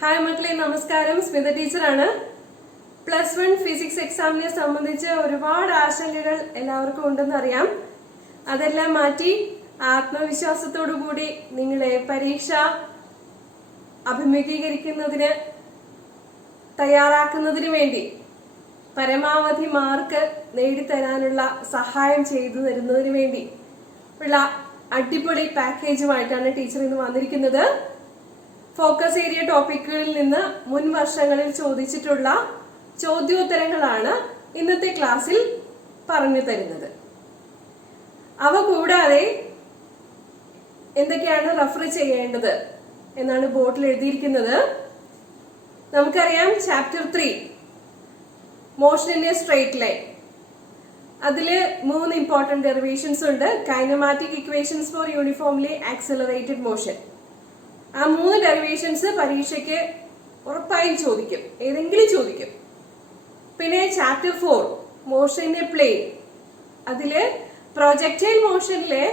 Hi മക്കളെ, നമസ്കാരം. സ്മിത ടീച്ചറാണ്. +1 ഫിസിക്സ് എക്സാമിനെ സംബന്ധിച്ച് ഒരുപാട് ആശങ്കകൾ എല്ലാവർക്കും ഉണ്ടെന്നറിയാം. അതെല്ലാം മാറ്റി ആത്മവിശ്വാസത്തോടു കൂടി നിങ്ങളെ പരീക്ഷ അഭിമുഖീകരിക്കുന്നതിന് തയ്യാറാക്കുന്നതിന് വേണ്ടി പരമാവധി മാർക്ക് നേടിത്തരാനുള്ള സഹായം ചെയ്തു തരുന്നതിന് വേണ്ടി ഉള്ള അടിപൊളി പാക്കേജുമായിട്ടാണ് ടീച്ചർ ഇന്ന് വന്നിരിക്കുന്നത്. ഫോക്കസ് ഏരിയ ടോപ്പിക്കുകളിൽ നിന്ന് മുൻ വർഷങ്ങളിൽ ചോദിച്ചിട്ടുള്ള ചോദ്യോത്തരങ്ങളാണ് ഇന്നത്തെ ക്ലാസ്സിൽ പറഞ്ഞു തരുന്നത്. അവ കൂടാതെ എന്തൊക്കെയാണ് റെഫർ ചെയ്യേണ്ടത് എന്നാണ് ബോർഡിൽ എഴുതിയിരിക്കുന്നത്. നമുക്കറിയാം chapter 3 motion in a straight line. അതില് 3 ഇമ്പോർട്ടന്റ് ഡെറിവേഷൻസ് ഉണ്ട്. Kinematic equations for uniformly accelerated motion. ആ 3 ഡെറിവേഷൻസ് പരീക്ഷയ്ക്ക് ഉറപ്പായും ചോദിക്കും, ഏതെങ്കിലും ചോദിക്കും. പിന്നെ chapter 4 motion in a plane. അതില് പ്രൊജക്ടൈൽ മോഷനിലെ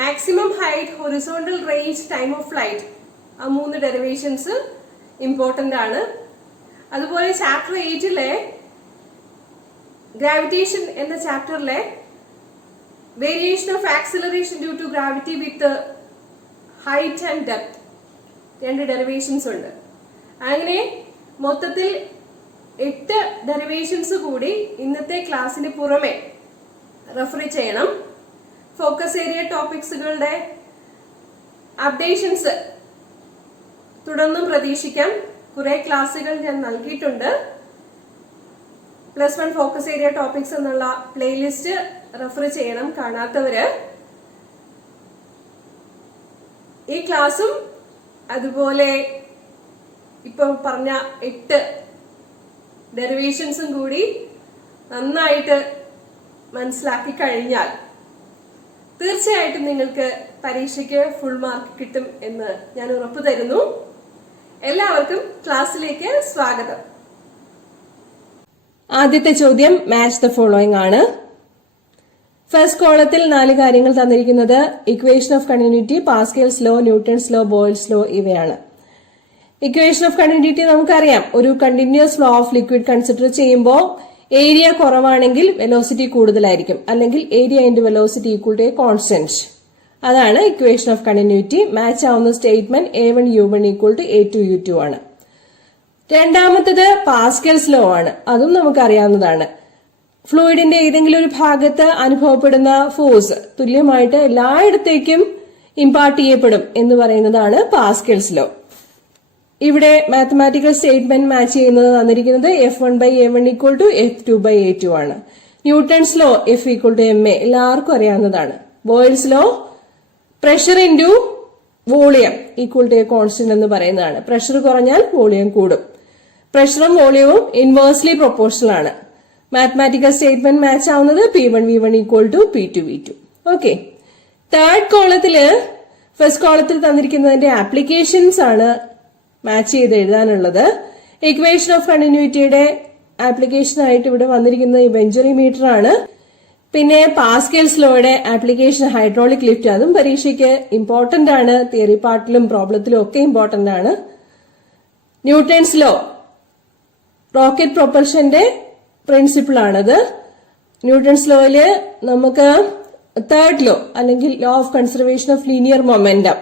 maximum height, horizontal range, time of flight, ആ 3 ഡെറിവേഷൻസ് ഇമ്പോർട്ടന്റ് ആണ്. അതുപോലെ ചാപ്റ്റർ 8 ഗ്രാവിറ്റേഷൻ എന്ന ചാപ്റ്ററിലെ variation of acceleration due to gravity with height and depth 2 derivations ഉണ്ട്. അങ്ങനെ മൊത്തത്തിൽ 8 ഡെറിവേഷൻസ് കൂടി ഇന്നത്തെ ക്ലാസ്സിന് പുറമെ റെഫർ ചെയ്യണം. ഫോക്കസ് ഏരിയ ടോപ്പിക്സുകളുടെ അപ്ഡേഷൻസ് തുടർന്നും പ്രതീക്ഷിക്കാം. കുറെ ക്ലാസ്സുകൾ ഞാൻ നൽകിയിട്ടുണ്ട്. +1 ഫോക്കസ് ഏരിയ ടോപ്പിക്സ് എന്നുള്ള പ്ലേലിസ്റ്റ് റെഫർ ചെയ്യണം കാണാത്തവര്. ഈ ക്ലാസ്സും അതുപോലെ ഇപ്പൊ പറഞ്ഞ 8 ഡെറിവേഷൻസും കൂടി നന്നായിട്ട് മനസ്സിലാക്കി കഴിഞ്ഞാൽ തീർച്ചയായിട്ടും നിങ്ങൾക്ക് പരീക്ഷയ്ക്ക് ഫുൾ മാർക്ക് കിട്ടും എന്ന് ഞാൻ ഉറപ്പു തരുന്നു. എല്ലാവർക്കും ക്ലാസ്സിലേക്ക് സ്വാഗതം. ആദ്യത്തെ ചോദ്യം മാച്ച് ദ ഫോളോയിങ് ആണ്. ഫസ്റ്റ് കോളത്തിൽ 4 കാര്യങ്ങൾ തന്നിരിക്കുന്നത് equation of continuity, Pascal's law, Newton's law, Boyle's law ഇവയാണ്. ഇക്വേഷൻ ഓഫ് കണ്ടിന്യൂറ്റി നമുക്കറിയാം. ഒരു continuous flow of liquid consider ചെയ്യുമ്പോൾ ഏരിയ കുറവാണെങ്കിൽ വെലോസിറ്റി കൂടുതലായിരിക്കും, അല്ലെങ്കിൽ area into velocity equal to a constant. അതാണ് ഇക്വേഷൻ ഓഫ് കണ്ടിന്യൂറ്റി. മാച്ച് ആവുന്ന statement A1 U1 equal to A2 U2 ആണ്. രണ്ടാമത്തത് പാസ്കൽസ് ലോ ആണ്. അതും നമുക്കറിയാവുന്നതാണ്. ഫ്ലൂയിഡിന്റെ ഏതെങ്കിലും ഒരു ഭാഗത്ത് അനുഭവപ്പെടുന്ന ഫോഴ്സ് തുല്യമായിട്ട് എല്ലായിടത്തേക്കും ഇമ്പാർട്ട് ചെയ്യപ്പെടും എന്ന് പറയുന്നതാണ് പാസ്കൽസ് ലോ. ഇവിടെ മാത്തമാറ്റിക്കൽ സ്റ്റേറ്റ്മെന്റ് മാച്ച് ചെയ്യുന്നത് തന്നിരിക്കുന്നത് F1/A1 ഈക്വൽ ടു F2/A2 ആണ്. Newton's law F equal to ma എല്ലാവർക്കും അറിയാവുന്നതാണ്. Boyle's law pressure into volume equal to a constant എന്ന് പറയുന്നതാണ്. പ്രഷർ കുറഞ്ഞാൽ വോളിയം കൂടും. പ്രഷറും വോളിയവും ഇൻവേഴ്സ്ലി പ്രൊപ്പോർഷണൽ ആണ്. മാത്തമാറ്റിക്കൽ സ്റ്റേറ്റ്മെന്റ് മാച്ച് ആവുന്നത് P1 V1 ഈക്വൽ ടു P2 V2. ഓക്കെ. തേർഡ് കോളത്തില് ഫസ്റ്റ് കോളത്തിൽ തന്നിരിക്കുന്നതിന്റെ ആപ്ലിക്കേഷൻസ് ആണ് മാച്ച് ചെയ്ത് എഴുതാനുള്ളത്. ഇക്വേഷൻ ഓഫ് കണ്ടിന്യൂറ്റിയുടെ ആപ്ലിക്കേഷൻ ആയിട്ട് ഇവിടെ വന്നിരിക്കുന്നത് ഈ ബെഞ്ചറി മീറ്റർ ആണ്. പിന്നെ പാസ്കൽസ് ലോയുടെ ആപ്ലിക്കേഷൻ ഹൈഡ്രോളിക് ലിഫ്റ്റ്. അതും പരീക്ഷയ്ക്ക് ഇമ്പോർട്ടന്റ് ആണ്. തിയറി പാർട്ടിലും പ്രോബ്ലത്തിലും ഒക്കെ ഇമ്പോർട്ടന്റ് ആണ്. ന്യൂട്ടൺസ് ലോ റോക്കറ്റ് പ്രൊപ്പൽഷന്റെ പ്രിൻസിപ്പിൾ ആണത്. ന്യൂട്ടൺസ് ലോയില് നമുക്ക് തേർഡ് ലോ അല്ലെങ്കിൽ law of conservation of linear momentum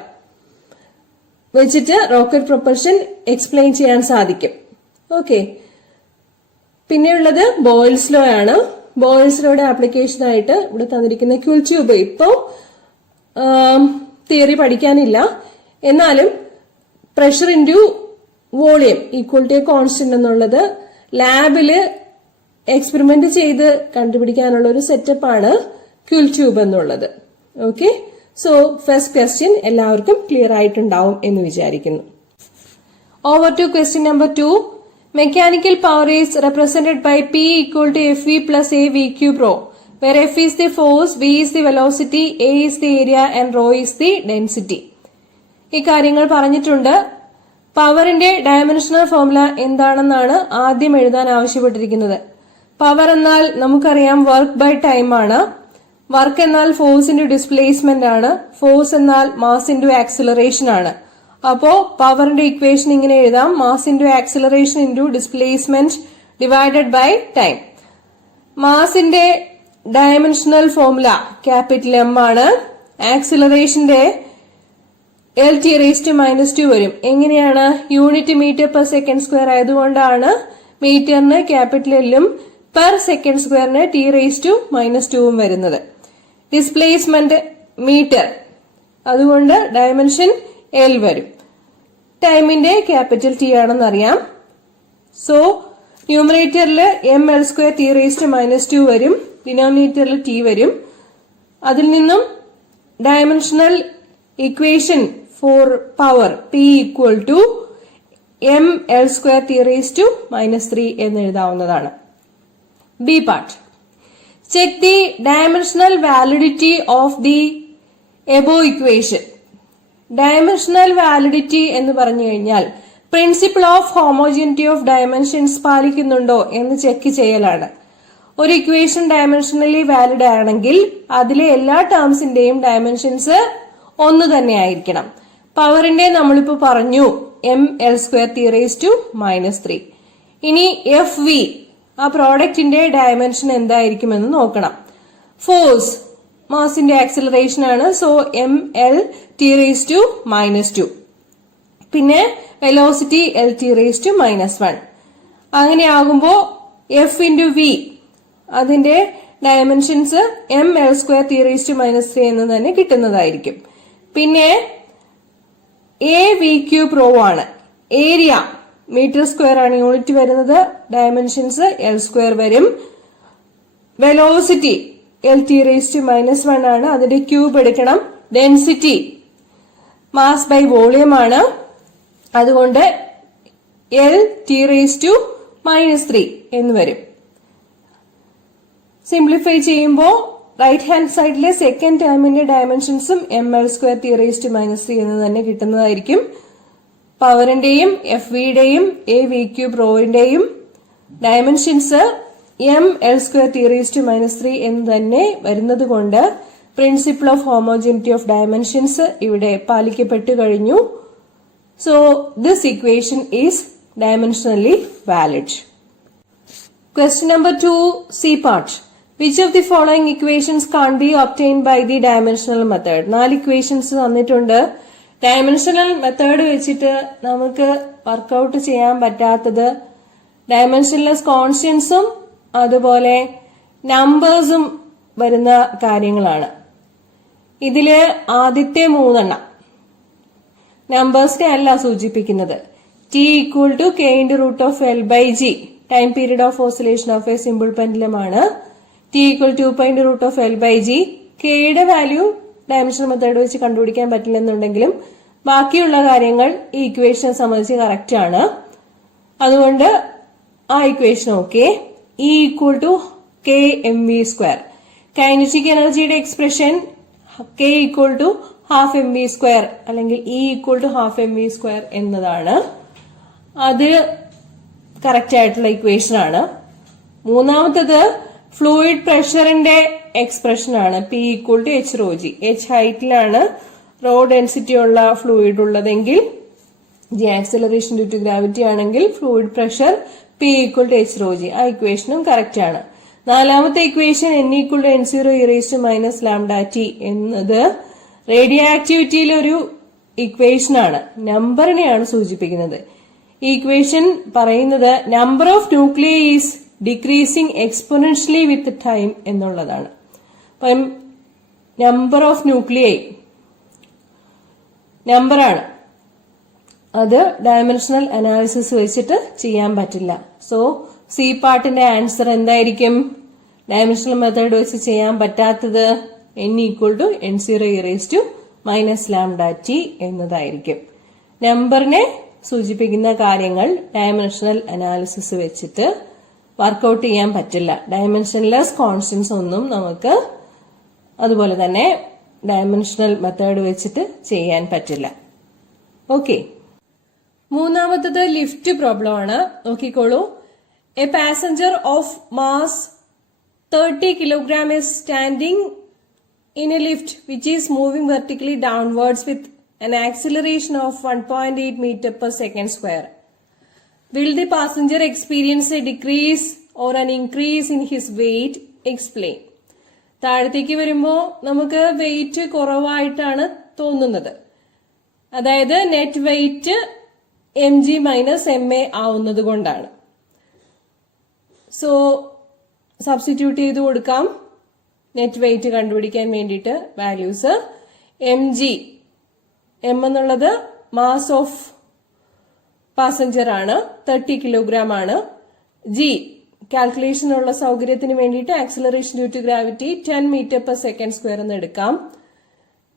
വെച്ചിട്ട് റോക്കറ്റ് പ്രൊപ്പൽഷൻ എക്സ്പ്ലെയിൻ ചെയ്യാൻ സാധിക്കും. ഓക്കെ. പിന്നെയുള്ളത് ബോയിൽസ് ലോ ആണ്. ബോയിൽസ് ലോയുടെ ആപ്ലിക്കേഷൻ ആയിട്ട് ഇവിടെ തന്നിരിക്കുന്ന ക്യൂൾ ട്യൂബ്. ഇപ്പോ തിയറി പഠിക്കാനില്ല, എന്നാലും pressure into volume equal to a constant എന്നുള്ളത് ലാബില് എക്സ്പെരിമെന്റ് ചെയ്ത് കണ്ടുപിടിക്കാനുള്ള ഒരു സെറ്റപ്പ് ആണ് ക്യൂൾ ട്യൂബ് എന്നുള്ളത്. ഓക്കെ. സോ ഫസ്റ്റ് ക്വസ്റ്റ്യൻ എല്ലാവർക്കും ക്ലിയർ ആയിട്ടുണ്ടാവും എന്ന് വിചാരിക്കുന്നു. Over to question number 2. Mechanical power is represented by P equal to Fv plus A V cube rho, where F is the force, V is the velocity, A is the area and rho is the density. ഈ കാര്യങ്ങൾ പറഞ്ഞിട്ടുണ്ട്. പവറിന്റെ dimensional formula എന്താണെന്നാണ് ആദ്യം എഴുതാൻ ആവശ്യപ്പെട്ടിരിക്കുന്നത്. Power എന്നാൽ നമുക്കറിയാം വർക്ക് ബൈ ടൈം ആണ്. വർക്ക് എന്നാൽ ഫോഴ്സ് ഇൻറ്റു ഡിസ്പ്ലേസ്മെന്റ് ആണ്. ഫോഴ്സ് എന്നാൽ മാസ് ഇൻറ്റു ആക്സിലറേഷൻ ആണ്. അപ്പോ പവറിന്റെ ഇക്വേഷൻ ഇങ്ങനെ എഴുതാം, mass into acceleration into displacement divided by time. മാസിന്റെ ഡയമെൻഷണൽ ഫോർമുല ക്യാപിറ്റൽ എം ആണ്. ആക്സിലറേഷന്റെ LT⁻⁻² വരും. എങ്ങനെയാണ്? Unit metre per second square ആയതുകൊണ്ടാണ് മീറ്ററിന് ക്യാപിറ്റൽ എല്ലും പെർ സെക്കൻഡ് സ്ക്വയറിന് T⁻²ഉം വരുന്നത്. ഡിസ്പ്ലേസ്മെന്റ് മീറ്റർ, അതുകൊണ്ട് ഡയമെൻഷൻ എൽ വരും. ടൈമിന്റെ ക്യാപിറ്റൽ ടി ആണെന്നറിയാം. സോ ന്യൂമറേറ്ററിൽ mL² T⁻² വരും, ഡിനോമിനേറ്ററിൽ ടി വരും. അതിൽ നിന്നും dimensional equation for power P equal to mL² T⁻³ എന്ന് എഴുതാവുന്നതാണ്. B part. Check the dimensional validity of the above equation. Dimensional validity എന്ന് പറഞ്ഞു കഴിഞ്ഞാൽ principle of homogeneity of dimensions പാലിക്കുന്നുണ്ടോ എന്ന് ചെക്ക് ചെയ്യലാണ്. ഒരു ഇക്വേഷൻ ഡയമെൻഷനലി വാലിഡ് ആണെങ്കിൽ അതിലെ എല്ലാ ടേംസിന്റെയും ഡയമെൻഷൻസ് ഒന്ന് തന്നെ ആയിരിക്കണം. പവറിന്റെ നമ്മളിപ്പോ പറഞ്ഞു mL² T⁻⁻3. ഇനി FV, ആ പ്രോഡക്റ്റിന്റെ ഡയമെൻഷൻ എന്തായിരിക്കുമെന്ന് നോക്കണം. ഫോഴ്സ് മാസിന്റെ ആക്സിലറേഷൻ ആണ്, സോ mL T⁻². പിന്നെ വെലോസിറ്റി LT⁻⁻1. അങ്ങനെ ആകുമ്പോ F ഇൻറ്റു V, അതിന്റെ ഡയമെൻഷൻസ് mL² T⁻⁻3 എന്ന് തന്നെ കിട്ടുന്നതായിരിക്കും. പിന്നെ AV³ റോ ആണ്. ഏരിയ മീറ്റർ സ്ക്വയർ ആണ് യൂണിറ്റ് വരുന്നത്, ഡയമെൻഷൻസ് L² വരും. വെലോസിറ്റി LT⁻⁻1 ആണ്, അതിന്റെ ക്യൂബ് എടുക്കണം. ഡെൻസിറ്റി മാസ് ബൈ വോളിയം ആണ്, അതുകൊണ്ട് LT⁻⁻3 എന്ന് വരും. സിംപ്ലിഫൈ ചെയ്യുമ്പോൾ റൈറ്റ് ഹാൻഡ് സൈഡിലെ സെക്കൻഡ് ടേമിന്റെ ഡയമെൻഷൻസും mL² T⁻⁻3 എന്ന് തന്നെ കിട്ടുന്നതായിരിക്കും. പവറിന്റെയും FVയുടെയും AV³ റോവിന്റെയും ഡയമെൻഷൻസ് mL² T⁻⁻3 എന്ന് തന്നെ വരുന്നത് കൊണ്ട് principle of homogeneity of dimensions ഇവിടെ പാലിക്കപ്പെട്ടു കഴിഞ്ഞു. So this equation is dimensionally valid. Question number 2, C part. Which of the following equations can't be obtained by the dimensional method? 4 equations തന്നിട്ടുണ്ട്. Dimensional method വെച്ചിട്ട് നമുക്ക് workout ചെയ്യാൻ പറ്റാത്തത് dimensionless കോൺസ്റ്റന്റ്സും അതുപോലെ നമ്പേഴ്സും വരുന്ന കാര്യങ്ങളാണ്. ഇതില് ആദ്യത്തെ 3 നമ്പേഴ്സിനെ അല്ല സൂചിപ്പിക്കുന്നത്. T equal to K into root of L by G, time period of oscillation of a simple pendulum ആണ്. T equal to 2 pi into root of L by G. K യുടെ വാല്യൂ ഡയമെൻഷണൽ മെത്തേഡ് വെച്ച് കണ്ടുപിടിക്കാൻ പറ്റില്ലെന്നുണ്ടെങ്കിലും ബാക്കിയുള്ള കാര്യങ്ങൾ ഈ ഇക്വേഷനെ സംബന്ധിച്ച് correct ആണ്. അതുകൊണ്ട് ആ equation okay. E equal to KmV². Kinetic എനർജിയുടെ expression K equal to half mv² അല്ലെങ്കിൽ E equal to half mv² എന്നതാണ്. അത് കറക്റ്റ് ആയിട്ടുള്ള ഇക്വേഷൻ ആണ്. മൂന്നാമത്തത് ഫ്ലൂയിഡ് പ്രഷറിന്റെ എക്സ്പ്രഷൻ ആണ്. P equal to h⁻g. h ഹൈറ്റിലാണ് റോ ഡെൻസിറ്റി ഉള്ള ഫ്ലൂയിഡ് ഉള്ളതെങ്കിൽ G acceleration due to gravity ആണെങ്കിൽ fluid pressure P equal to h⁻g. ആ ഇക്വേഷനും കറക്റ്റ് ആണ്. നാലാമത്തെ equation N equal to n0e⁻λt എന്നത് റേഡിയോ ആക്ടിവിറ്റിയിലെ ഒരു ഇക്വേഷൻ ആണ്, നമ്പറിനെയാണ് സൂചിപ്പിക്കുന്നത്. ഈ ഇക്വേഷൻ പറയുന്നത് number of nuclei is decreasing exponentially with time എന്നുള്ളതാണ്. അപ്പം നമ്പർ ഓഫ് ന്യൂക്ലിയൈ നമ്പറാണ്, അത് ഡയമെൻഷണൽ അനാലിസിസ് വെച്ചിട്ട് ചെയ്യാൻ പറ്റില്ല. സോ സി പാർട്ടിന്റെ ആൻസർ എന്തായിരിക്കും? ഡയമെൻഷണൽ മെത്തേഡ് വെച്ച് ചെയ്യാൻ പറ്റാത്തത് n equal to n0e⁻⁻λt എന്നതായിരിക്കും. നമ്പറിനെ സൂചിപ്പിക്കുന്ന കാര്യങ്ങൾ ഡയമെൻഷണൽ അനാലിസിസ് വെച്ചിട്ട് വർക്കൗട്ട് ചെയ്യാൻ പറ്റില്ല. ഡയമെൻഷൻലെസ് കോൺസ്റ്റന്റ്സ് ഒന്നും നമുക്ക് അതുപോലെ തന്നെ ഡയമെൻഷണൽ മെത്തേഡ് വെച്ചിട്ട് ചെയ്യാൻ പറ്റില്ല. ഓക്കെ. മൂന്നാമത്തത് ലിഫ്റ്റ് പ്രോബ്ലം ആണ്. നോക്കിക്കോളൂ. A passenger of mass 30 kilogram is standing in a lift which is moving vertically downwards with an acceleration of 1.8 meter per second square. Will the passenger experience a decrease or an increase in his weight? Explain. താഴത്തേക്ക് വരുമ്പോൾ നമുക്ക് wait കുറവായിട്ടാണ് തോന്നുന്നത്. അതായത് net wait mg minus ma ആവുന്നത് കൊണ്ടാണ്. So substitute ചെയ്ത് കൊടുക്കാം നെറ്റ് വെയിറ്റ് കണ്ടുപിടിക്കാൻ വേണ്ടിയിട്ട് വാല്യൂസ്. mg m എന്നുള്ളത് മാസ് ഓഫ് പാസഞ്ചർ ആണ്, 30 കിലോഗ്രാം ആണ്. g കാൽക്കുലേഷൻ ഉള്ള സൗകര്യത്തിന് വേണ്ടിയിട്ട് acceleration due to gravity 10 metre per second square എന്ന് എടുക്കാം.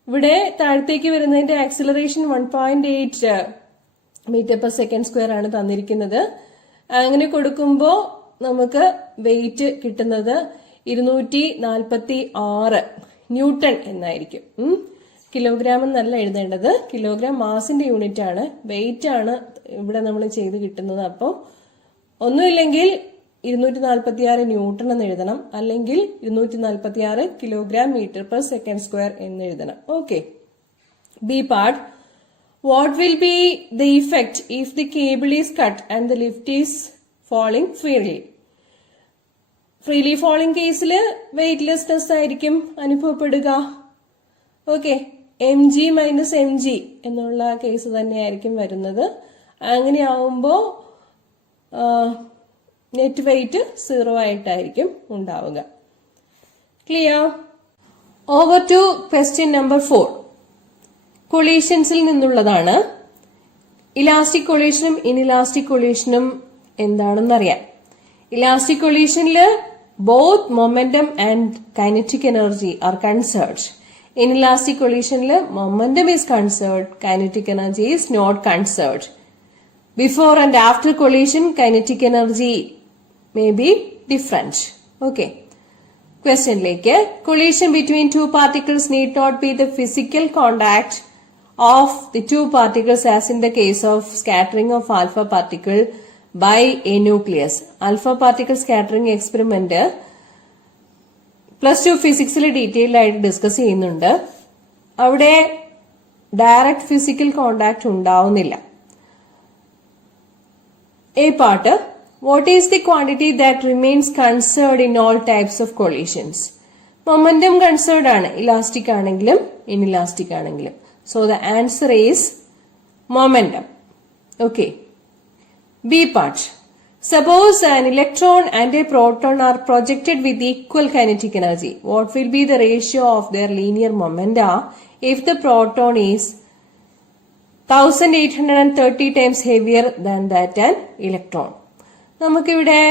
ഇവിടെ താഴത്തേക്ക് വരുന്നതിന്റെ acceleration 1.8 metre per second square ആണ് തന്നിരിക്കുന്നത്. അങ്ങനെ കൊടുക്കുമ്പോൾ നമുക്ക് വെയിറ്റ് കിട്ടുന്നത് 246 ന്യൂട്ടൺ എന്നായിരിക്കും. കിലോഗ്രാം എന്നല്ല എഴുതേണ്ടത്, കിലോഗ്രാം മാസിന്റെ യൂണിറ്റ് ആണ്, വെയിറ്റ് ആണ് ഇവിടെ നമ്മൾ ചെയ്ത് കിട്ടുന്നത്. അപ്പോൾ ഒന്നുമില്ലെങ്കിൽ 246 ന്യൂട്ടൺ എന്ന് എഴുതണം, അല്ലെങ്കിൽ 246 kilogram metre per second square എന്ന് എഴുതണം. Okay. B part. What will be the effect if the cable is cut and the lift is falling freely. Freely falling കേസിൽ വെയിറ്റ്ലെസ്നെസ് ആയിരിക്കും അനുഭവപ്പെടുക. ഓക്കെ. mg മൈനസ് mg എന്നുള്ള case തന്നെയായിരിക്കും വരുന്നത്. അങ്ങനെയാവുമ്പോൾ net weight 0 ആയിട്ടായിരിക്കും ഉണ്ടാവുക. Clear? Over to question number 4. കൊളീഷൻസിൽ നിന്നുള്ളതാണ്. ഇലാസ്റ്റിക് കൊളീഷനും ഇൻഇലാസ്റ്റിക് കൊളീഷനും എന്താണെന്നറിയാം. ഇലാസ്റ്റിക് കൊളീഷനിൽ both momentum and kinetic energy are conserved. Inelastic കൊളീഷനിൽ momentum is conserved, kinetic energy is not conserved. Before and after collision kinetic energy may be different. Okay. ക്വസ്റ്റ്യനിലേക്ക്. Collision between two particles need not be the physical contact of the two particles as in the case of scattering of alpha particle by a nucleus. Alpha particle scattering experiment +2 ഫിസിക്സിൽ detail ആയിട്ട് discuss ചെയ്യുന്നുണ്ട്. അവിടെ direct physical contact ഉണ്ടാവുന്നില്ല. A part. What is the quantity that remains conserved in all types of collisions? Momentum conserved ആണ്, elastic ആണെങ്കിലും inelastic ആണെങ്കിലും. So the answer is momentum. Okay. B part. Suppose an electron and a proton are projected with equal kinetic energy. What will be the ratio of their linear momenta if the proton is 1830 times heavier than that an electron? നമുക്കിവിടെ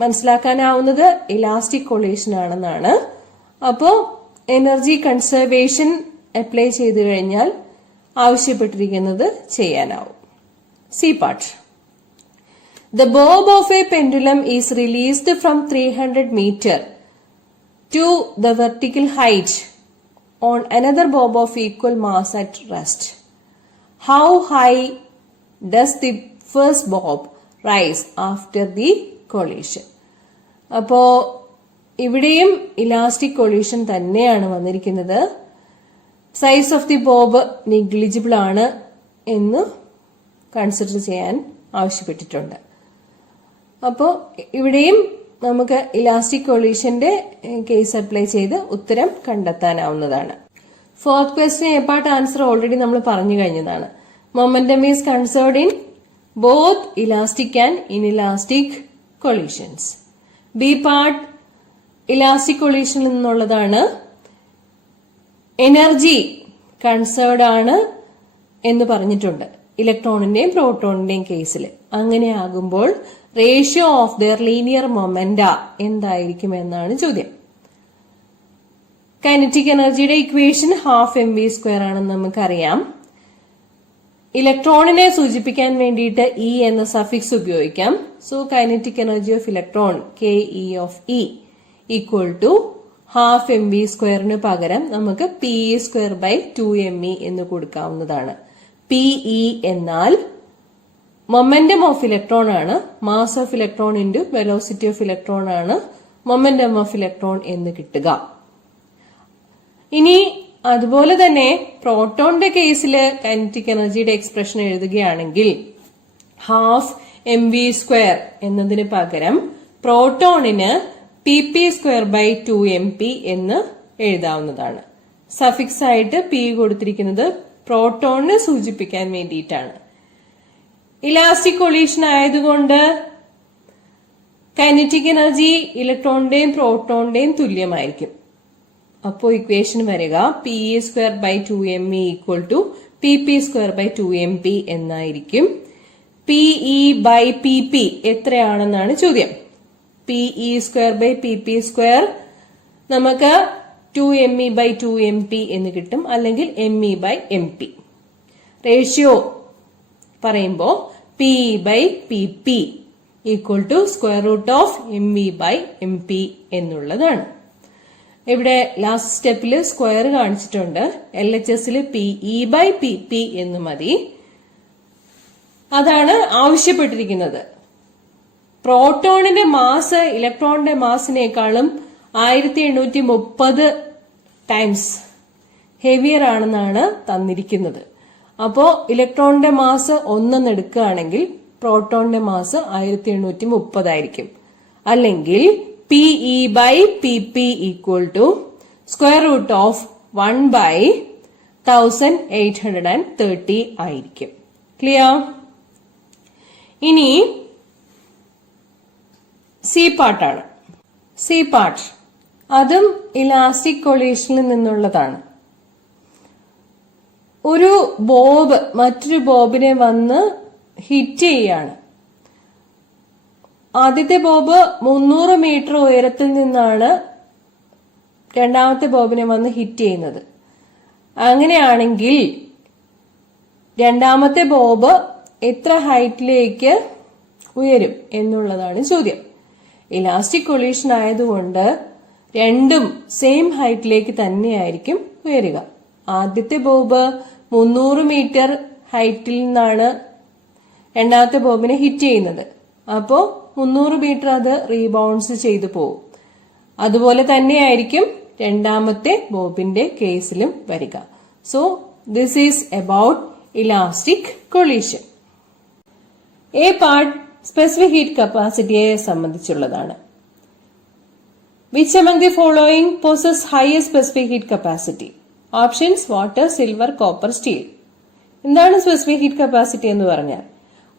മനസ്സിലാക്കാനാവുന്നത് elastic collision ആണെന്നാണ്. അപ്പോൾ energy conservation apply ചെയ്തു കഴിഞ്ഞാൽ ആവശ്യപ്പെട്ടിരിക്കുന്നത് ചെയ്യാനാവും. C part. The bob of a pendulum is released from 300 meter to the vertical height on another bob of equal mass at rest. How high does the first bob rise after the collision? അപ്പോ ഇവിടെയും elastic collision തന്നെയാണ് വന്നിരിക്കുന്നത്. Size of the Bob negligible ആണ് എന്ന് consider ചെയ്യാൻ ആവശ്യപ്പെട്ടിട്ടുണ്ട്. അപ്പോൾ ഇവിടെയും നമുക്ക് ഇലാസ്റ്റിക് കൊളീഷന്റെ കേസ് അപ്ലൈ ചെയ്ത് ഉത്തരം കണ്ടെത്താനാവുന്നതാണ്. Fourth question A part answer already നമ്മൾ പറഞ്ഞു കഴിഞ്ഞതാണ്. Momentum is conserved in both elastic and inelastic collisions. B part elastic കൊളീഷനിൽ നിന്നുള്ളതാണ്. എനർജി കൺസേർഡ് ആണ് എന്ന് പറഞ്ഞിട്ടുണ്ട് ഇലക്ട്രോണിന്റെയും പ്രോട്ടോണിന്റെയും കേസിൽ. അങ്ങനെയാകുമ്പോൾ ratio of their linear momenta എന്തായിരിക്കും എന്നാണ് ചോദ്യം. കൈനറ്റിക് എനർജിയുടെ ഇക്വേഷൻ ½mv² ആണെന്ന് നമുക്കറിയാം. ഇലക്ട്രോണിനെ സൂചിപ്പിക്കാൻ വേണ്ടിയിട്ട് ഇ എന്ന സഫിക്സ് ഉപയോഗിക്കാം. So kinetic energy of electron KE of E equal to ½mv² പകരം നമുക്ക് pe²/2me എന്ന് കൊടുക്കാവുന്നതാണ്. PE എന്നാൽ മൊമെന്റം ഓഫ് ഇലക്ട്രോൺ ആണ്, mass of electron into velocity of electron ആണ് മൊമെന്റം ഓഫ് ഇലക്ട്രോൺ എന്ന് കിട്ടുക. ഇനി അതുപോലെ തന്നെ പ്രോട്ടോണിന്റെ കേസിൽ കൈനറ്റിക് എനർജിയുടെ എക്സ്പ്രഷൻ എഴുതുകയാണെങ്കിൽ ½ mv² എന്നതിന് പകരം പ്രോട്ടോണിന് pp²/2mp എന്ന് എഴുതാവുന്നതാണ്. സഫിക്സ് ആയിട്ട് പി കൊടുത്തിരിക്കുന്നത് പ്രോട്ടോണിനെ സൂചിപ്പിക്കാൻ വേണ്ടിയിട്ടാണ്. ഇലാസ്റ്റിക് കൊളീഷൻ ആയതുകൊണ്ട് കൈനറ്റിക് എനർജി ഇലക്ട്രോണിന്റെയും പ്രോട്ടോണിന്റെയും തുല്യമായിരിക്കും. അപ്പോൾ ഇക്വേഷൻ വരിക pe²/2me = pp²/2mp എന്നായിരിക്കും. pe/pp എത്രയാണെന്നാണ് ചോദ്യം. pe²/pp² നമുക്ക് 2me/2mp എന്ന് കിട്ടും, അല്ലെങ്കിൽ me/mp. റേഷ്യോ പറയുമ്പോൾ pe/pp = √me/mp എന്നുള്ളതാണ്. ഇവിടെ ലാസ്റ്റ് സ്റ്റെപ്പിൽ സ്ക്വയർ കാണിച്ചിട്ടുണ്ട്. LHSൽ pe/pp എന്ന് മതി. അതാണ് ആവശ്യപ്പെട്ടിരിക്കുന്നത്. പ്രോട്ടോണിന്റെ മാസ് ഇലക്ട്രോണിന്റെ മാസിനേക്കാളും 1830 ടൈംസ് ഹെവിയർ ആണെന്നാണ് തന്നിരിക്കുന്നത്. അപ്പോ ഇലക്ട്രോണിന്റെ മാസ് 1 എടുക്കുകയാണെങ്കിൽ പ്രോട്ടോണിന്റെ മാസ് 1830 ആയിരിക്കും. അല്ലെങ്കിൽ pe/pp = √1/1830 ആയിരിക്കും. ക്ലിയർ? ഇനി സി പാർട്ടാണ്. സി പാർട്ട് അതും ഇലാസ്റ്റിക് കൊളീഷനിൽ നിന്നുള്ളതാണ്. ഒരു ബോബ് മറ്റൊരു ബോബിനെ വന്ന് ഹിറ്റ് ചെയ്യാണ്. ആദ്യത്തെ ബോബ് 300 മീറ്റർ ഉയരത്തിൽ നിന്നാണ് രണ്ടാമത്തെ ബോബിനെ വന്ന് ഹിറ്റ് ചെയ്യുന്നത്. അങ്ങനെയാണെങ്കിൽ രണ്ടാമത്തെ ബോബ് എത്ര ഹൈറ്റിലേക്ക് ഉയരും എന്നുള്ളതാണ് ചോദ്യം. ഇലാസ്റ്റിക് കൊളീഷൻ ആയതുകൊണ്ട് രണ്ടും സെയിം ഹൈറ്റിലേക്ക് തന്നെയായിരിക്കും ഉയരുക. ആദ്യത്തെ ബോബ് 300 മീറ്റർ ഹൈറ്റിൽ നിന്നാണ് രണ്ടാമത്തെ ബോബിനെ ഹിറ്റ് ചെയ്യുന്നത്. അപ്പോ 300 മീറ്റർ അത് റീബൗൺസ് ചെയ്തു പോകും. അതുപോലെ തന്നെയായിരിക്കും രണ്ടാമത്തെ ബോബിന്റെ കേസിലും വരിക. So this is about elastic collision. A part specific heat കപ്പാസിറ്റിയെ സംബന്ധിച്ചുള്ളതാണ്. Which among the following possess highest specific heat capacity? Options water, silver, copper, steel. എന്താണ് സ്പെസിഫിക് ഹീറ്റ് കപ്പാസിറ്റി എന്ന് പറഞ്ഞാൽ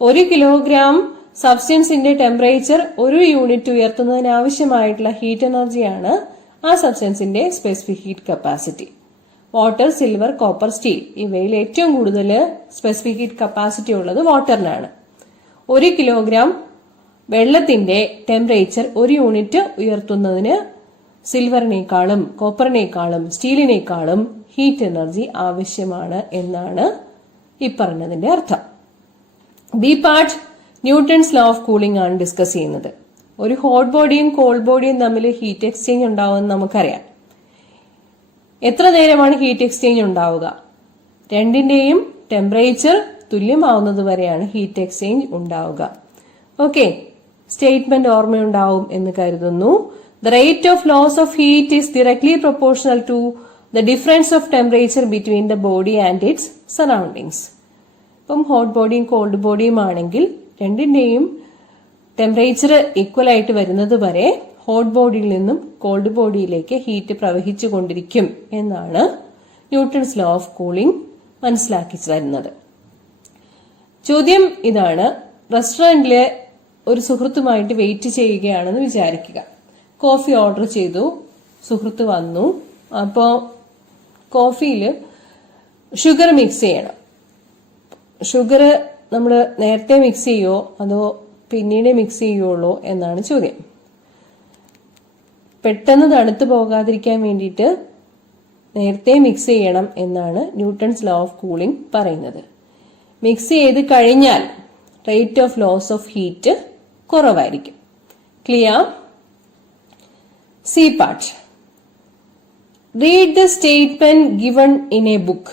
1 കിലോഗ്രാം സബ്സ്റ്റൻസിന്റെ ടെമ്പറേച്ചർ 1 യൂണിറ്റ് ഉയർത്തുന്നതിന് ആവശ്യമായിട്ടുള്ള ഹീറ്റ് എനർജിയാണ് ആ സബ്സ്റ്റൻസിന്റെ specific heat capacity. Water, silver, copper, steel ഇവയിൽ ഏറ്റവും കൂടുതൽ സ്പെസിഫിക് ഹീറ്റ് കപ്പാസിറ്റി ഉള്ളത് വാട്ടറിനാണ്. 1 കിലോഗ്രാം വെള്ളത്തിന്റെ ടെമ്പറേച്ചർ 1 യൂണിറ്റ് ഉയർത്തുന്നതിന് സിൽവറിനേക്കാളും കോപ്പറിനേക്കാളും സ്റ്റീലിനേക്കാളും ഹീറ്റ് എനർജി ആവശ്യമാണ് എന്നാണ് ഈ പറഞ്ഞതിന്റെ അർത്ഥം. B part Newton's law of cooling ആണ് ഡിസ്കസ് ചെയ്യുന്നത്. ഒരു ഹോട്ട് ബോഡിയും കോൾഡ് ബോഡിയും തമ്മിൽ ഹീറ്റ് എക്സ്ചേഞ്ച് ഉണ്ടാവുമെന്ന് നമുക്കറിയാം. എത്ര നേരമാണ് ഹീറ്റ് എക്സ്ചേഞ്ച് ഉണ്ടാവുക? രണ്ടിന്റെയും ടെമ്പറേച്ചർ തുല്യമാവുന്നത് വരെയാണ് ഹീറ്റ് എക്സ്ചേഞ്ച് ഉണ്ടാവുക. ഓക്കെ, സ്റ്റേറ്റ്മെന്റ് ഓർമ്മയുണ്ടാവും എന്ന് കരുതുന്നു. The rate of loss of heat is directly proportional to the difference of temperature between the body and its surroundings. ഇപ്പം ഹോട്ട് ബോഡിയും കോൾഡ് ബോഡിയും ആണെങ്കിൽ രണ്ടിന്റെയും ടെമ്പറേച്ചർ ഈക്വൽ ആയിട്ട് വരുന്നത് വരെ ഹോട്ട് ബോഡിയിൽ നിന്നും കോൾഡ് ബോഡിയിലേക്ക് ഹീറ്റ് പ്രവഹിച്ചു കൊണ്ടിരിക്കും എന്നാണ് ന്യൂട്ടൺസ് ലോ ഓഫ് കൂളിംഗ് മനസ്സിലാക്കി തരുന്നത്. ചോദ്യം ഇതാണ്. റെസ്റ്റോറന്റിലെ ഒരു സുഹൃത്തുമായിട്ട് വെയിറ്റ് ചെയ്യുകയാണെന്ന് വിചാരിക്കുക. കോഫി ഓർഡർ ചെയ്തു, സുഹൃത്ത് വന്നു. അപ്പോൾ കോഫിയിൽ ഷുഗർ മിക്സ് ചെയ്യണം. ഷുഗർ നമ്മൾ നേരത്തെ മിക്സ് ചെയ്യുമോ അതോ പിന്നീട് മിക്സ് ചെയ്യുള്ളൂ എന്നാണ് ചോദ്യം. പെട്ടെന്ന് തണുത്തു പോകാതിരിക്കാൻ വേണ്ടിയിട്ട് നേരത്തെ മിക്സ് ചെയ്യണം എന്നാണ് ന്യൂട്ടൺസ് ലോ ഓഫ് കൂളിംഗ് പറയുന്നത്. മിക്സ് ചെയ്ത് കഴിഞ്ഞാൽ rate of loss of heat കുറവായിരിക്കും. Clear? C part. Read the statement given in a book.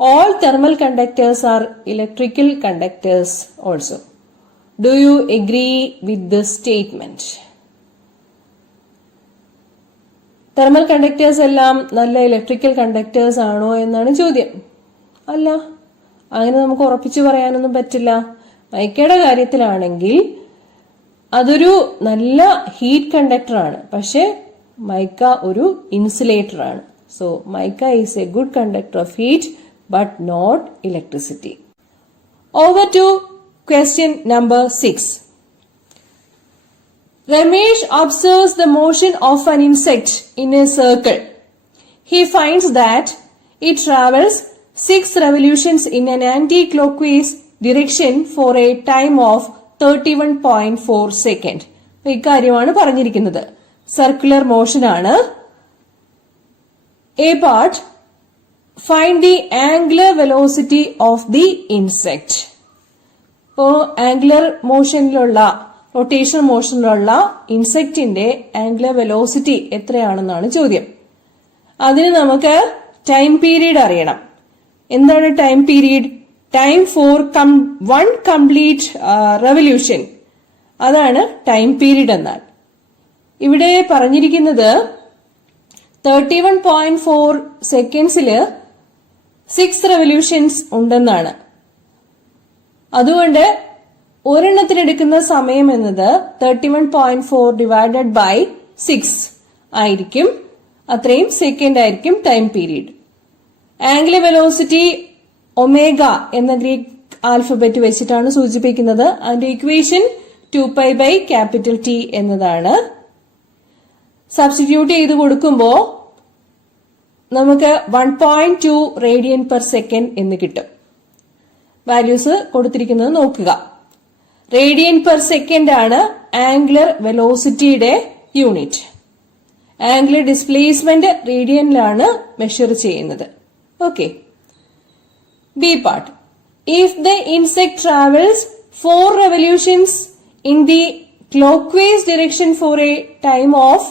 All thermal conductors are electrical conductors also. Do you agree with this statement? Thermal conductors എല്ലാം നല്ല electrical conductors ആണോ എന്നാണ് ചോദ്യം. അല്ല, അങ്ങനെ നമുക്ക് ഉറപ്പിച്ചു പറയാനൊന്നും പറ്റില്ല. മൈക്കയുടെ കാര്യത്തിലാണെങ്കിൽ അതൊരു നല്ല ഹീറ്റ് കണ്ടക്ടർ ആണ്, പക്ഷെ മൈക്ക ഒരു ഇൻസുലേറ്റർ ആണ്. So mica is a good conductor of heat but not electricity. Over to question number 6. Ramesh observes the motion of an insect in a circle. He finds that it travels 6 revolutions in an anti-clockwise direction for a time of 31.4 seconds. ഇക്കാര്യമാണ് പറഞ്ഞിരിക്കുന്നത്. Circular motion ആണ്. A part, find the angular velocity of the insect. ഇപ്പോ angular മോഷനിലുള്ള rotation മോഷനിലുള്ള ഇൻസെക്റ്റിന്റെ angular velocity എത്രയാണെന്നാണ് ചോദ്യം. അതിന് നമുക്ക് time period അറിയണം. എന്താണ് time period? Time for 1 complete revolution, അതാണ് time period എന്നാൽ. ഇവിടെ പറഞ്ഞിരിക്കുന്നത് 31.4 സെക്കൻഡ്സില് 6 റെവല്യൂഷൻസ് ഉണ്ടെന്നാണ്. അതുകൊണ്ട് ഒരെണ്ണത്തിനെടുക്കുന്ന സമയം എന്നത് 31.4 ഡിവൈഡഡ് ബൈ 6 ആയിരിക്കും. അത്രയും സെക്കൻഡ് ആയിരിക്കും time period. Angular velocity omega എന്ന ഗ്രീക്ക് ആൽഫബറ്റ് വെച്ചിട്ടാണ് സൂചിപ്പിക്കുന്നത്. അതിന്റെ ഇക്വേഷൻ 2π/T എന്നതാണ്. സബ്സ്റ്റിറ്റ്യൂട്ട് ചെയ്ത് കൊടുക്കുമ്പോൾ നമുക്ക് 1.2 റേഡിയൻ പെർ സെക്കൻഡ് എന്ന് കിട്ടും. വാല്യൂസ് കൊടുത്തിരിക്കുന്നത് നോക്കുക. റേഡിയൻ പെർ സെക്കൻഡ് ആണ് ആംഗുലർ വെലോസിറ്റിയുടെ യൂണിറ്റ്. ആംഗുലർ ഡിസ്പ്ലേസ്മെന്റ് റേഡിയനിലാണ് മെഷർ ചെയ്യുന്നത്. Okay. B part. If the insect travels 4 revolutions in the clockwise direction for a time of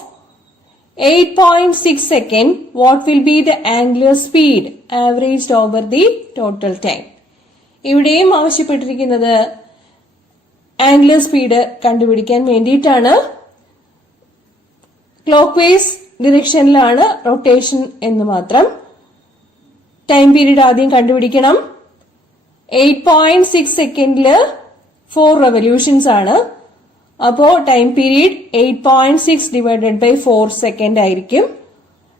8.6 seconds, what will be the angular speed averaged over the total time? ഇവിടെയും ആവശ്യപ്പെട്ടിരിക്കുന്നത് angular speed കണ്ടുപിടിക്കാൻ വേണ്ടിയിട്ടാണ്. Clock vice ഡിറക്ഷനിലാണ് rotation എന്ന് മാത്രം. Time period ആദ്യം കണ്ടുപിടിക്കണം. 8.6 സെക്കൻഡില് 4 revolutions ആണ്. അപ്പോ time period 8.6 divided by 4 second ആയിരിക്കും.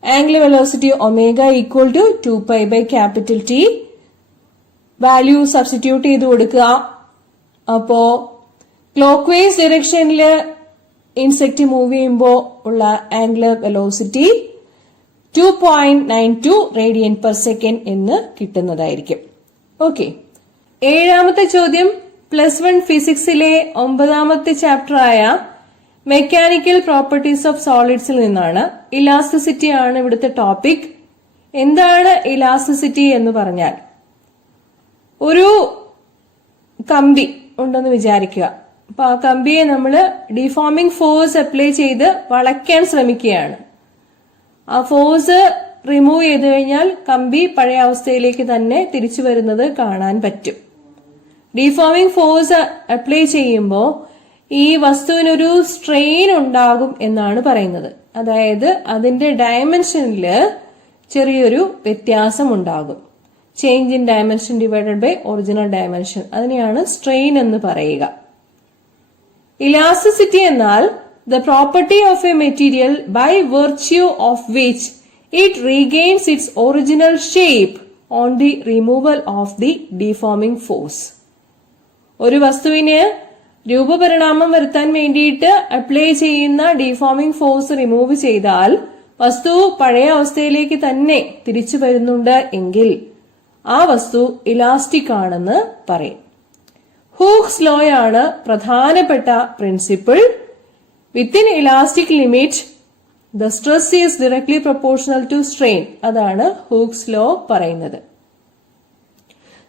Angular velocity omega equal to 2π/T. Value substitute ചെയ്ത് കൊടുക്കുക. അപ്പോ ക്ലോക്ക് വൈസ് ഡിറക്ഷനില് ഇൻസെക്ട് മൂവ് ചെയ്യുമ്പോൾ ഉള്ള angular velocity 2.92 radian per second എന്ന് കിട്ടുന്നതായിരിക്കും. ഓക്കെ. 7ാമത്തെ ചോദ്യം +1 ഫിസിക്സിലെ 9ാമത്തെ ചാപ്റ്റർ ആയ മെക്കാനിക്കൽ പ്രോപ്പർട്ടീസ് ഓഫ് സോളിഡ്സിൽ നിന്നാണ്. ഇലാസ്റ്റിസിറ്റി ആണ് ഇവിടുത്തെ ടോപ്പിക്. എന്താണ് ഇലാസ്റ്റിസിറ്റി എന്ന് പറഞ്ഞാൽ, ഒരു കമ്പി ഉണ്ടെന്ന് വിചാരിക്കുക. അപ്പൊ ആ കമ്പിയെ നമ്മൾ ഡിഫോമിംഗ് ഫോഴ്സ് അപ്ലൈ ചെയ്ത് വളയ്ക്കാൻ ശ്രമിക്കുകയാണ്. ആ ഫോഴ്സ് റിമൂവ് ചെയ്ത് കഴിഞ്ഞാൽ കമ്പി പഴയ അവസ്ഥയിലേക്ക് തന്നെ തിരിച്ചു വരുന്നത് കാണാൻ പറ്റും. ഡിഫോമിംഗ് ഫോഴ്സ് അപ്ലൈ ചെയ്യുമ്പോൾ ഈ വസ്തുവിനൊരു സ്ട്രെയിൻ ഉണ്ടാകും എന്നാണ് പറയുന്നത്. അതായത് അതിന്റെ ഡയമെൻഷനില് ചെറിയൊരു വ്യത്യാസം ഉണ്ടാകും. Change in dimension divided by original dimension, അതിനെയാണ് സ്ട്രെയിൻ എന്ന് പറയുക. ഇലാസ്റ്റിസിറ്റി എന്നാൽ the property of a material by virtue of which it regains its original shape on the removal of the deforming force. ഒരു വസ്തുവിന് രൂപപരിണാമം വരുത്താൻ വേണ്ടിയിട്ട് അപ്ലൈ ചെയ്യുന്ന deforming force remove ചെയ്താൽ വസ്തു പഴയ അവസ്ഥയിലേക്ക് തന്നെ തിരിച്ചു വരുന്നുണ്ട് എങ്കിൽ ആ വസ്തു ഇലാസ്റ്റിക് ആണെന്ന് പറയും. ഹൂക്സ് ലോയാണ് പ്രധാനപ്പെട്ട principle. Within elastic limit the stress is directly proportional to strain. അതാണ് ഹൂക്സ് ലോ പറയുന്നത്.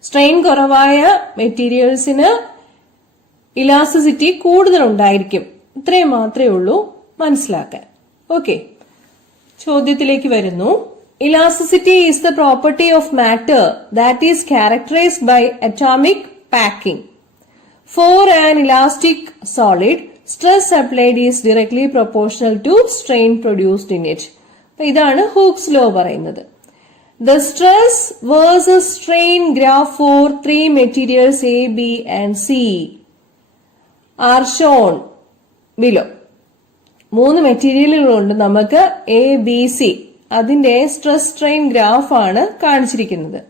സ്ട്രെയിൻ കുറവായ മെറ്റീരിയൽസിന് ഇലാസ്റ്റിസിറ്റി കൂടുതൽ ഉണ്ടായിരിക്കും. ഇത്രയും മാത്രമേ ഉള്ളൂ മനസ്സിലാക്കാൻ. ഓക്കെ, ചോദ്യത്തിലേക്ക് വരുന്നു. Elasticity is the property of matter that is characterised by atomic packing. For an elastic solid, stress applied is directly proportional to strain produced in it. ഇതാണ് ഹൂക്സ് ലോ പറയുന്നത്. The stress versus strain graph for 3 materials A, B and C are shown below. 3 മെറ്റീരിയലുകളുണ്ട് നമുക്ക് A B C. അതിന്റെ stress strain graph ആണ് കാണിച്ചിരിക്കുന്നത്.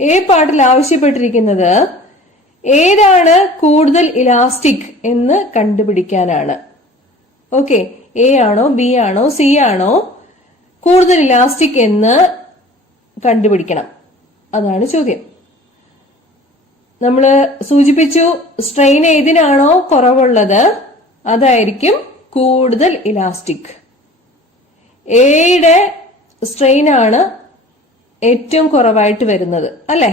A പാർട്ടിൽ ആവശ്യപ്പെട്ടിരിക്കുന്നത് ഏതാണ് കൂടുതൽ ഇലാസ്റ്റിക് എന്ന് കണ്ടുപിടിക്കാനാണ്. ഓക്കെ, എ ആണോ ബി ആണോ സി ആണോ കൂടുതൽ ഇലാസ്റ്റിക് എന്ന് കണ്ടുപിടിക്കണം. അതാണ് ചോദ്യം. നമ്മൾ സൂചിപ്പിച്ചു, സ്ട്രെയിൻ ഏതിനാണോ കുറവുള്ളത് അതായിരിക്കും കൂടുതൽ ഇലാസ്റ്റിക്. എയുടെ സ്ട്രെയിൻ ആണ് ഏറ്റവും കുറവായിട്ട് വരുന്നത് അല്ലെ?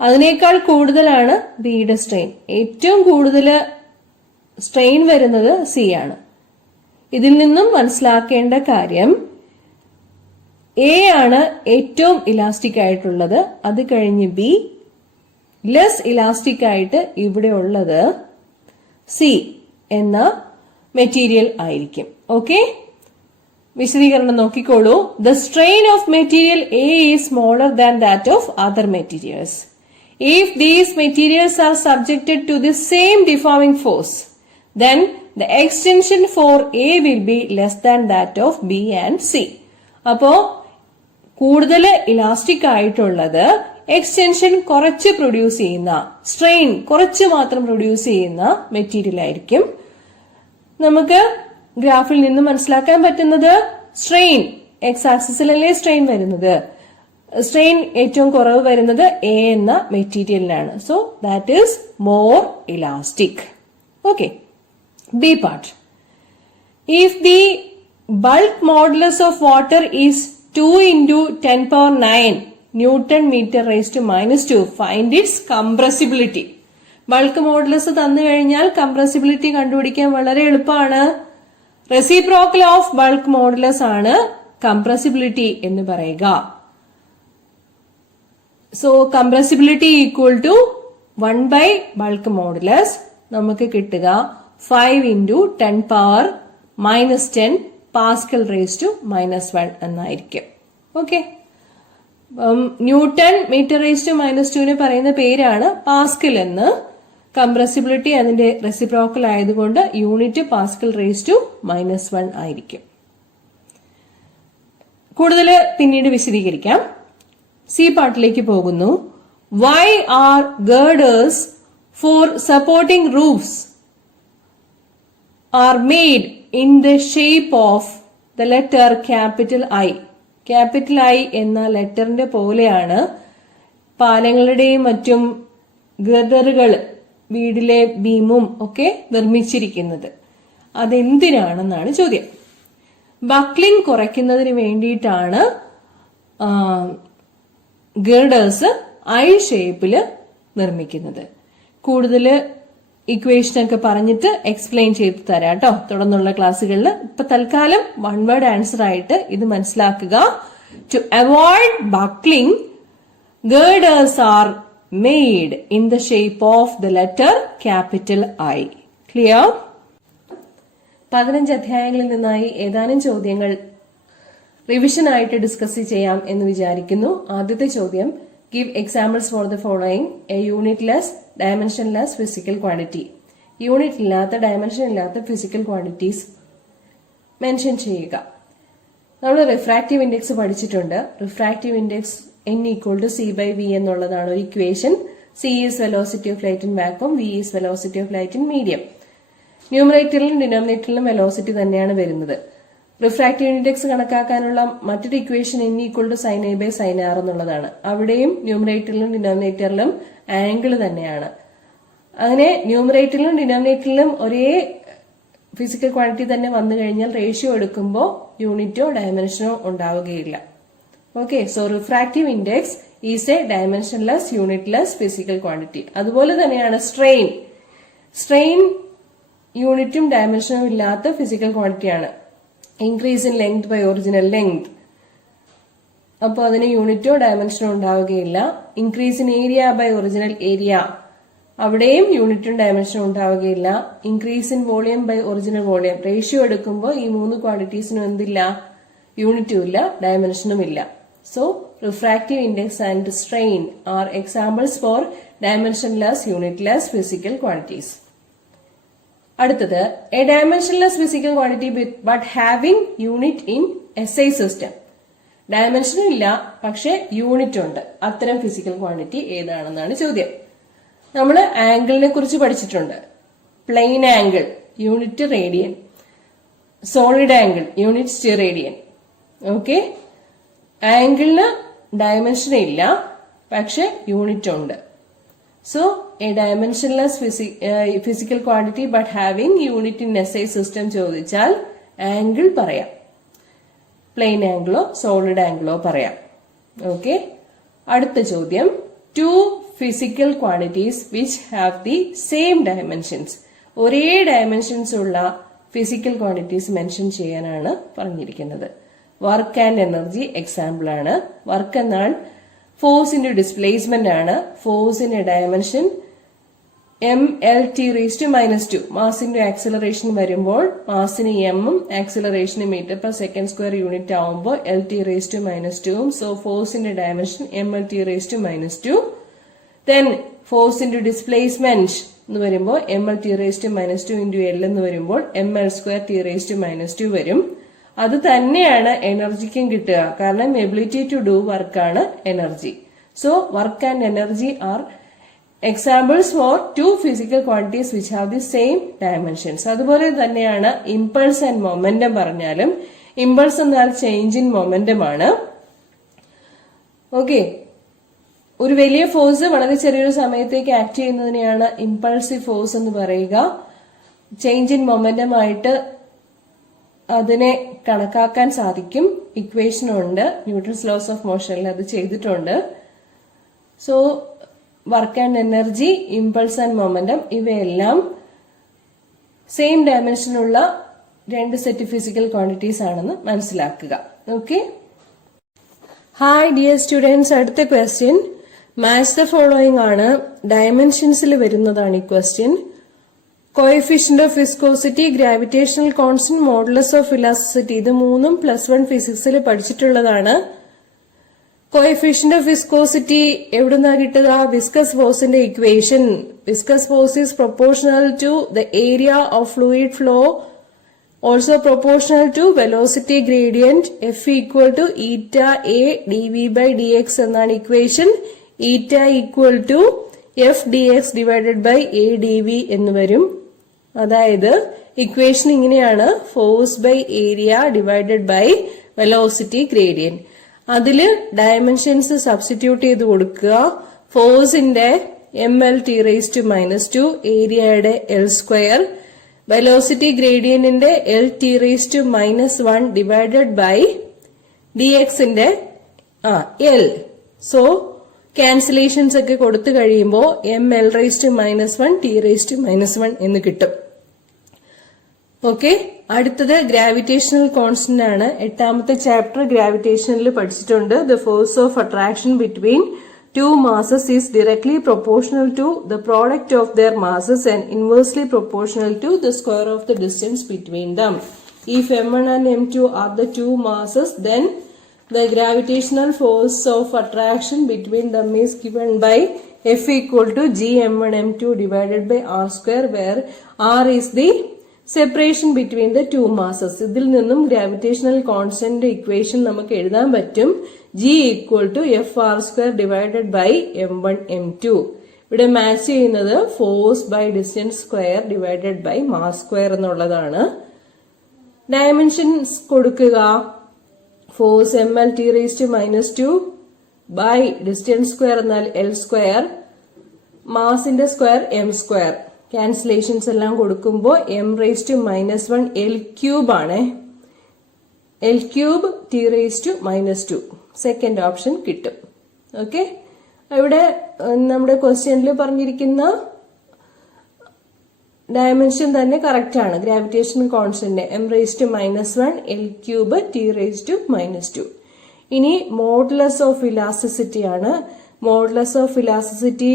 അതിനേക്കാൾ കൂടുതലാണ് ബിയുടെ സ്ട്രെയിൻ. ഏറ്റവും കൂടുതൽ സ്ട്രെയിൻ വരുന്നത് സി ആണ്. ഇതിൽ നിന്നും മനസ്സിലാക്കേണ്ട കാര്യം എ ആണ് ഏറ്റവും ഇലാസ്റ്റിക് ആയിട്ടുള്ളത്, അത് കഴിഞ്ഞ് ബി, ലെസ് ഇലാസ്റ്റിക് ആയിട്ട് ഇവിടെ ഉള്ളത് സി എന്ന മെറ്റീരിയൽ ആയിരിക്കും. ഓക്കെ, വിശദീകരണം നോക്കിക്കോളൂ. The strain of material A is smaller than that of other materials if these materials are subjected to the same deforming force, then the extension for A will be less than that of B and C. അപ്പോ കൂടുതൽ elastic ആയിട്ടുള്ളത് extension കുറച്ച് produce ചെയ്യുന്ന, strain കുറച്ച് മാത്രം produce ചെയ്യുന്ന material ആയിരിക്കും. നമുക്ക് ഗ്രാഫിൽ നിന്ന് മനസ്സിലാക്കാൻ പറ്റുന്നത് സ്ട്രെയിൻ എക്സ് ആക്സിസിലല്ലേ സ്ട്രെയിൻ വരുന്നത്, സ്ട്രെയിൻ ഏറ്റവും കുറവ് വരുന്നത് എ എന്ന മെറ്റീരിയലിനാണ്. So that is more elastic. Okay, B part. If the bulk modulus of water is 2 into 10 power 9 Newton meter raised to -2, find its compressibility. Bulk modulus തന്നു കഴിഞ്ഞാൽ compressibility കണ്ടുപിടിക്കാൻ വളരെ എളുപ്പമാണ്. റെസിപ്രോക്കൽ ഓഫ് ബൾക്ക് മോഡുലസ് ആണ് compressibility എന്ന് പറയുക. So compressibility equal to 1 by bulk modulus. നമുക്ക് കിട്ടുക 5 into 10 power -10 pascal raise to -1 എന്നായിരിക്കും. Okay, newton metre raise to -2 പറയുന്ന പേരാണ് പാസ്കൽ എന്ന്. കംപ്രസിബിലിറ്റി അതിന്റെ റെസിപ്രോക്കൽ ആയതുകൊണ്ട് യൂണിറ്റ് പാസ്കൽ റേസ് ടു -1 ആയിരിക്കും. കൂടുതൽ പിന്നീട് വിശദീകരിക്കാം. സി പാർട്ടിലേക്ക് പോകുന്നു. Why are girders for supporting roofs are made in the shape of the letter capital I. Capital I എന്ന ലെറ്ററിന്റെ പോലെയാണ് പാലങ്ങളുടെയും മറ്റും ഗർഡറുകൾ, വീടിലെ ബീമും ഒക്കെ നിർമ്മിച്ചിരിക്കുന്നത്. അതെന്തിനാണെന്നാണ് ചോദ്യം. ബക്ലിംഗ് കുറയ്ക്കുന്നതിന് വേണ്ടിയിട്ടാണ് ഗർഡേഴ്സ് ഐ ഷേപ്പില് നിർമ്മിക്കുന്നത്. കൂടുതൽ ഇക്വേഷൻ ഒക്കെ പറഞ്ഞിട്ട് എക്സ്പ്ലെയിൻ ചെയ്ത് തരാം കേട്ടോ തുടർന്നുള്ള ക്ലാസ്സുകളിൽ. ഇപ്പൊ തൽക്കാലം 1 word ആൻസർ ആയിട്ട് ഇത് മനസ്സിലാക്കുക. To avoid buckling, girders are made in the shape of the letter capital I. Clear? 15 അധ്യായങ്ങളിൽ നിന്നായി ഏതാനും ചോദ്യങ്ങൾ റിവിഷൻ ആയിട്ട് ഡിസ്കസ് ചെയ്യാം എന്ന് വിചാരിക്കുന്നു. ആദ്യത്തെ ചോദ്യം, give examples for the following: a unitless, dimensionless physical quantity. Unit ഇല്ലാത്ത, ഡയമെൻഷൻ ഇല്ലാത്ത ഫിസിക്കൽ ക്വാണ്ടിറ്റീസ് മെൻഷൻ ചെയ്യുക. നമ്മൾ റിഫ്രാക്റ്റീവ് ഇൻഡെക്സ് പഠിച്ചിട്ടുണ്ട്. റിഫ്രാക്റ്റീവ് ഇൻഡെക്സ് n = c/v എന്നുള്ളതാണ് ഒരു equation. c is velocity of light in vacuum, v is velocity of light in medium. ന്യൂമറേറ്ററിലും ഡിനോമിനേറ്ററിലും velocity തന്നെയാണ് വരുന്നത്. റിഫ്രാക്റ്റീവ് ഇൻഡെക്സ് കണക്കാക്കാനുള്ള മറ്റൊരു equation n = sin a sin r എന്നുള്ളതാണ്. അവിടെയും ന്യൂമറേറ്ററിലും ഡിനോമിനേറ്ററിലും ആംഗിൾ തന്നെയാണ്. അങ്ങനെ ന്യൂമറേറ്ററിലും ഡിനോമിനേറ്ററിലും ഒരേ ഫിസിക്കൽ ക്വാണ്ടിറ്റി തന്നെ വന്നു കഴിഞ്ഞാൽ റേഷ്യോ എടുക്കുമ്പോൾ യൂണിറ്റോ ഡയമെൻഷനോ ഉണ്ടാവുകയില്ല. Okay, so refractive index is a dimensionless unitless physical quantity. അതുപോലെ തന്നെയാണ് സ്ട്രെയിൻ. സ്ട്രെയിൻ യൂണിറ്റും ഡയമെൻഷനും ഇല്ലാത്ത ഫിസിക്കൽ ക്വാണ്ടിറ്റിയാണ്. Increase in length by original length. അപ്പോൾ അതിന് യൂണിറ്റോ ഡയമെൻഷനോ ഉണ്ടാവുകയില്ല. Increase in area by original area, അവിടെയും യൂണിറ്റും ഡയമെൻഷനും ഉണ്ടാവുകയില്ല. Increase in volume by original volume, ratio എടുക്കുമ്പോൾ ഈ 3 ക്വാണ്ടിറ്റീസിനും എന്തില്ല, യൂണിറ്റും ഇല്ല, ഡയമെൻഷനും ഇല്ല. So refractive index and strain are examples for dimensionless unitless physical quantities. അടുത്തത് a dimensionless physical quantity but having unit in SI system. ഡയമെൻഷനും ഇല്ല, പക്ഷെ യൂണിറ്റ് ഉണ്ട്. അത്തരം ഫിസിക്കൽ ക്വാണ്ടിറ്റി ഏതാണെന്നാണ് ചോദ്യം. നമ്മൾ ആംഗിളിനെ കുറിച്ച് പഠിച്ചിട്ടുണ്ട്. Plain angle unit radian, solid angle unit steradian. Okay, ആംഗിളിന് ഡയമെൻഷൻ ഇല്ല, പക്ഷെ യൂണിറ്റ് ഉണ്ട്. So a dimensionless physical quantity but having unit in SI system ചോദിച്ചാൽ ആംഗിൾ പറയാം, പ്ലെയിൻ ആംഗിളോ സോളിഡ് ആംഗിളോ പറയാം. ഓക്കെ, അടുത്ത ചോദ്യം, two physical quantities which have the same dimensions. ഒരേ ഡയമെൻഷൻസ് ഉള്ള ഫിസിക്കൽ ക്വാണ്ടിറ്റീസ് മെൻഷൻ ചെയ്യാനാണ് പറഞ്ഞിരിക്കുന്നത്. വർക്ക് ആൻഡ് എനർജി എക്സാമ്പിൾ ആണ്. വർക്ക് എന്നാൽ ഫോഴ്സിന്റെ ഡിസ്പ്ലേസ്മെന്റ് ആണ്. ഫോഴ്സിന്റെ ഡയമെൻഷൻ mLT⁻². മാസിന്റെ ആക്സിലറേഷൻ വരുമ്പോൾ മാസിന് എമ്മും ആക്സിലറേഷന് മീറ്റർ/സെക്കൻഡ്² യൂണിറ്റ് ആവുമ്പോൾ LT⁻²ഉം. സോ ഫോഴ്സിന്റെ ഡയമെൻഷൻ mLT⁻². ദെൻ ഫോഴ്സിന്റെ ഡിസ്പ്ലേസ്മെന്റ് എന്ന് വരുമ്പോൾ mLT⁻² L എന്ന് വരുമ്പോൾ mL²T⁻² വരും. അത് തന്നെയാണ് എനർജിക്കും കിട്ടുക, കാരണം എബിലിറ്റി ടു ഡു വർക്ക് ആണ് energy. So work and energy are examples for two physical quantities which have the same dimensions. അതുപോലെ തന്നെയാണ് ഇമ്പൾസ് ആൻഡ് മൊമെന്റം പറഞ്ഞാലും. ഇമ്പൾസ് എന്നാൽ ചേഞ്ച് ഇൻ മൊമെന്റം ആണ്. ഓക്കെ, ഒരു വലിയ ഫോഴ്സ് വളരെ ചെറിയൊരു സമയത്തേക്ക് ആക്ട് ചെയ്യുന്നതിനെയാണ് ഇമ്പൾസീവ് ഫോഴ്സ് എന്ന് പറയുക. ചേഞ്ച് ഇൻ മൊമെന്റം ആയിട്ട് അതിനെ കണക്കാക്കാൻ സാധിക്കും. ഇക്വേഷൻ ഉണ്ട്, ന്യൂട്ടൺസ് ലോസ് ഓഫ് മോഷനിൽ അത് ചെയ്തിട്ടുണ്ട്. So work and energy, impulse and momentum ഇവയെല്ലാം സെയിം ഡയമെൻഷനുള്ള രണ്ട് സെറ്റ് ഫിസിക്കൽ ക്വാണ്ടിറ്റീസ് ആണെന്ന് മനസ്സിലാക്കുക. ഓക്കെ, ഹായ് ഡിയർ സ്റ്റുഡൻസ്, അടുത്ത ക്വസ്റ്റ്യൻ മാച്ച് ദ ഫോളോയിങ് ആണ്. ഡയമെൻഷൻസിൽ വരുന്നതാണ് ഈ question. Coefficient of viscosity, gravitational constant, modulus of elasticity. ഇത് മൂന്നും +1 ഫിസിക്സിൽ പഠിച്ചിട്ടുള്ളതാണ്. കോഎഫിഷ്യന്റ് ഓഫ് വിസ്കോസിറ്റി എവിടുന്നാ കിട്ടുക? വിസ്കസ് ഫോഴ്സിന്റെ equation. Viscous force is proportional to the area of fluid flow, also proportional to velocity gradient. F equal to eta A dV/dx എന്നാണ് equation. eta equal to F dx divided by A dV എന്ന് വരും. അതായത് equation ഇങ്ങനെയാണ്: force by area divided by velocity gradient. അതില് dimensions substitute ചെയ്ത് കൊടുക്കുക. ഫോഴ്സിന്റെ mLT⁻², ഏരിയയുടെ L², വെലോസിറ്റി ഗ്രേഡിയന്റിന്റെ LT⁻⁻1 ഡിവൈഡഡ് ബൈ dxന്റെ L. സോ ക്യാൻസലേഷൻസ് ഒക്കെ കൊടുത്തു കഴിയുമ്പോൾ mL⁻⁻1 T⁻⁻1 എന്ന് കിട്ടും. ഓക്കെ, അടുത്തത് ഗ്രാവിറ്റേഷണൽ കോൺസ്റ്റന്റ് ആണ്. 8ാമത്തെ ചാപ്റ്റർ ഗ്രാവിറ്റേഷനിൽ പഠിച്ചിട്ടുണ്ട്. The force of attraction between two masses is directly proportional to the product of their masses and inversely proportional to the square of the distance between them. If m1 and m2 are the two masses, then the gravitational force of attraction between them is given by F equal to Gm1 m2 divided by r², where r is the separation between the two masses. ഇതിൽ നിന്നും gravitational constant equation നമുക്ക് എഴുതാൻ പറ്റും. G equal to Fr² divided by m1 m2. ഇവിടെ match ചെയ്യുന്നത് force by distance square divided by mass square എന്നുള്ളതാണ്. Dimensions കൊടുക്കുക. Force mLT⁻² by distance square എന്നാൽ L², മാസിന്റെ സ്ക്വയർ m². ക്യാൻസലേഷൻസ് എല്ലാം കൊടുക്കുമ്പോൾ m⁻⁻1 L³ ആണ്. L³ T⁻². സെക്കൻഡ് ഓപ്ഷൻ കിട്ടും. Okay, ഇവിടെ നമ്മുടെ ക്വസ്റ്റ്യനിൽ പറഞ്ഞിരിക്കുന്ന ഡയമെൻഷൻ തന്നെ കറക്റ്റ് ആണ്. Gravitational constant m⁻⁻1 L³ T⁻². ഇനി മോഡുലസ് ഓഫ് ഇലാസ്റ്റിസിറ്റി ആണ്. Modulus of elasticity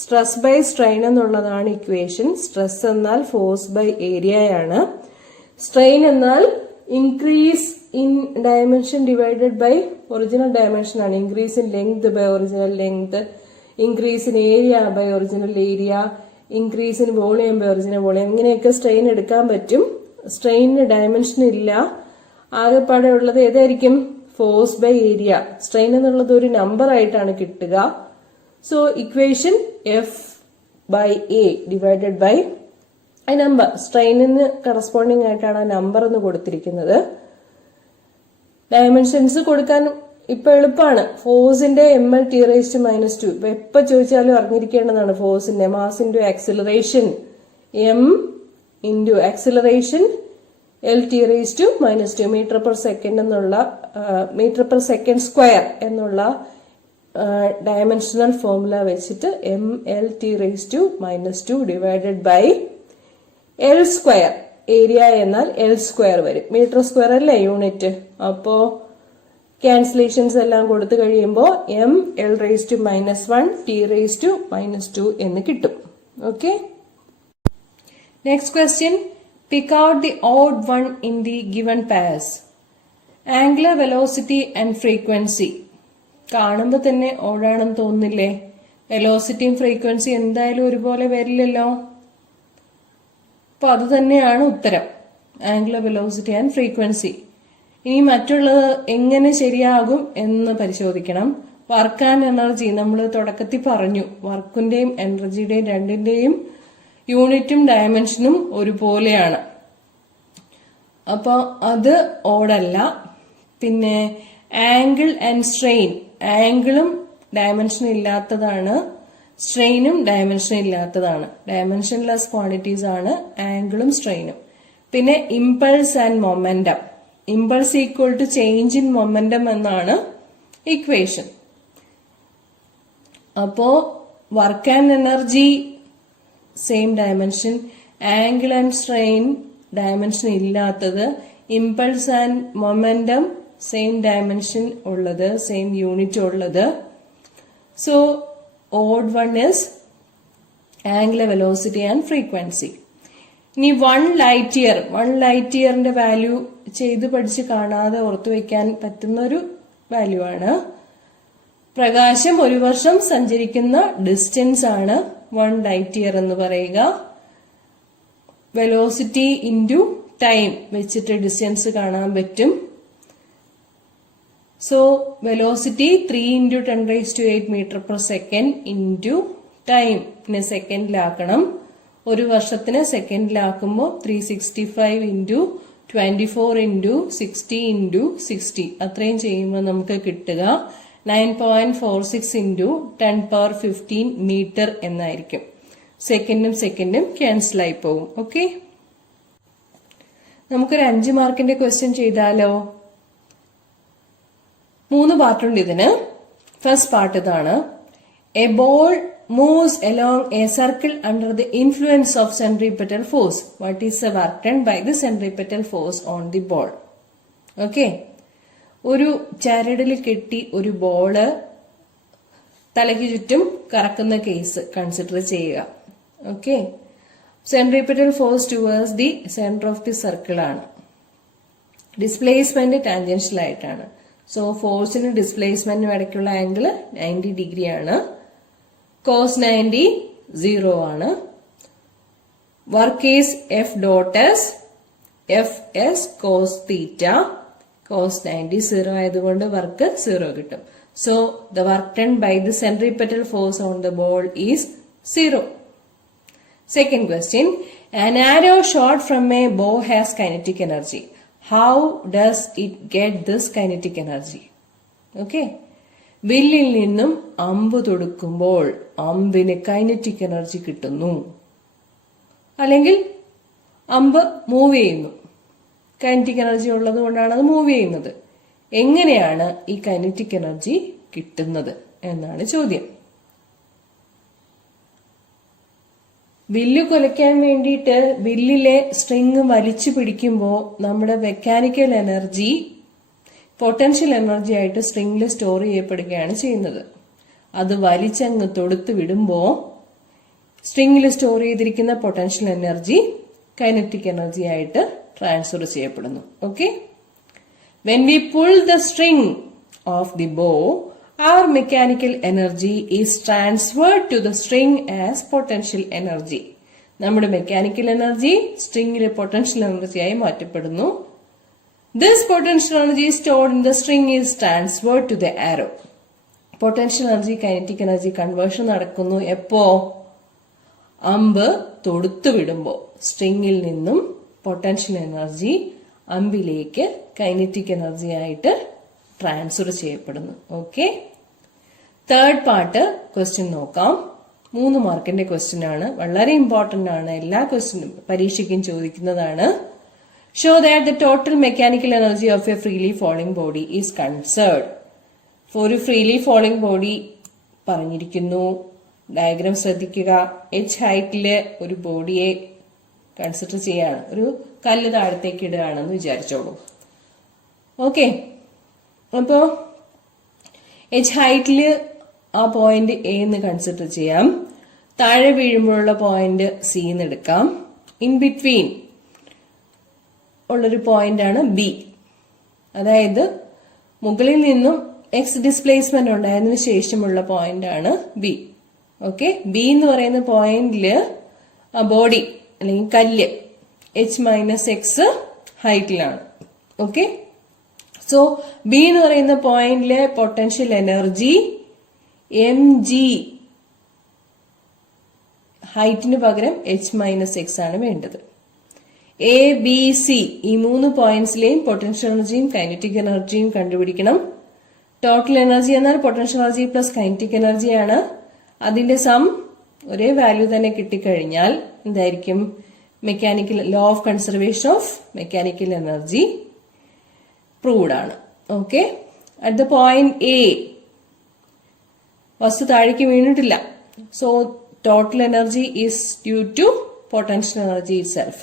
stress by strain എന്നുള്ളതാണ് ഇക്വേഷൻ. സ്ട്രെസ് എന്നാൽ ഫോഴ്സ് ബൈ ഏരിയയാണ്. സ്ട്രെയിൻ എന്നാൽ increase in dimension divided by original dimension ആണ്. increase in length by original length, increase in area by original area, increase in volume by original volume. ഇങ്ങനെയൊക്കെ strain എടുക്കാൻ പറ്റും. സ്ട്രെയിനിന് dimension ഇല്ല. ആകെപ്പാടെ ഉള്ളത് ഏതായിരിക്കും? Force by area. സ്ട്രെയിൻ എന്നുള്ളത് ഒരു നമ്പർ ആയിട്ടാണ് കിട്ടുക. So equation F by A divided by ആ നമ്പർ. സ്ട്രെയിനിന് കറസ്പോണ്ടിങ് ആയിട്ടാണ് ആ നമ്പർ എന്ന് കൊടുത്തിരിക്കുന്നത്. ഡയമെൻഷൻസ് കൊടുക്കാൻ ഇപ്പൊ എളുപ്പമാണ്. ഫോഴ്സിന്റെ ml(T)-2. ഇപ്പൊ എപ്പോ ചോദിച്ചാലും അറിഞ്ഞിരിക്കേണ്ടതാണ് ഫോഴ്സിന്റെ. Mass into acceleration m into acceleration L(T)-2 metre per second എന്നുള്ള മീറ്റർ പെർ സെക്കൻഡ് സ്ക്വയർ എന്നുള്ള ഡയമെൻഷണൽ ഫോർമുല വെച്ചിട്ട് ml(T)-2 divided by L square. Area എന്നാൽ എൽ സ്ക്വയർ വരും. മീറ്റർ സ്ക്വയർ അല്ലേ യൂണിറ്റ്. അപ്പോ ക്യാൻസലേഷൻസ് എല്ലാം കൊടുത്തു കഴിയുമ്പോൾ ml(1 T)-2 എന്ന് കിട്ടും. Okay, next question. Pick out the odd one in the given pairs. Angular velocity and frequency. കാണുമ്പോൾ തന്നെ ഓടാണെന്ന് തോന്നുന്നില്ലേ? വെലോസിറ്റിയും ഫ്രീക്വൻസി എന്തായാലും ഒരുപോലെ വരില്ലല്ലോ. അപ്പൊ അത് തന്നെയാണ് ഉത്തരം, ആംഗുലർ വെലോസിറ്റി ആൻഡ് ഫ്രീക്വൻസി. ഇനി മറ്റുള്ളത് എങ്ങനെ ശരിയാകും എന്ന് പരിശോധിക്കണം. വർക്ക് ആൻഡ് എനർജി നമ്മൾ തുടക്കത്തിൽ പറഞ്ഞു. വർക്കിന്റെയും എനർജിയുടെയും രണ്ടിന്റെയും യൂണിറ്റും ഡയമെൻഷനും ഒരുപോലെയാണ്. അപ്പൊ അത് ഓടല്ല. പിന്നെ ആംഗിൾ ആൻഡ് സ്ട്രെയിൻ. ആംഗിളും ഡയമെൻഷൻ ഇല്ലാത്തതാണ്, സ്ട്രെയിനും ഡയമെൻഷൻ ഇല്ലാത്തതാണ്. ഡയമെൻഷൻലെസ് ക്വാണ്ടിറ്റീസ് ആണ് ആംഗിളും സ്ട്രെയിനും. പിന്നെ impulse and momentum. Impulse equal to change in momentum എന്നാണ് ഇക്വേഷൻ. അപ്പോ work and energy same dimension, angle and strain dimension ഇല്ലാത്തത്, impulse and momentum same dimension ഉള്ളത്, സെയിം യൂണിറ്റ് ഉള്ളത്. So odd one is angular velocity and frequency. ഇനി 1 light year. 1 light yearന്റെ value ചെയ്ത് പഠിച്ച് കാണാതെ ഓർത്തു വെക്കാൻ പറ്റുന്ന ഒരു വാല്യൂ ആണ്. പ്രകാശം ഒരു വർഷം സഞ്ചരിക്കുന്ന ഡിസ്റ്റൻസ് ആണ് 1 light year എന്ന് പറയുക. വെലോസിറ്റി ഇൻറ്റു ടൈം വെച്ചിട്ട് ഡിസ്റ്റൻസ് കാണാൻ പറ്റും. So velocity 3 × 10⁸ metre per second into ടൈമിനെ സെക്കൻഡിലാക്കണം. ഒരു വർഷത്തിന് സെക്കൻഡിലാക്കുമ്പോൾ 365 × 24 × 60 × 60 അത്രയും ചെയ്യുമ്പോൾ നമുക്ക് കിട്ടുക 9.46 × 10⁻15 മീറ്റർ എന്നായിരിക്കും. സെക്കൻഡും ക്യാൻസൽ ആയി പോകും. ഓക്കെ, നമുക്കൊരു 5 മാർക്കിന്റെ ക്വസ്റ്റ്യൻ ചെയ്താലോ? 3 പാർട്ടുണ്ട് ഇതിന്. ഫസ്റ്റ് പാർട്ട് ഇതാണ്. A ball moves along a circle under the influence of centripetal force. What is the work done by the centripetal force on the ball? Okay, ഒരു ചരടിൽ കെട്ടി ഒരു ബോള് തലയ്ക്ക് ചുറ്റും കറക്കുന്ന കേസ് കൺസിഡർ ചെയ്യുക. Okay, centripetal force towards the centre of the circle ആണ്. Displacement tangential ആയിട്ടാണ്. സോ ഫോഴ്സിന് ഡിസ്പ്ലേസ്മെന്റിനും ഇടയ്ക്കുള്ള ആംഗിൾ 90 ഡിഗ്രി ആണ്. കോസ് 90 0 ആണ്. Work is F dot S, F S cos theta. Cos 90 0 ആയതുകൊണ്ട് വർക്ക് 0 കിട്ടും. So the work done by the centripetal force on the ball is 0. Second question. An arrow shot from a bow has kinetic energy. How does it get this kinetic energy? Okay. വില്ലിൽ നിന്നും അമ്പ് തൊടുക്കുമ്പോൾ അമ്പിന് kinetic energy കിട്ടുന്നു. അല്ലെങ്കിൽ അമ്പ് move ചെയ്യുന്നു. Kinetic energy ഉള്ളത് കൊണ്ടാണ് അത് move ചെയ്യുന്നത്. എങ്ങനെയാണ് ഈ കൈനറ്റിക് എനർജി കിട്ടുന്നത് എന്നാണ് ചോദ്യം. വില്ല് കൊലയ്ക്കാൻ വേണ്ടിയിട്ട് വില്ലിലെ സ്ട്രിങ് വലിച്ചു പിടിക്കുമ്പോൾ നമ്മുടെ മെക്കാനിക്കൽ എനർജി പൊട്ടൻഷ്യൽ എനർജി ആയിട്ട് സ്ട്രിങ്ങിൽ സ്റ്റോർ ചെയ്യപ്പെടുകയാണ് ചെയ്യുന്നത്. അത് വലിച്ചങ്ങ് തൊടുത്ത് വിടുമ്പോൾ സ്ട്രിങ്ങിൽ സ്റ്റോർ ചെയ്തിരിക്കുന്ന പൊട്ടൻഷ്യൽ എനർജി കൈനറ്റിക് എനർജി ആയിട്ട് ട്രാൻസ്ഫർ ചെയ്യപ്പെടുന്നു. Okay, when we pull the string of the bow, our mechanical energy is transferred to the string as potential energy. നമ്മുടെ mechanical energy സ്ട്രിംഗിലെ പൊട്ടൻഷ്യൽ എനർജിയായി മാറ്റപ്പെടുന്നു. This potential energy stored in the string is transferred to the arrow. Potential energy kinetic energy conversion നടക്കുന്നു എപ്പോ? അമ്പ് തൊടുത്തു വിടുമ്പോ സ്ട്രിംഗിൽ നിന്നും potential energy അമ്പിലേക്ക് kinetic energy ആയിട്ട് transfer ചെയ്യപ്പെടുന്നു. ഓക്കെ, തേർഡ് പാർട്ട് ക്വസ്റ്റ്യൻ നോക്കാം. 3 മാർക്കിന്റെ ക്വസ്റ്റ്യൻ ആണ്, വളരെ ഇമ്പോർട്ടന്റ് ആണ്, എല്ലാ ക്വസ്റ്റ്യനും പരീക്ഷയ്ക്കും ചോദിക്കുന്നതാണ്. Show that the total mechanical energy of a freely falling body is conserved. ഒരു ഫ്രീലി ഫോളിംഗ് ബോഡി പറഞ്ഞിരിക്കുന്നു. ഡയഗ്രാം ശ്രദ്ധിക്കുക. h ഹൈറ്റില് ഒരു ബോഡിയെ കൺസിഡർ ചെയ്യാണ്, ഒരു കല്ല് താഴത്തേക്ക് ഇടുകയാണെന്ന് വിചാരിച്ചോളൂ. ഓക്കെ, അപ്പോ h ഹൈറ്റില് ആ പോയിന്റ് എ എന്ന് കൺസിഡർ ചെയ്യാം. താഴെ വീഴുമ്പോഴുള്ള പോയിന്റ് സി എന്ന് എടുക്കാം. ഇൻ ബിറ്റ്വീൻ ഉള്ളൊരു പോയിന്റ് ആണ് ബി. അതായത് മുകളിൽ നിന്നും എക്സ് ഡിസ്പ്ലേസ്മെന്റ് ഉണ്ടായതിനു ശേഷമുള്ള പോയിന്റ് ആണ് ബി. ഓക്കെ, ബി എന്ന് പറയുന്ന പോയിന്റില് ആ ബോഡി അല്ലെങ്കിൽ കല്ല് h-x ഹൈറ്റിലാണ്. ഓക്കെ, സോ ബി എന്ന് പറയുന്ന പോയിന്റിലെ പൊട്ടൻഷ്യൽ എനർജി mg, ഹൈറ്റിന് പകരം h-x ആണ് വേണ്ടത്. എ ബി സി ഈ 3 പോയിന്റ്സിലെയും പൊട്ടൻഷ്യൽ എനർജിയും കൈനറ്റിക് എനർജിയും കണ്ടുപിടിക്കണം. ടോട്ടൽ എനർജി എന്നാൽ പൊട്ടൻഷ്യൽ എനർജി പ്ലസ് കൈനറ്റിക് എനർജിയാണ്. അതിന്റെ സം ഒരേ വാല്യൂ തന്നെ കിട്ടിക്കഴിഞ്ഞാൽ എന്തായിരിക്കും? Mechanical law of conservation of mechanical energy proved ആണ്. Okay, at the point A വസ്തു താഴേക്ക് വീണിട്ടില്ല. So total energy is due to potential energy itself.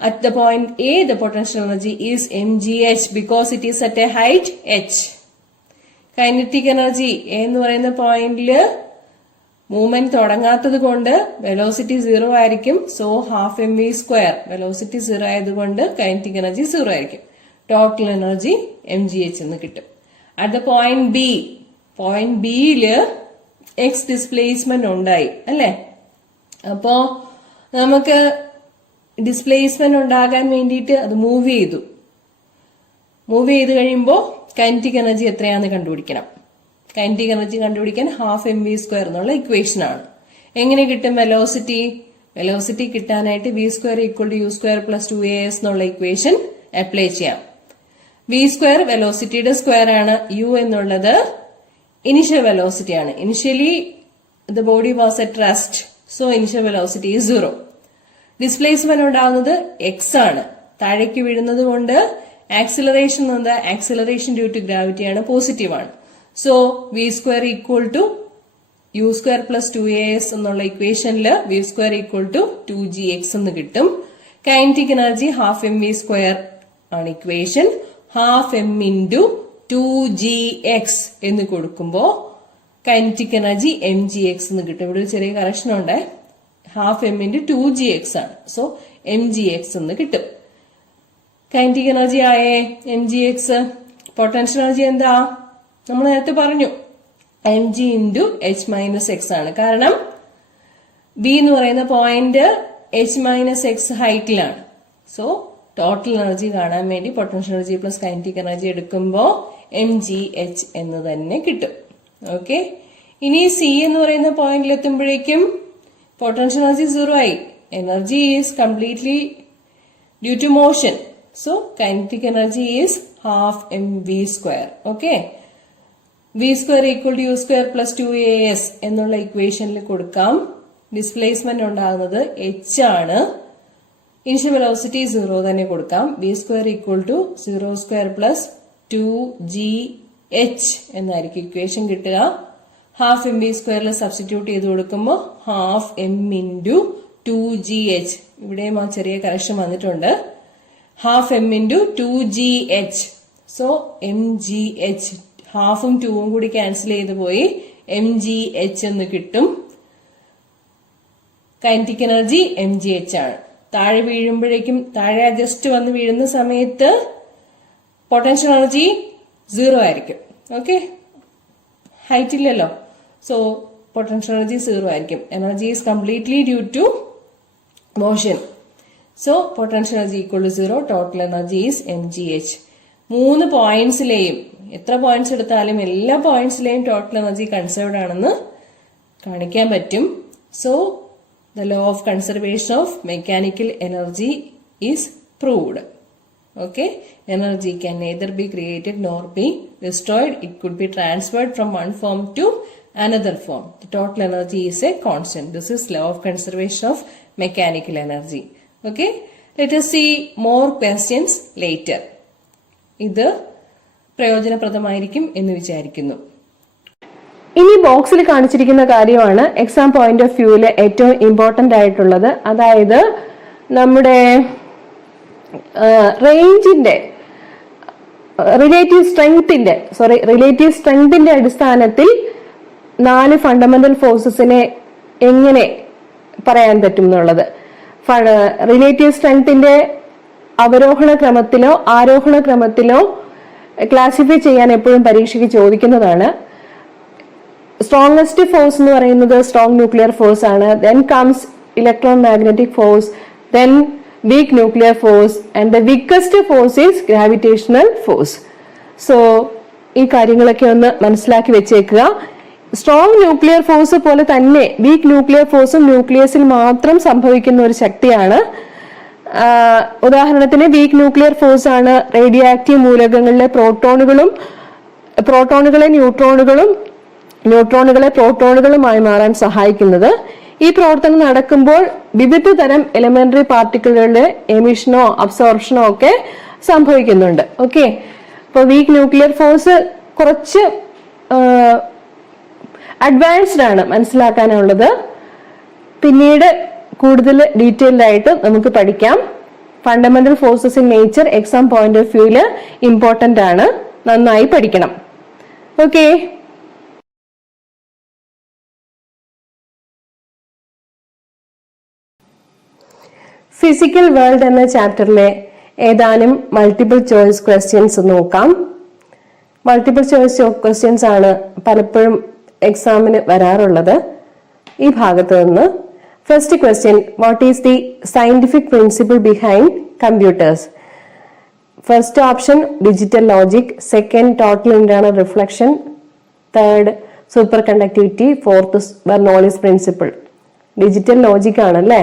At the point A, the potential energy is mgh because it is at a height h. Kinetic energy എന്ന് പറയുന്ന പോയിന്റില് movement തുടങ്ങാത്തത് കൊണ്ട് velocity 0 ആയിരിക്കും. So half mv². Velocity 0 ആയതുകൊണ്ട് kinetic energy 0 ആയിരിക്കും. Total energy mgh എന്ന് കിട്ടും. At the point B, point ബിയില് X displacement ഉണ്ടായി അല്ലെ? അപ്പോ നമുക്ക് ഡിസ്പ്ലേസ്മെന്റ് ഉണ്ടാകാൻ വേണ്ടിയിട്ട് അത് മൂവ് ചെയ്തു. മൂവ് ചെയ്ത് കഴിയുമ്പോൾ കൈനറ്റിക് എനർജി എത്രയാണെന്ന് കണ്ടുപിടിക്കണം. കൈനറ്റിക് എനർജി കണ്ടുപിടിക്കാൻ ഹാഫ് mv² എന്നുള്ള ഇക്വേഷൻ ആണ്. എങ്ങനെ കിട്ടും വെലോസിറ്റി? വെലോസിറ്റി കിട്ടാനായിട്ട് v² = u² + 2as എന്നുള്ള ഇക്വേഷൻ അപ്ലൈ ചെയ്യാം. v² വെലോസിറ്റിയുടെ സ്ക്വയർ ആണ്. u എന്നുള്ളത് ഇനിഷ്യൽ വെലോസിറ്റി ആണ്. Initially the body was at rest, so initial velocity is 0. Displacement ഉണ്ടാകുന്നത് എക്സ് ആണ്. താഴേക്ക് വീഴുന്നത് കൊണ്ട് ആക്സിലറേഷൻ എന്നത് ആക്സിലറേഷൻ ഡ്യൂ ടു ഗ്രാവിറ്റി ആണ്, പോസിറ്റീവ് ആണ്. സോ v² = u² + 2as എന്നുള്ള ഇക്വേഷനിൽ v² = 2gx എന്ന് കിട്ടും. കൈനറ്റിക് എനർജി ഹാഫ് mv² ആണ് ഇക്വേഷൻ. ഹാഫ് m × 2gx എന്ന് കൊടുക്കുമ്പോ കൈനറ്റിക് എനർജി mgx എന്ന് കിട്ടും. ഇവിടെ ഒരു ചെറിയ കറക്ഷൻ ഉണ്ട്. ഹാഫ് m × 2gx ആണ്. സോ mgx എന്ന് കിട്ടും. കൈനറ്റിക് എനർജി ആയേ mgx. പൊട്ടൻഷ്യൽ എനർജി എന്താ? നമ്മൾ നേരത്തെ പറഞ്ഞു mg × h-x ആണ്. കാരണം ബി എന്ന് പറയുന്ന പോയിന്റ് h-x ഹൈറ്റിലാണ്. സോ ടോട്ടൽ എനർജി കാണാൻ വേണ്ടി potential energy plus kinetic energy എടുക്കുമ്പോൾ mgh എന്ന് തന്നെ കിട്ടും. ഓക്കെ, ഇനി സി എന്ന് പറയുന്ന പോയിന്റിൽ എത്തുമ്പോഴേക്കും potential energy 0 ആയി. Energy is completely due to motion. So kinetic energy is half mv². Okay. v² = u² + 2as എന്നുള്ള ഇക്വേഷനിൽ കൊടുക്കാം. ഡിസ്പ്ലേസ്മെന്റ് ഉണ്ടാകുന്നത് h ആണ്. ഇനിഷ്യൽ വെലോസിറ്റി 0 തന്നെ കൊടുക്കാം. v² = 0² + 2gh എന്നായിരിക്കും ഇക്വേഷൻ കിട്ടുക. ഹാഫ് mv² സബ്സ്റ്റിറ്റ്യൂട്ട് ചെയ്ത് കൊടുക്കുമ്പോൾ ഹാഫ് m × 2gh. ഇവിടെയും ആ ചെറിയ കറക്ഷൻ വന്നിട്ടുണ്ട്. Half m × 2gh. So mgh, ഹാഫും 2ഉം കൂടി ക്യാൻസൽ ചെയ്ത് പോയി mgh എന്ന് കിട്ടും. കൈനറ്റിക് എനർജി mgh ആണ്. താഴെ വീഴുമ്പോഴേക്കും താഴെ ജസ്റ്റ് വന്ന് വീഴുന്ന സമയത്ത് പൊട്ടൻഷ്യൽ എനർജി 0 ആയിരിക്കും. ഓക്കെ, ഹൈറ്റ് ഇല്ലല്ലോ, സോ പൊട്ടൻഷ്യൽ എനർജി 0 ആയിരിക്കും. Energy is completely due to motion. So potential energy equal to 0. Total energy is mgh. 3 പോയിന്റ്സിലെയും എത്ര പോയിന്റ്സ് എടുത്താലും എല്ലാ പോയിന്റ്സിലെയും ടോട്ടൽ എനർജി കൺസേർവ്ഡ് ആണെന്ന് കാണിക്കാൻ പറ്റും. So the law of conservation of mechanical energy is proved. Okay, energy can neither be created nor be destroyed. It could be transferred from one form to another form. The total energy is a constant. This is law of conservation of mechanical energy. Okay, let us see more questions later. ഇത് പ്രയോജനപ്രദമായിരിക്കും എന്ന് വിചാരിക്കുന്നു. ഇനി ബോക്സിൽ കാണിച്ചിരിക്കുന്ന കാര്യമാണ് exam point of വ്യൂവിൽ ഏറ്റവും important ആയിട്ടുള്ളത്. അതായത് നമ്മുടെ റേഞ്ചിന്റെ റിലേറ്റീവ് സ്ട്രെങ്ത്തിന്റെ അടിസ്ഥാനത്തിൽ 4 ഫണ്ടമെന്റൽ ഫോഴ്സസിനെ എങ്ങനെ പറയാൻ പറ്റും എന്നുള്ളത്. റിലേറ്റീവ് സ്ട്രെങ്ത്തിന്റെ അവരോഹണ ക്രമത്തിലോ ആരോഹണ ക്രമത്തിലോ ക്ലാസിഫൈ ചെയ്യാൻ എപ്പോഴും പരീക്ഷയ്ക്ക് ചോദിക്കുന്നതാണ്. സ്ട്രോങ്സ്റ്റ് ഫോഴ്സ് എന്ന് പറയുന്നത് സ്ട്രോങ് ന്യൂക്ലിയർ ഫോഴ്സ് ആണ്. Then comes electro magnetic force, then weak nuclear force, and the weakest force is gravitational force. So ഈ കാര്യങ്ങളൊക്കെ ഒന്ന് മനസ്സിലാക്കി വെച്ചേക്കുക. സ്ട്രോങ് ന്യൂക്ലിയർ ഫോഴ്സ് പോലെ തന്നെ വീക്ക് ന്യൂക്ലിയർ ഫോഴ്സും ന്യൂക്ലിയസിൽ മാത്രം സംഭവിക്കുന്ന ഒരു ശക്തിയാണ്. ഉദാഹരണത്തിന് വീക്ക് ന്യൂക്ലിയർ ഫോഴ്സ് ആണ് റേഡിയോ ആക്റ്റീവ് മൂലകങ്ങളിലെ പ്രോട്ടോണുകളെ ന്യൂട്രോണുകളെ പ്രോട്ടോണുകളുമായി മാറാൻ സഹായിക്കുന്നത്. ഈ പ്രവർത്തനം നടക്കുമ്പോൾ വിവിധ തരം എലിമെന്ററി പാർട്ടിക്കിളുകളുടെ എമിഷനോ അബ്സോർപ്ഷനോ ഒക്കെ സംഭവിക്കുന്നുണ്ട്. ഓക്കെ, അപ്പൊ വീക്ക് ന്യൂക്ലിയർ ഫോഴ്സ് കുറച്ച് അഡ്വാൻസ്ഡ് ആണ് മനസ്സിലാക്കാനുള്ളത്. പിന്നീട് കൂടുതൽ ഡീറ്റെയിൽഡ് ആയിട്ട് നമുക്ക് പഠിക്കാം. Fundamental forces in nature exam point of വ്യൂവില് ഇമ്പോർട്ടന്റ് ആണ്, നന്നായി പഠിക്കണം. ഓക്കെ, ഫിസിക്കൽ വേൾഡ് എന്ന ചാപ്റ്ററിലെ ഏതാനും മൾട്ടിപ്പിൾ ചോയ്സ് ക്വസ്റ്റ്യൻസ് നോക്കാം. മൾട്ടിപ്പിൾ ചോയ്സ് ക്വസ്റ്റ്യൻസ് ആണ് പലപ്പോഴും എക്സാമിന് വരാറുള്ളത്. ഈ ഭാഗത്ത് നിന്ന് first question, what is the scientific principle behind computers? First option digital logic, second total internal reflection, third superconductivity, fourth Bernoulli's principle. Digital logic ആണല്ലേ,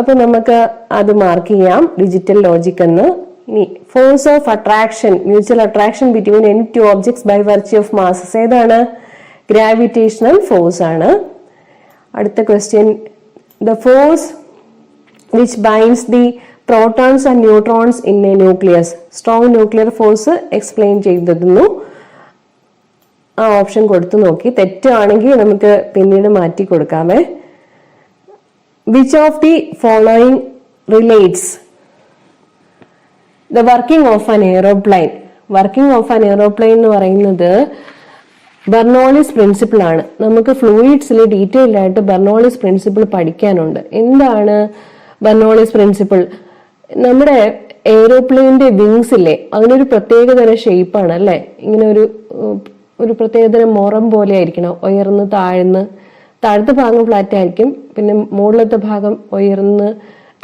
അപ്പൊ നമുക്ക് അത് മാർക്ക് ചെയ്യാം, ഡിജിറ്റൽ ലോജിക് എന്ന്. ഇനി force of attraction, mutual attraction between any two objects by virtue of masses, ഏതാണ്? Gravitational force ആണ്. അടുത്ത question, the force which binds the protons and neutrons in a nucleus. Strong nuclear force explain ചെയ്തിരുന്നു. ആ option കൊടുത്തു നോക്കി, തെറ്റാണെങ്കിൽ നമുക്ക് പിന്നീട് മാറ്റി കൊടുക്കാമേ. Which of the following relates the working of an aeroplane? Working of an aeroplane എന്ന് പറയുന്നത് ബെർണോളിസ് പ്രിൻസിപ്പിൾ ആണ്. നമുക്ക് ഫ്ലൂയിഡ്സിൽ ഡീറ്റെയിൽഡ് ആയിട്ട് ബെർണോളിസ് പ്രിൻസിപ്പിൾ പഠിക്കാനുണ്ട്. എന്താണ് ബെർണോളിസ് പ്രിൻസിപ്പിൾ? നമ്മുടെ എയ്റോപ്ലെയിനിന്റെ വിങ്സ് ഇല്ലേ, അതിനൊരു പ്രത്യേകതരം ഷേപ്പാണ് അല്ലെ. ഇങ്ങനെ ഒരു പ്രത്യേകതരം മൊറം പോലെ ആയിരിക്കണം, ഉയർന്ന് താഴത്തെ ഭാഗം ഫ്ലാറ്റ് ആയിരിക്കും, പിന്നെ മുകളിലത്തെ ഭാഗം ഉയർന്ന്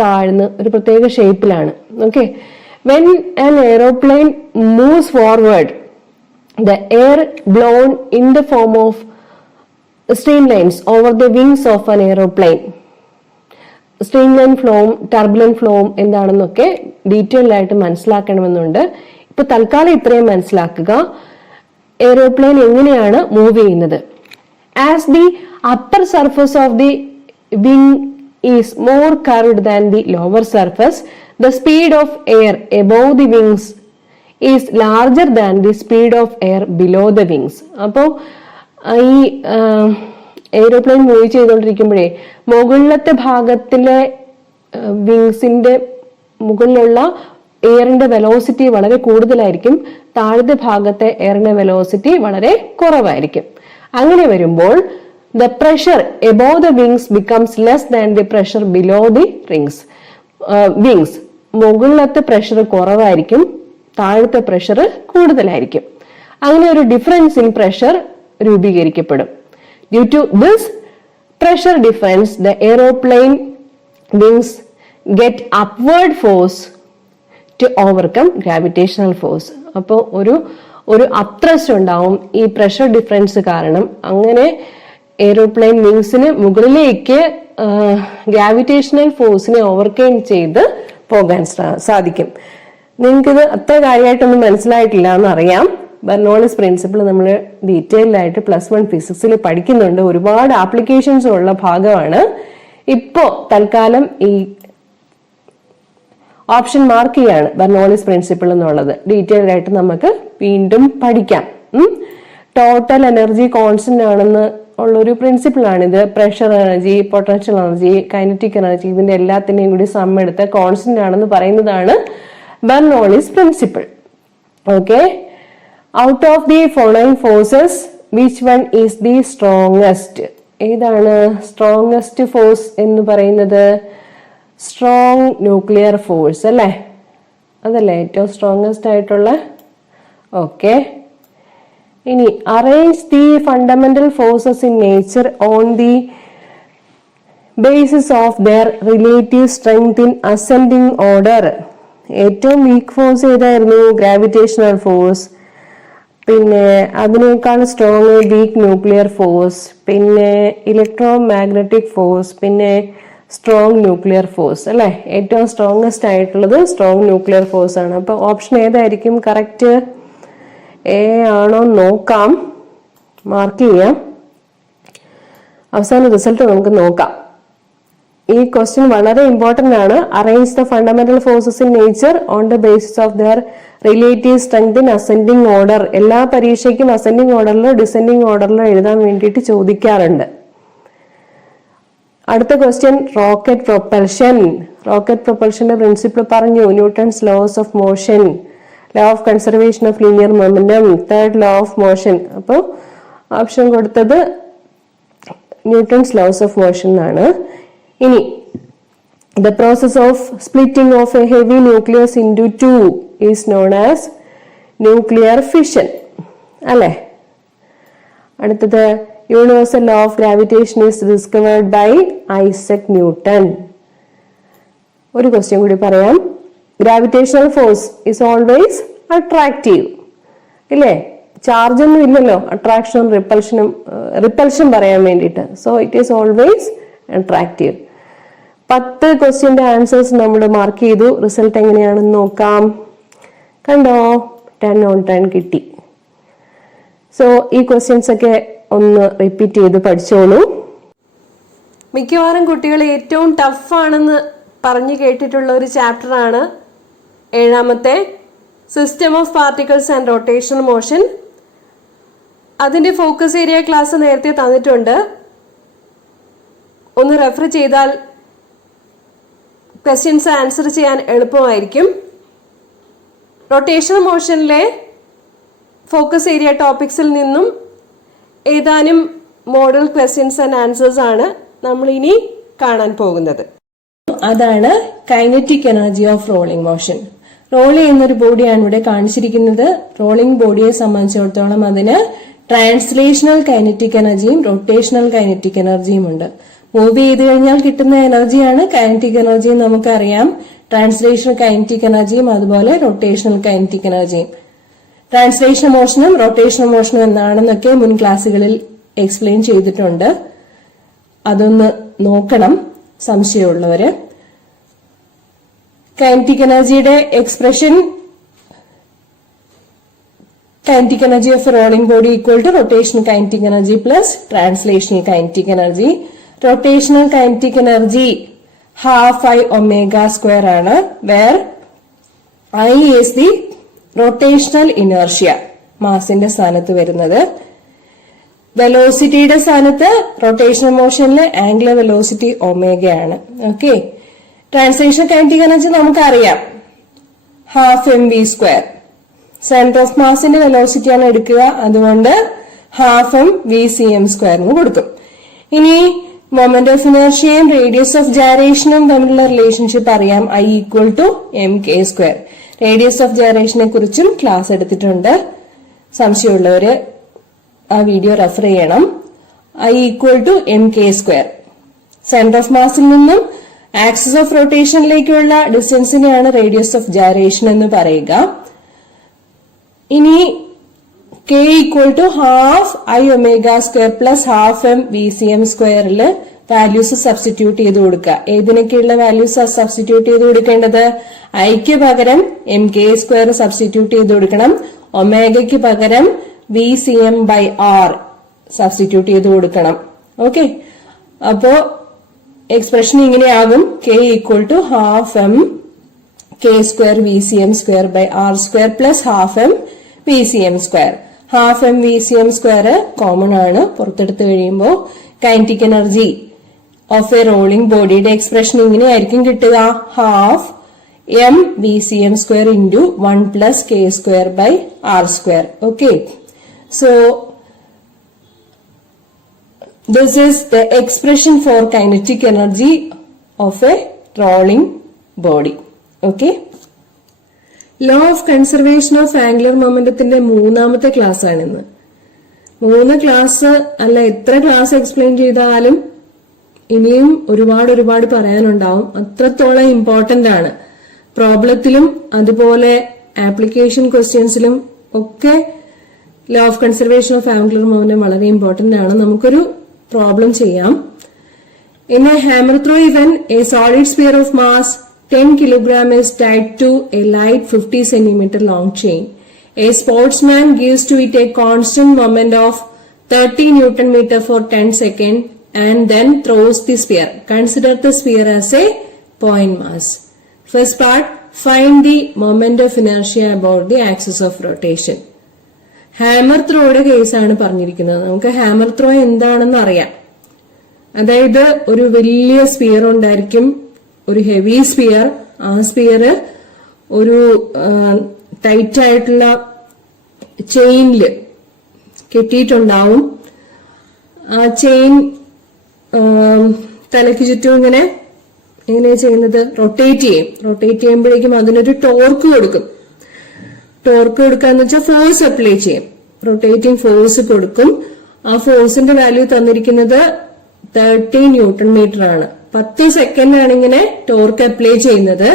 താഴ്ന്ന് ഒരു പ്രത്യേക ഷേപ്പിലാണ്. Okay, when an aeroplane moves forward, the air blown in the form of streamlines over the wings of an aeroplane. Streamline ഫ്ലോവും ടർബുലന്റ് ഫ്ലോവും എന്താണെന്നൊക്കെ ഡീറ്റെയിൽഡ് ആയിട്ട് മനസ്സിലാക്കണമെന്നുണ്ട്. ഇപ്പൊ തൽക്കാലം ഇത്രയും മനസ്സിലാക്കുക, എയ്റോപ്ലെയിൻ എങ്ങനെയാണ് മൂവ് ചെയ്യുന്നത്. As the upper surface of the wing is more curved than the lower surface, the speed of air above the wings is larger than the speed of air below the wings. അപ്പോൾ ഈ aeroplane move ചെയ്തുകൊണ്ടിരിക്കുമ്പോഴേ മുകളിലത്തെ ഭാഗത്തിലെ വിങ്സിന്റെ മുകളിലുള്ള എയറിന്റെ velocity വളരെ കൂടുതലായിരിക്കും, താഴത്തെ ഭാഗത്തെ എയറിന്റെ velocity വളരെ കുറവായിരിക്കും. അങ്ങനെ വരുമ്പോൾ the pressure above the wings becomes less than the pressure below the rings. Wings, മുകളിലത്തെ പ്രഷർ കുറവായിരിക്കും, താഴത്തെ പ്രഷർ കൂടുതലായിരിക്കും. അങ്ങനെ ഒരു ഡിഫറൻസ് ഇൻ പ്രഷർ രൂപീകരിക്കപ്പെടും. Due to this pressure difference the aeroplane wings get upward force to overcome gravitational force. അപ്പോൾ ഒരു അപ്ത്രസ്റ്റ് ഉണ്ടാവും ഈ പ്രഷർ ഡിഫറൻസ് കാരണം. അങ്ങനെ എയ്റോപ്ലെയിൻ വിങ്സിന് മുകളിലേക്ക് ഗ്രാവിറ്റേഷണൽ ഫോഴ്സിനെ ഓവർകം ചെയ്ത് പോകാൻ സാധിക്കും. നിങ്ങൾക്കിത് അത്ര കാര്യമായിട്ടൊന്നും മനസ്സിലായിട്ടില്ല എന്നറിയാം. ബെർണോളിസ് പ്രിൻസിപ്പിൾ നമ്മൾ ഡീറ്റെയിൽഡ് ആയിട്ട് +1 ഫിസിക്സിൽ പഠിക്കുന്നുണ്ട്. ഒരുപാട് ആപ്ലിക്കേഷൻസ് ഉള്ള ഭാഗമാണ്. ഇപ്പോ തൽക്കാലം ഈ ഓപ്ഷൻ മാർക്ക് ചെയ്യാണ് ബെർണോളിസ് പ്രിൻസിപ്പിൾ എന്നുള്ളത്. ഡീറ്റെയിൽഡ് ആയിട്ട് നമുക്ക് വീണ്ടും പഠിക്കാം. ടോട്ടൽ എനർജി കോൺസ്റ്റന്റ് ആണെന്ന് ഉള്ളൊരു പ്രിൻസിപ്പിൾ ആണിത്. Pressure energy, potential energy, kinetic energy, ഇതിന്റെ എല്ലാത്തിനെയും കൂടി സം എടുത്ത കോൺസ്റ്റന്റ് ആണെന്ന് പറയുന്നതാണ് Bernoulli's principle. Okay, out of the following forces which one is the strongest? ഏതാണ് സ്ട്രോങ്സ്റ്റ് ഫോഴ്സ് എന്ന് പറയുന്നത്? സ്ട്രോങ് ന്യൂക്ലിയർ ഫോഴ്സ് അല്ലേ? അതല്ലേ ഏറ്റവും സ്ട്രോങ്സ്റ്റ് ആയിട്ടുള്ള? ഓക്കെ, ഇനി arrange the fundamental forces in nature on the basis of their relative strength in ascending order. ഏറ്റവും week force ഏതായിരുന്നു? Gravitational force. പിന്നെ അതിനേക്കാൾ സ്ട്രോങ് വീക്ക് ന്യൂക്ലിയർ ഫോഴ്സ്, പിന്നെ ഇലക്ട്രോ മാഗ്നറ്റിക് ഫോഴ്സ്, പിന്നെ സ്ട്രോങ് ന്യൂക്ലിയർ ഫോഴ്സ് അല്ലെ? ഏറ്റവും strongest ആയിട്ടുള്ളത് strong nuclear force ആണ്. അപ്പൊ ഓപ്ഷൻ ഏതായിരിക്കും കറക്റ്റ്? എ ആണോ നോക്കാം, മാർക്ക് ചെയ്യാം. അവസാന റിസൾട്ട് നമുക്ക് നോക്കാം. ഈ ക്വസ്റ്റ്യൻ വളരെ ഇമ്പോർട്ടന്റ് ആണ്. Arrange the fundamental forces in nature on the basis of there relative strength in ascending order. എല്ലാ പരീക്ഷയ്ക്കും അസെൻഡിങ് ഓർഡറിലോ ഡിസെൻഡിങ് ഓർഡറിലോ എഴുതാൻ വേണ്ടിയിട്ട് ചോദിക്കാറുണ്ട്. അടുത്ത ക്വസ്റ്റ്യൻ റോക്കറ്റ് പ്രൊപ്പൽഷൻ. റോക്കറ്റ് പ്രൊപ്പൽഷന്റെ പ്രിൻസിപ്പിൾ പറഞ്ഞു. Newton's laws of motion, law of conservation of linear momentum, third law of motion. അപ്പോൾ option കൊടുത്തത് Newton's laws of motion എന്നാണ്. ഇനി the process of splitting of a heavy nucleus into two is known as nuclear fission അല്ലേ? അടുത്തത് universal law of gravitation is discovered by Isaac Newton. ഒരു question കൂടി പറയാം. Gravitational force is always attractive ഇല്ലേ? Charge ഒന്നും ഇല്ലല്ലോ അട്രാക്ഷനും repulsion പറയാൻ വേണ്ടിയിട്ട്. So it is always attractive. 10 ക്വസ്റ്റ്യന്റെ ആൻസേഴ്സ് നമ്മൾ മാർക്ക് ചെയ്തു. റിസൾട്ട് എങ്ങനെയാണെന്ന് നോക്കാം. കണ്ടോ, 10 on 10 കിട്ടി. സോ ഈ ക്വസ്റ്റ്യൻസ് ഒക്കെ ഒന്ന് റിപ്പീറ്റ് ചെയ്ത് പഠിച്ചോളൂ. മിക്കവാറും കുട്ടികൾ ഏറ്റവും ടഫ് ആണെന്ന് പറഞ്ഞു കേട്ടിട്ടുള്ള ഒരു ചാപ്റ്റർ ആണ് 7ാമത്തെ system of particles and rotational motion. അതിന്റെ ഫോക്കസ് ഏരിയ ക്ലാസ് നേരത്തെ തന്നിട്ടുണ്ട്. ഒന്ന് റെഫർ ചെയ്താൽ ക്വസ്റ്റ്യൻസ് ആൻസർ ചെയ്യാൻ എളുപ്പമായിരിക്കും. റൊട്ടേഷണൽ മോഷനിലെ ഫോക്കസ് ഏരിയ ടോപ്പിക്സിൽ നിന്നും ഏതാനും മോഡൽ ക്വസ്റ്റ്യൻസ് ആൻഡ് ആൻസേഴ്സ് ആണ് നമ്മൾ ഇനി കാണാൻ പോകുന്നത്. അതാണ് kinetic energy of rolling motion. Roll ചെയ്യുന്നൊരു ബോഡിയാണ് ഇവിടെ കാണിച്ചിരിക്കുന്നത്. റോളിംഗ് ബോഡിയെ സംബന്ധിച്ചിടത്തോളം അതിന് ട്രാൻസ്ലേഷണൽ കൈനറ്റിക് എനർജിയും റൊട്ടേഷണൽ കൈനറ്റിക് എനർജിയും ഉണ്ട്. മൂവ് ചെയ്ത് കഴിഞ്ഞാൽ കിട്ടുന്ന എനർജിയാണ് കൈനറ്റിക് എനർജി എന്ന് നമുക്കറിയാം. ട്രാൻസ്ലേഷണൽ കൈനറ്റിക് എനർജിയും അതുപോലെ റൊട്ടേഷണൽ കൈനറ്റിക് എനർജിയും. ട്രാൻസ്ലേഷണൽ മോഷനും റൊട്ടേഷണൽ മോഷനും എന്താണെന്നൊക്കെ മുൻ ക്ലാസ്സുകളിൽ എക്സ്പ്ലെയിൻ ചെയ്തിട്ടുണ്ട്. അതൊന്ന് നോക്കണം സംശയമുള്ളവര്. കൈനറ്റിക് എനർജിയുടെ expression kinetic energy of a rolling body equal to rotational kinetic energy plus translational kinetic energy. Rotational kinetic energy half I omega square ആണ്, where I is the rotational inertia, മാസിന്റെ സ്ഥാനത്ത് വരുന്നത്. വെലോസിറ്റിയുടെ സ്ഥാനത്ത് റൊട്ടേഷണൽ മോഷനിലെ angular velocity ഒമേഗയാണ്. Okay, translational kinetic energy നമുക്കറിയാം, half mv². Centre of മാസിന്റെ വെലോസിറ്റിയാണ് എടുക്കുക, അതുകൊണ്ട് ഹാഫ് mvcm² എന്ന് കൊടുക്കും. ഇനി മൊമെന്റ് ഓഫ് ഇനർഷ്യയും റേഡിയസ് ഓഫ് ജൈറേഷനും തമ്മിലുള്ള റിലേഷൻഷിപ്പ് അറിയാം. I equal to mk². Radius of ജൈറേഷനെ കുറിച്ചും ക്ലാസ് എടുത്തിട്ടുണ്ട്. സംശയമുള്ളവര് ആ വീഡിയോ റെഫർ ചെയ്യണം. I equal to mk². Centre of മാസിൽ നിന്നും ആക്സിസ് ഓഫ് റൊട്ടേഷനിലേക്കുള്ള ഡിസ്റ്റൻസിനെയാണ് റേഡിയസ് ഓഫ് ജൈറേഷൻ എന്ന് പറയുക. ഇനി k equal to half I ω² plus half m VCm²ല് വാല്യൂസ് സബ്സ്റ്റിറ്റ്യൂട്ട് ചെയ്ത് കൊടുക്കുക. ഏതിനൊക്കെയുള്ള വാല്യൂസ് സബ്സ്റ്റിറ്റ്യൂട്ട് ചെയ്ത് കൊടുക്കേണ്ടത്? ഐക്ക് പകരം mk² സബ്സ്റ്റിറ്റ്യൂട്ട് ചെയ്ത് കൊടുക്കണം. ഒമേഗയ്ക്ക് പകരം VCm/r സബ്സ്റ്റിറ്റ്യൂട്ട് ചെയ്ത് കൊടുക്കണം. ഓക്കെ, അപ്പോ എക്സ്പ്രഷൻ ഇങ്ങനെയാകും. k equal to half m k² VCm²/r² plus half m VCm². Half m VCm² common ആണ്. പുറത്തെടുത്ത് കഴിയുമ്പോൾ kinetic energy of a rolling ബോഡിയുടെ എക്സ്പ്രഷൻ ഇങ്ങനെയായിരിക്കും കിട്ടുക. Half m VCm² into 1 plus k²/r². Okay, so this is the expression for kinetic energy of a rolling body. Okay. Law of conservation of angular മൊമെന്റത്തിന്റെ മൂന്നാമത്തെ class ആണിന്ന്. 3 class അല്ല, എത്ര class explain ചെയ്താലും ഇനിയും ഒരുപാട് പറയാനുണ്ടാവും. അത്രത്തോളം ഇമ്പോർട്ടന്റ് ആണ്. പ്രോബ്ലത്തിലും അതുപോലെ ആപ്ലിക്കേഷൻ ക്വസ്റ്റ്യൻസിലും ഒക്കെ law of conservation of angular momentum വളരെ ഇമ്പോർട്ടന്റ് ആണ്. നമുക്കൊരു പ്രോബ്ലം ചെയ്യാം. In a hammer throw event, a solid sphere of mass 10 kg is tied to a light 50 cm long chain. A sportsman gives to it a constant moment of 30 Nm for 10 seconds and then throws the sphere. Consider the sphere as a point mass. First part, find the moment of inertia about the axis of rotation. Hammer ത്രോയുടെ കേസാണ് പറഞ്ഞിരിക്കുന്നത്. നമുക്ക് hammer throw എന്താണെന്ന് അറിയാം. അതായത് ഒരു വലിയ sphere ഉണ്ടായിരിക്കും, ഒരു ഹെവി സ്പിയർ. ആ സ്പിയർ ഒരു ടൈറ്റ് ആയിട്ടുള്ള ചെയിനില് കെട്ടിയിട്ടുണ്ടാവും. ആ ചെയിൻ തലയ്ക്ക് ചുറ്റും എങ്ങനെയാ ചെയ്യുന്നത്? റൊട്ടേറ്റ് ചെയ്യും. റൊട്ടേറ്റ് ചെയ്യുമ്പോഴേക്കും അതിനൊരു ടോർക്ക് കൊടുക്കും. ടോർക്ക് കൊടുക്കാന്ന് വെച്ചാൽ ഫോഴ്സ് അപ്ലൈ ചെയ്യും. റൊട്ടേറ്റിംഗ് ഫോഴ്സ് കൊടുക്കും. ആ ഫോഴ്സിന്റെ വാല്യൂ തന്നിരിക്കുന്നത് 30 Nm ആണ്. 10 സെക്കൻഡ് ആണ് ഇങ്ങനെ ടോർക്ക് അപ്ലൈ ചെയ്യുന്നത്.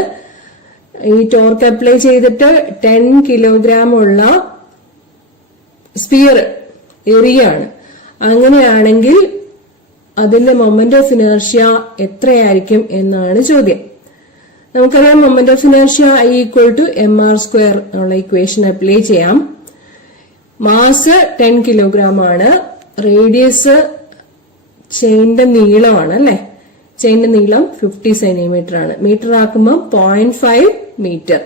ഈ ടോർക്ക് അപ്ലൈ ചെയ്തിട്ട് 10 കിലോഗ്രാം ഉള്ള സ്പിയർ എറിയാണ്. അങ്ങനെയാണെങ്കിൽ അതിന്റെ മൊമെന്റ് ഓഫ് ഇനർഷ്യ എത്രയായിരിക്കും എന്നാണ് ചോദ്യം. നമുക്കറിയാം moment of inertia I equal to mr² എന്നുള്ള ഇക്വേഷൻ അപ്ലൈ ചെയ്യാം. മാസ് 10 കിലോഗ്രാം ആണ്. റേഡിയസ് ചെയിന്റെ നീളമാണ് അല്ലെ. ചെയിന്റെ നീളം 50 സെന്റിമീറ്റർ ആണ്. മീറ്റർ ആക്കുമ്പോൾ 0.5 മീറ്റർ.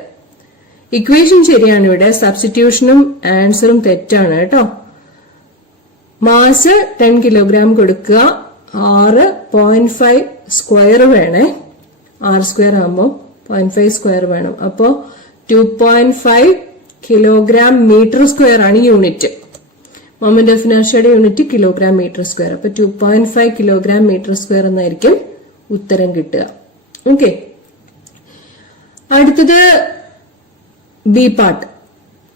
ഇക്വേഷൻ ശരിയാണ്. ഇവിടെ സബ്സ്റ്റിറ്റ്യൂഷനും ആൻസറും തെറ്റാണ് കേട്ടോ. മാസ് 10 കിലോഗ്രാം കൊടുക്കുക. r 0.5 സ്ക്വയർ വേണേ. r² ആകുമ്പോൾ 0.5 സ്ക്വയർ വേണം. അപ്പോ 2.5 കിലോഗ്രാം മീറ്റർ സ്ക്വയർ ആണ് യൂണിറ്റ്. മൊമെന്റ് ഓഫ് ഇനർഷ്യയുടെ യൂണിറ്റ് കിലോഗ്രാം മീറ്റർ സ്ക്വയർ. അപ്പൊ 2.5 കിലോഗ്രാം മീറ്റർ സ്ക്വയർ എന്നായിരിക്കും ഉത്തരം കിട്ടുക. ഓക്കെ, അടുത്തത് B part.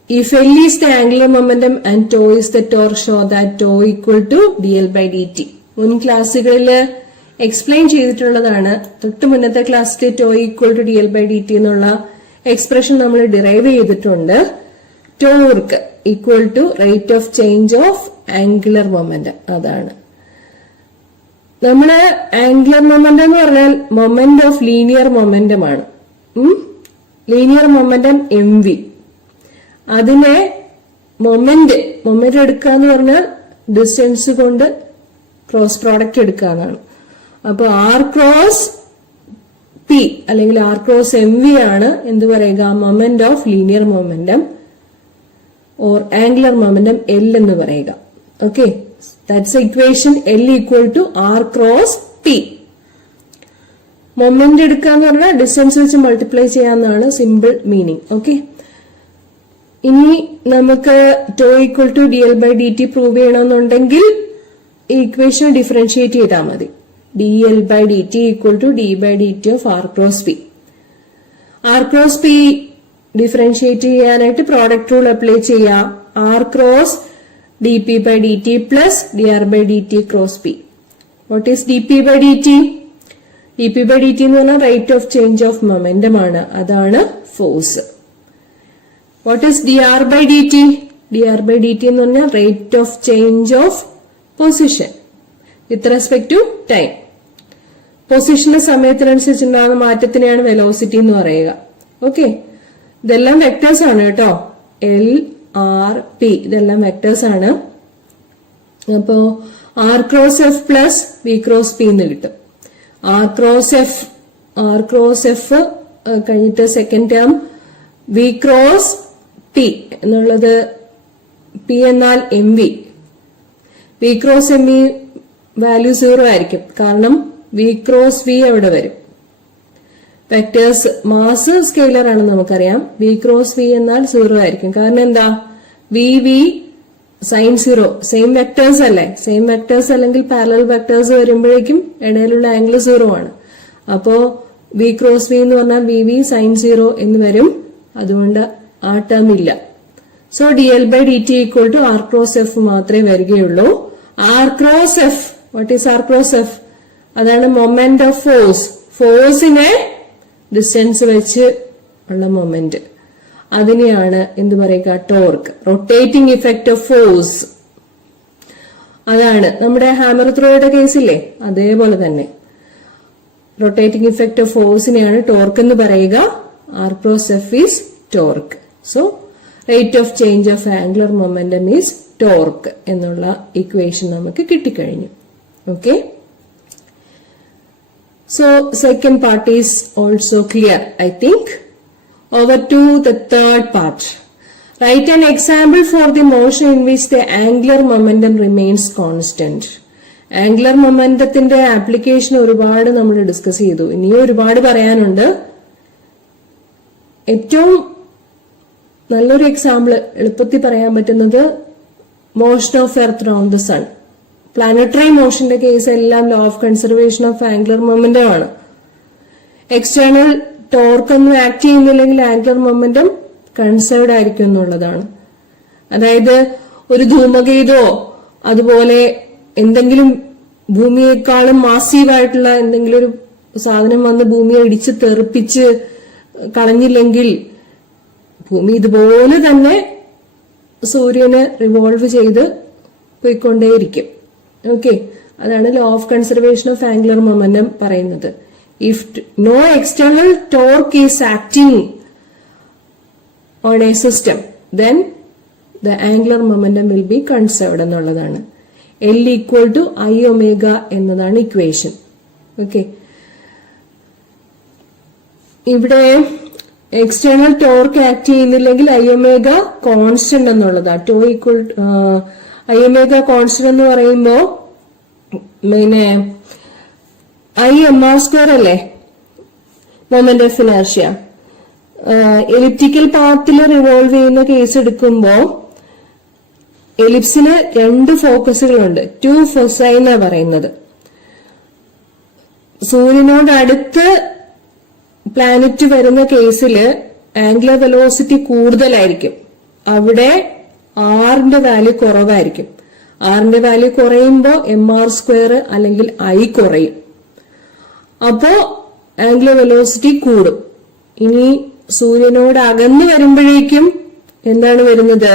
If L is the angular momentum and tau is the torque, show that tau equal to dl/dt. മുൻ ക്ലാസ്സുകളിൽ explain ചെയ്തിട്ടുള്ളതാണ്. തൊട്ട് മുന്നത്തെ ക്ലാസ്സിൽ ടോ ഈക്വൽ ടു dl/dt എന്നുള്ള എക്സ്പ്രഷൻ നമ്മൾ ഡിറൈവ് ചെയ്തിട്ടുണ്ട്. Torque equal to rate of change of angular momentum. അതാണ് നമ്മള് ആംഗുലർ മൊമെന്റം എന്ന് പറഞ്ഞാൽ മൊമെന്റ് ഓഫ് ലീനിയർ മൊമെന്റം ആണ്. Linear momentum mv. അതിനെ മൊമെന്റ് എടുക്കുക എന്ന് പറഞ്ഞാൽ ഡിസ്റ്റൻസ് കൊണ്ട് ക്രോസ് പ്രോഡക്റ്റ് എടുക്കുക എന്നാണ്. അപ്പൊ ആർ ക്രോസ് പി അല്ലെങ്കിൽ ആർ ക്രോസ് mv ആണ് എന്ത് പറയുക? Moment of linear momentum or angular momentum L എന്ന് പറയുക. ഓക്കെ, that's equation. L equal to R cross P. Moment എടുക്കുക എന്ന് പറഞ്ഞാൽ ഡിസ്റ്റൻസ് വെച്ച് മൾട്ടിപ്ലൈ ചെയ്യാന്നാണ് സിമ്പിൾ മീനിങ്. ഓക്കെ, ഇനി നമുക്ക് to equal to dl/dt prove ചെയ്യണമെന്നുണ്ടെങ്കിൽ ഈ ഇക്വേഷൻ ഡിഫറൻഷിയേറ്റ് ചെയ്താൽ മതി. dl/dt equal to d/dt of r cross p. r cross p differentiate ചെയ്യാനായിട്ട് പ്രോഡക്റ്റ് റൂൾ അപ്ലൈ ചെയ്യാം. r cross dp/dt plus dr/dt cross p. What is dp/dt? dp/dt എന്ന് പറഞ്ഞാൽ rate of change of momentum ആണ്, അതാണ് force. What is dr/dt? dr/dt എന്ന് പറഞ്ഞാൽ rate of change of position with respect to time. പൊസിഷന്റെ സമയത്തിനനുസരിച്ചുണ്ടാകുന്ന മാറ്റത്തിനെയാണ് വെലോസിറ്റി എന്ന് പറയുക. ഓക്കെ, ഇതെല്ലാം വെക്ടേഴ്സ് ആണ് കേട്ടോ. എൽ ആർ പി ഇതെല്ലാം വെക്ടേഴ്സ് ആണ്. അപ്പോ R cross F plus V cross P എന്ന് കിട്ടും. ആർ ക്രോസ് എഫ് കഴിഞ്ഞിട്ട് second term V cross P എന്നുള്ളത്, പി എന്നാൽ M V. V cross M V value 0 ആയിരിക്കും, കാരണം വി ക്രോസ് വി എവിടെ വരും? വെക്ടേഴ്സ് മാസ് സ്കെയിലർ ആണെന്ന് നമുക്കറിയാം. വി ക്രോസ് വി എന്നാൽ 0 ആയിരിക്കും. കാരണം എന്താ? V V sine 0 same vectors അല്ലേ? സെയിം വെക്ടേഴ്സ് അല്ലെങ്കിൽ പാരലൽ വെക്ടേഴ്സ് വരുമ്പോഴേക്കും ഇടയിലുള്ള ആംഗിൾ 0 ആണ്. അപ്പോ വി ക്രോസ് വി എന്ന് പറഞ്ഞാൽ വി വി സൈൻ 0 എന്ന് വരും. അതുകൊണ്ട് ആ ടേം ഇല്ല. So dl/dt equal to R cross F മാത്രമേ വരികയുള്ളൂ. R cross F, what is R cross F? അതാണ് മൊമെന്റ് ഓഫ് ഫോഴ്സ്. ഫോഴ്സിനെ ഡിസ്റ്റൻസ് വെച്ച് ഉള്ള മൊമെന്റ്, അതിനെയാണ് എന്ത് പറയുക? Torque. Rotating effect of force, അതാണ് നമ്മുടെ ഹാമർ ത്രോയുടെ കേസില്ലേ, അതേപോലെ തന്നെ റൊട്ടേറ്റിംഗ് ഇഫക്റ്റ് ഓഫ് ഫോഴ്സിനെയാണ് ടോർക്ക് എന്ന് പറയുക. R cross F is torque. So rate of change of angular momentum is torque എന്നുള്ള ഇക്വേഷൻ നമുക്ക് കിട്ടിക്കഴിഞ്ഞു. Okay, so second part is also clear, I think. Over to the third part. Write an example for the motion in which the angular momentum remains constant. ആംഗുലർ മൊമെന്റത്തിന്റെ application ഒരുപാട് നമ്മൾ discuss ചെയ്തു. ഇനിയും ഒരുപാട് പറയാനുണ്ട്. ഏറ്റവും നല്ലൊരു എക്സാമ്പിൾ എളുപ്പത്തിൽ പറയാൻ പറ്റുന്നത് motion of earth round the sun. Planetary മോഷന്റെ കേസ് എല്ലാം law of conservation of angular momentum ആണ്. എക്സ്റ്റേണൽ ടോർക്ക് ഒന്നും ആക്ട് ചെയ്യുന്നില്ലെങ്കിൽ ആംഗുലർ മൊമെന്റം കൺസേർവ്ഡ് ആയിരിക്കും എന്നുള്ളതാണ്. അതായത് ഒരു ധൂമകേതോ അതുപോലെ എന്തെങ്കിലും ഭൂമിയെക്കാളും മാസീവായിട്ടുള്ള എന്തെങ്കിലും ഒരു സാധനം വന്ന് ഭൂമിയെ ഇടിച്ച് തെറിപ്പിച്ച് കളഞ്ഞില്ലെങ്കിൽ ഭൂമി ഇതുപോലെ തന്നെ സൂര്യന് റിവോൾവ് ചെയ്ത് പോയിക്കൊണ്ടേയിരിക്കും. ഓക്കെ, അതാണ് law of conservation of angular momentum പറയുന്നത്. If no external torque is acting on a system, then the angular momentum will be conserved എന്നുള്ളതാണ്. L equal to I omega എന്നതാണ് ഇക്വേഷൻ. ഓക്കെ, ഇവിടെ external torque act ചെയ്യുന്നില്ലെങ്കിൽ I omega constant എന്നുള്ളതാണ്. ടോ equal I omega constant എന്ന് പറയുമ്പോ പിന്നെ I mr² അല്ലേ മൊമെന്റ് ഓഫ് ഇനർഷ്യ. എലിപ്റ്റിക്കൽ പാത്തിൽ റിവോൾവ് ചെയ്യുന്ന കേസ് എടുക്കുമ്പോ എലിപ്സിന് 2 ഫോക്കസുകളുണ്ട്. 2 ഫോസൈ എന്നാ പറയുന്നത്. സൂര്യനോട് അടുത്ത് പ്ലാനറ്റ് വരുന്ന കേസില് ആംഗുലർ വെലോസിറ്റി കൂടുതലായിരിക്കും. അവിടെ ആറിന്റെ വാല്യൂ കുറവായിരിക്കും. ആറിന്റെ വാല്യൂ കുറയുമ്പോ mr² അല്ലെങ്കിൽ I കുറയും. അപ്പോ ആംഗുലർ വെലോസിറ്റി കൂടും. ഇനി സൂര്യനോട് അകന്നു വരുമ്പോഴേക്കും എന്താണ് വരുന്നത്?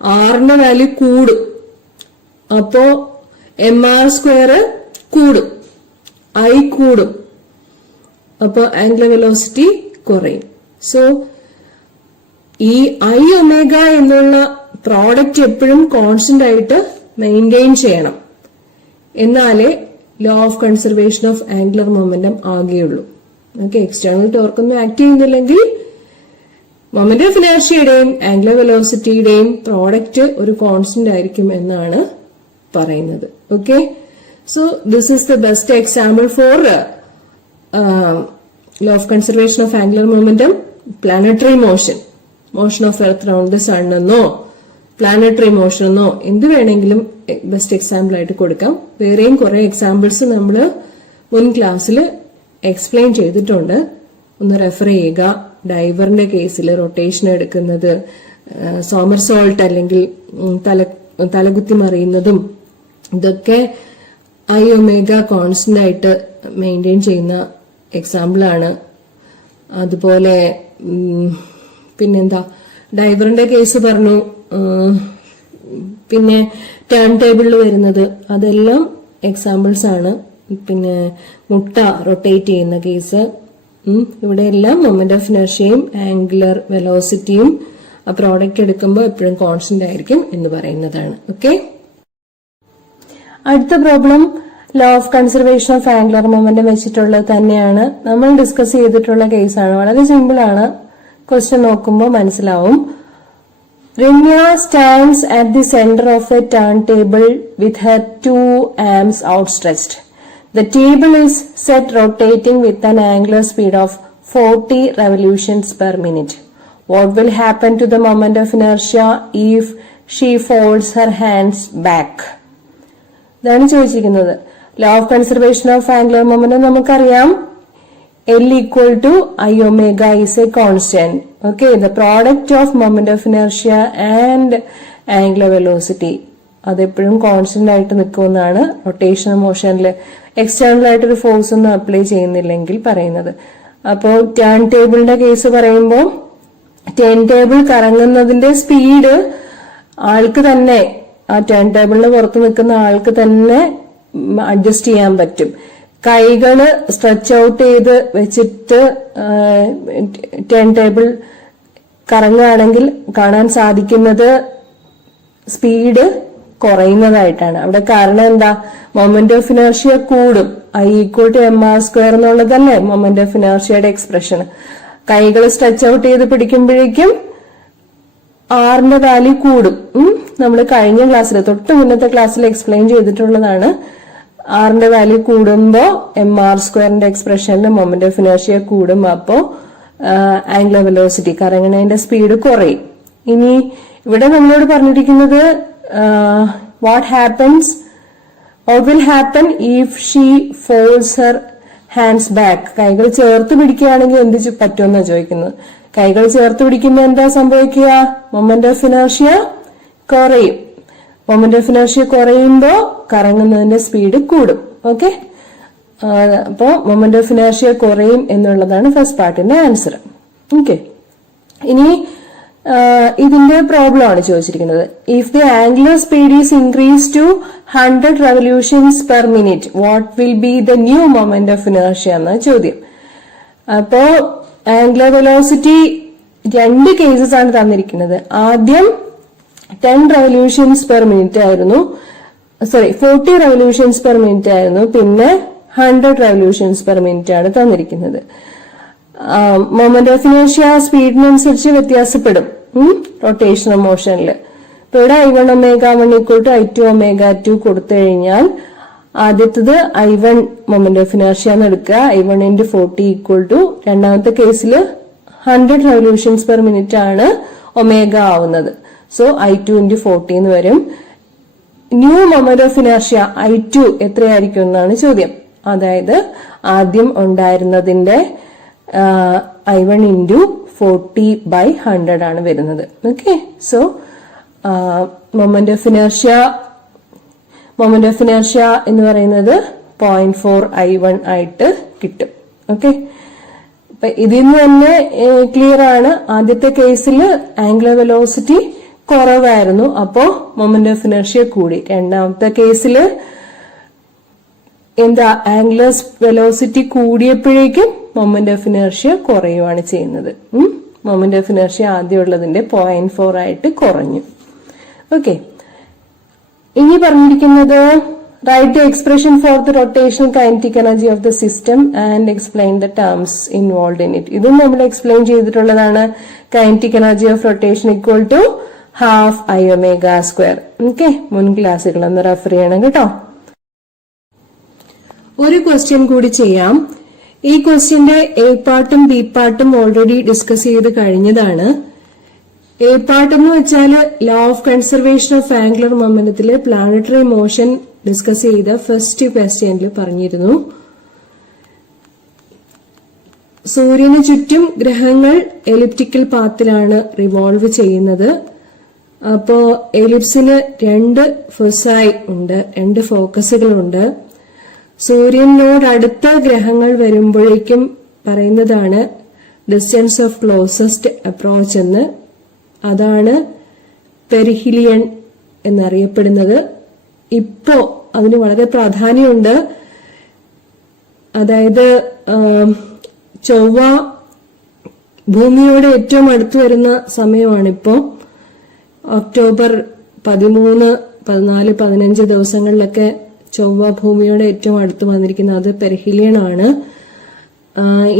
ആറിന്റെ വാല്യൂ കൂടും. അപ്പോ mr² കൂടും, I കൂടും. അപ്പോ ആംഗുലർ വെലോസിറ്റി കുറയും. സോ ഈ I ഒമേഗ എന്നുള്ള പ്രോഡക്റ്റ് എപ്പോഴും കോൺസ്റ്റന്റ് ആയിട്ട് മെയിൻറ്റെയിൻ ചെയ്യണം. എന്നാലേ law of conservation of angular momentum ആകുകയുള്ളൂ. ഓക്കെ, എക്സ്റ്റേണൽ ടോർക്കൊന്നും ആക്ട് ചെയ്യുന്നില്ലെങ്കിൽ മൊമെന്റ് ഓഫ് ഇനർഷ്യയുടെയും ആംഗുലർ വെലോസിറ്റിയുടെയും പ്രോഡക്റ്റ് ഒരു കോൺസ്റ്റന്റ് ആയിരിക്കും എന്നാണ് പറയുന്നത്. Okay, so this is the best example for law of conservation of angular momentum. Planetary motion, motion of earth round the sun എന്നോ പ്ലാനറ്ററി മോഷൻ എന്നോ എന്ത് വേണമെങ്കിലും ബെസ്റ്റ് എക്സാമ്പിൾ ആയിട്ട് കൊടുക്കാം. വേറെയും കുറെ എക്സാമ്പിൾസ് നമ്മൾ മുൻ ക്ലാസ്സിൽ എക്സ്പ്ലെയിൻ ചെയ്തിട്ടുണ്ട്. ഒന്ന് റെഫർ ചെയ്യുക. ഡൈവറിന്റെ കേസിൽ റൊട്ടേഷൻ എടുക്കുന്നത്, സോമർസോൾട്ട് അല്ലെങ്കിൽ തലകുത്തി മറിയുന്നതും ഇതൊക്കെ ഐ ഒമേഗ കോൺസ്റ്റന്റ് ആയിട്ട് മെയിൻറ്റെയിൻ ചെയ്യുന്ന എക്സാമ്പിൾ ആണ്. അതുപോലെ പിന്നെന്താ, ഡൈവറിന്റെ കേസ് പറഞ്ഞു. പിന്നെ ടേൺ ടേബിളിൽ വരുന്നത് അതെല്ലാം എക്സാമ്പിൾസ് ആണ്. പിന്നെ മുട്ട റൊട്ടേറ്റ് ചെയ്യുന്ന കേസ്, ഇവിടെ എല്ലാം മൊമെന്റ് ഓഫ് ഇനർഷ്യയും ആംഗുലർ വെലോസിറ്റിയും ആ പ്രോഡക്റ്റ് എടുക്കുമ്പോൾ എപ്പോഴും കോൺസ്റ്റന്റ് ആയിരിക്കും എന്ന് പറയുന്നതാണ്. ഓക്കെ, അടുത്ത problem law of conservation of angular momentum വെച്ചിട്ടുള്ളത് തന്നെയാണ്. നമ്മൾ ഡിസ്കസ് ചെയ്തിട്ടുള്ള കേസാണ്. വളരെ സിമ്പിൾ ആണ്. ക്വസ്റ്റ്യൻ നോക്കുമ്പോൾ മനസ്സിലാവും. Rinya stands at the center of a turntable with her 2 arms outstretched. The table is set rotating with an angular speed of 40 revolutions per minute. What will happen to the moment of inertia if she folds her hands back? ഇതാണ് ചോദിച്ചിരിക്കുന്നത്. Law of conservation of angular momentum നമുക്കറിയാം. L equal to I omega is a constant. Okay, the product of moment of inertia and angular velocity അതെപ്പോഴും constant ആയിട്ട് നിൽക്കുമെന്നാണ് rotation മോഷനിൽ external ആയിട്ടൊരു force ഒന്നും apply ചെയ്യുന്നില്ലെങ്കിൽ പറയുന്നത്. അപ്പോൾ ടേൺ ടേബിളിന്റെ കേസ് പറയുമ്പോൾ ടേൺ ടേബിൾ കറങ്ങുന്നതിന്റെ സ്പീഡ് ആൾക്ക് തന്നെ, ആ ടേൺ ടേബിളിന് പുറത്ത് നിൽക്കുന്ന ആൾക്ക് തന്നെ അഡ്ജസ്റ്റ് ചെയ്യാൻ പറ്റും. കൈകള് സ്ട്രെച്ച് ഔട്ട് ചെയ്ത് വെച്ചിട്ട് ടേൺ ടേബിൾ കറങ്ങുകയാണെങ്കിൽ കാണാൻ സാധിക്കുന്നത് സ്പീഡ് കുറയുന്നതായിട്ടാണ്. അവിടെ കാരണം എന്താ? മൊമെന്റ് ഓഫ് ഇനർഷ്യ കൂടും. I equal to mr² എന്നുള്ളതല്ലേ മൊമെന്റ് ഓഫ് ഇനർഷ്യയുടെ എക്സ്പ്രഷൻ. കൈകൾ സ്ട്രെച്ച് ഔട്ട് ചെയ്ത് പിടിക്കുമ്പോഴേക്കും ആറിന്റെ വാല്യൂ കൂടും. നമ്മൾ കഴിഞ്ഞ ക്ലാസ്സിൽ, തൊട്ട് മുന്നത്തെ ക്ലാസ്സിൽ എക്സ്പ്ലെയിൻ ചെയ്തിട്ടുള്ളതാണ്. ആറിന്റെ വാല്യൂ കൂടുമ്പോ mr² എക്സ്പ്രഷനിൽ മൊമെന്റ് ഓഫ് ഇനർഷ്യ കൂടും. അപ്പോ ആംഗുലർ വെലോസിറ്റി കറങ്ങണതിന്റെ സ്പീഡ് കുറയും. ഇനി ഇവിടെ നമ്മളോട് പറഞ്ഞിരിക്കുന്നത് what will happen if she folds her hands back. കൈകൾ ചേർത്ത് പിടിക്കുകയാണെങ്കിൽ എന്ത് പറ്റുമെന്നാണ് ചോദിക്കുന്നത്. കൈകൾ ചേർത്ത് പിടിക്കുമ്പോൾ എന്താ സംഭവിക്കുക? മൊമെന്റ് ഓഫ് ഇനർഷ്യ കുറയും. മൊമെന്റ് ഓഫ് ഇനർഷ്യ കുറയുമ്പോൾ കറങ്ങുന്നതിന്റെ സ്പീഡ് കൂടും. ഓക്കെ, അപ്പോ മൊമെന്റ് ഓഫ് ഇനർഷ്യ കുറയും എന്നുള്ളതാണ് ഫസ്റ്റ് പാർട്ടിന്റെ ആൻസർ. ഓക്കെ, ഇനി ഇതിന്റെ പ്രോബ്ലം ആണ് ചോദിച്ചിരിക്കുന്നത്. If the angular speed is increase to 100 revolutions per minute what will be the new moment of inertia എന്ന ചോദ്യം. അപ്പോ ആംഗുലർ വെലോസിറ്റി രണ്ട് കേസസ് ആണ് തന്നിരിക്കുന്നത്. ആദ്യം 10 റെവല്യൂഷൻസ് പെർ മിനിറ്റ് ആയിരുന്നു, 40 റെവല്യൂഷൻസ് പെർ മിനിറ്റ് ആയിരുന്നു. പിന്നെ 100 റെവല്യൂഷൻസ് പെർ മിനിറ്റ് ആണ് തന്നിരിക്കുന്നത്. മൊമെന്റ് ഓഫ് ഇനർഷ്യ സ്പീഡിനനുസരിച്ച് വ്യത്യാസപ്പെടും റൊട്ടേഷണൽ മോഷനിൽ. ഇപ്പൊ ഇവിടെ I1 ω1 equal to I2 ω2 കൊടുത്തു കഴിഞ്ഞാൽ ആദ്യത്തത് I1 മൊമെന്റ് ഓഫ് ഇനർഷ്യ എന്ന് എടുക്കുക. I1 × 40 equal to രണ്ടാമത്തെ കേസിൽ 100 റെവല്യൂഷൻസ് പെർ മിനിറ്റ് ആണ് ഒമേഗ ആവുന്നത്. സോ I2 × 40 എന്ന് വരും. New moment of inertia I2 എത്രയായിരിക്കും എന്നാണ് ചോദ്യം. അതായത് ആദ്യം ഉണ്ടായിരുന്നതിന്റെ I1 × 40/100 ആണ് വരുന്നത്. Okay, so moment of inertia എന്ന് പറയുന്നത് 0.4 I1 ആയിട്ട് കിട്ടും. ഓക്കെ, അപ്പൊ ഇതിൽ നിന്ന് തന്നെ ക്ലിയർ ആണ്. ആദ്യത്തെ കേസിൽ ആംഗുലർ വെലോസിറ്റി കുറവായിരുന്നു, അപ്പോ മൊമെന്റ് ഓഫ് ഇനർഷ്യ കൂടി. രണ്ടാമത്തെ കേസിൽ എന്താ, ആംഗുലർ വെലോസിറ്റി കൂടിയപ്പോഴേക്കും മൊമെന്റ് ഓഫ് ഇനർഷ്യ കുറയുവാണ് ചെയ്യുന്നത്. മൊമെന്റ് ഓഫ് ഇനർഷ്യ ആദ്യമുള്ളതിന്റെ 0.4 ആയിട്ട് കുറഞ്ഞു. ഓക്കെ, ഇനി പറഞ്ഞിരിക്കുന്നത് write the expression for the rotational kinetic energy of the system and explain the terms involve in it. ഇതും നമ്മൾ എക്സ്പ്ലെയിൻ ചെയ്തിട്ടുള്ളതാണ്. Kinetic energy of rotation equal to ½ I ω². Okay, മുൻ ക്ലാസ്സുകൾ ഒന്ന് റെഫർ ചെയ്യണം കേട്ടോ. ഒരു ക്വസ്റ്റ്യൻ കൂടി ചെയ്യാം. ഈ ക്വസ്റ്റ്യന്റെ എ പാർട്ടും ബി പാർട്ടും ഓൾറെഡി ഡിസ്കസ് ചെയ്ത് കഴിഞ്ഞതാണ്. എ പാർട്ട് എന്ന് വെച്ചാൽ law of conservation of angular മൊമെന്റത്തിലെ പ്ലാനറ്ററി മോഷൻ ഡിസ്കസ് ചെയ്ത ഫസ്റ്റ് ക്വസ്റ്റ്യനിൽ പറഞ്ഞിരുന്നു. സൂര്യന് ചുറ്റും ഗ്രഹങ്ങൾ എലിപ്റ്റിക്കൽ പാത്തിലാണ് റിവോൾവ് ചെയ്യുന്നത്. അപ്പോ എലിപ്സിന് 2 ഫൊസായി ഉണ്ട്, 2 ഫോക്കസുകളുണ്ട്. സൂര്യനോട് അടുത്ത ഗ്രഹങ്ങൾ വരുമ്പോഴേക്കും പറയുന്നതാണ് ഡിസ്റ്റൻസ് ഓഫ് ക്ലോസസ്റ്റ് അപ്രോച്ച് എന്ന്. അതാണ് പെരിഹിലിയൺ എന്നറിയപ്പെടുന്നത്. ഇപ്പോ അതിന് വളരെ പ്രാധാന്യമുണ്ട്. അതായത് ചൊവ്വ ഭൂമിയോട് ഏറ്റവും അടുത്ത് വരുന്ന സമയമാണിപ്പോ. ഒക്ടോബർ 13, 14, 15 ദിവസങ്ങളിലൊക്കെ ചൊവ്വ ഭൂമിയോട് ഏറ്റവും അടുത്ത് വന്നിരിക്കുന്നത്. അത് പെരിഹിലിയൺ ആണ്.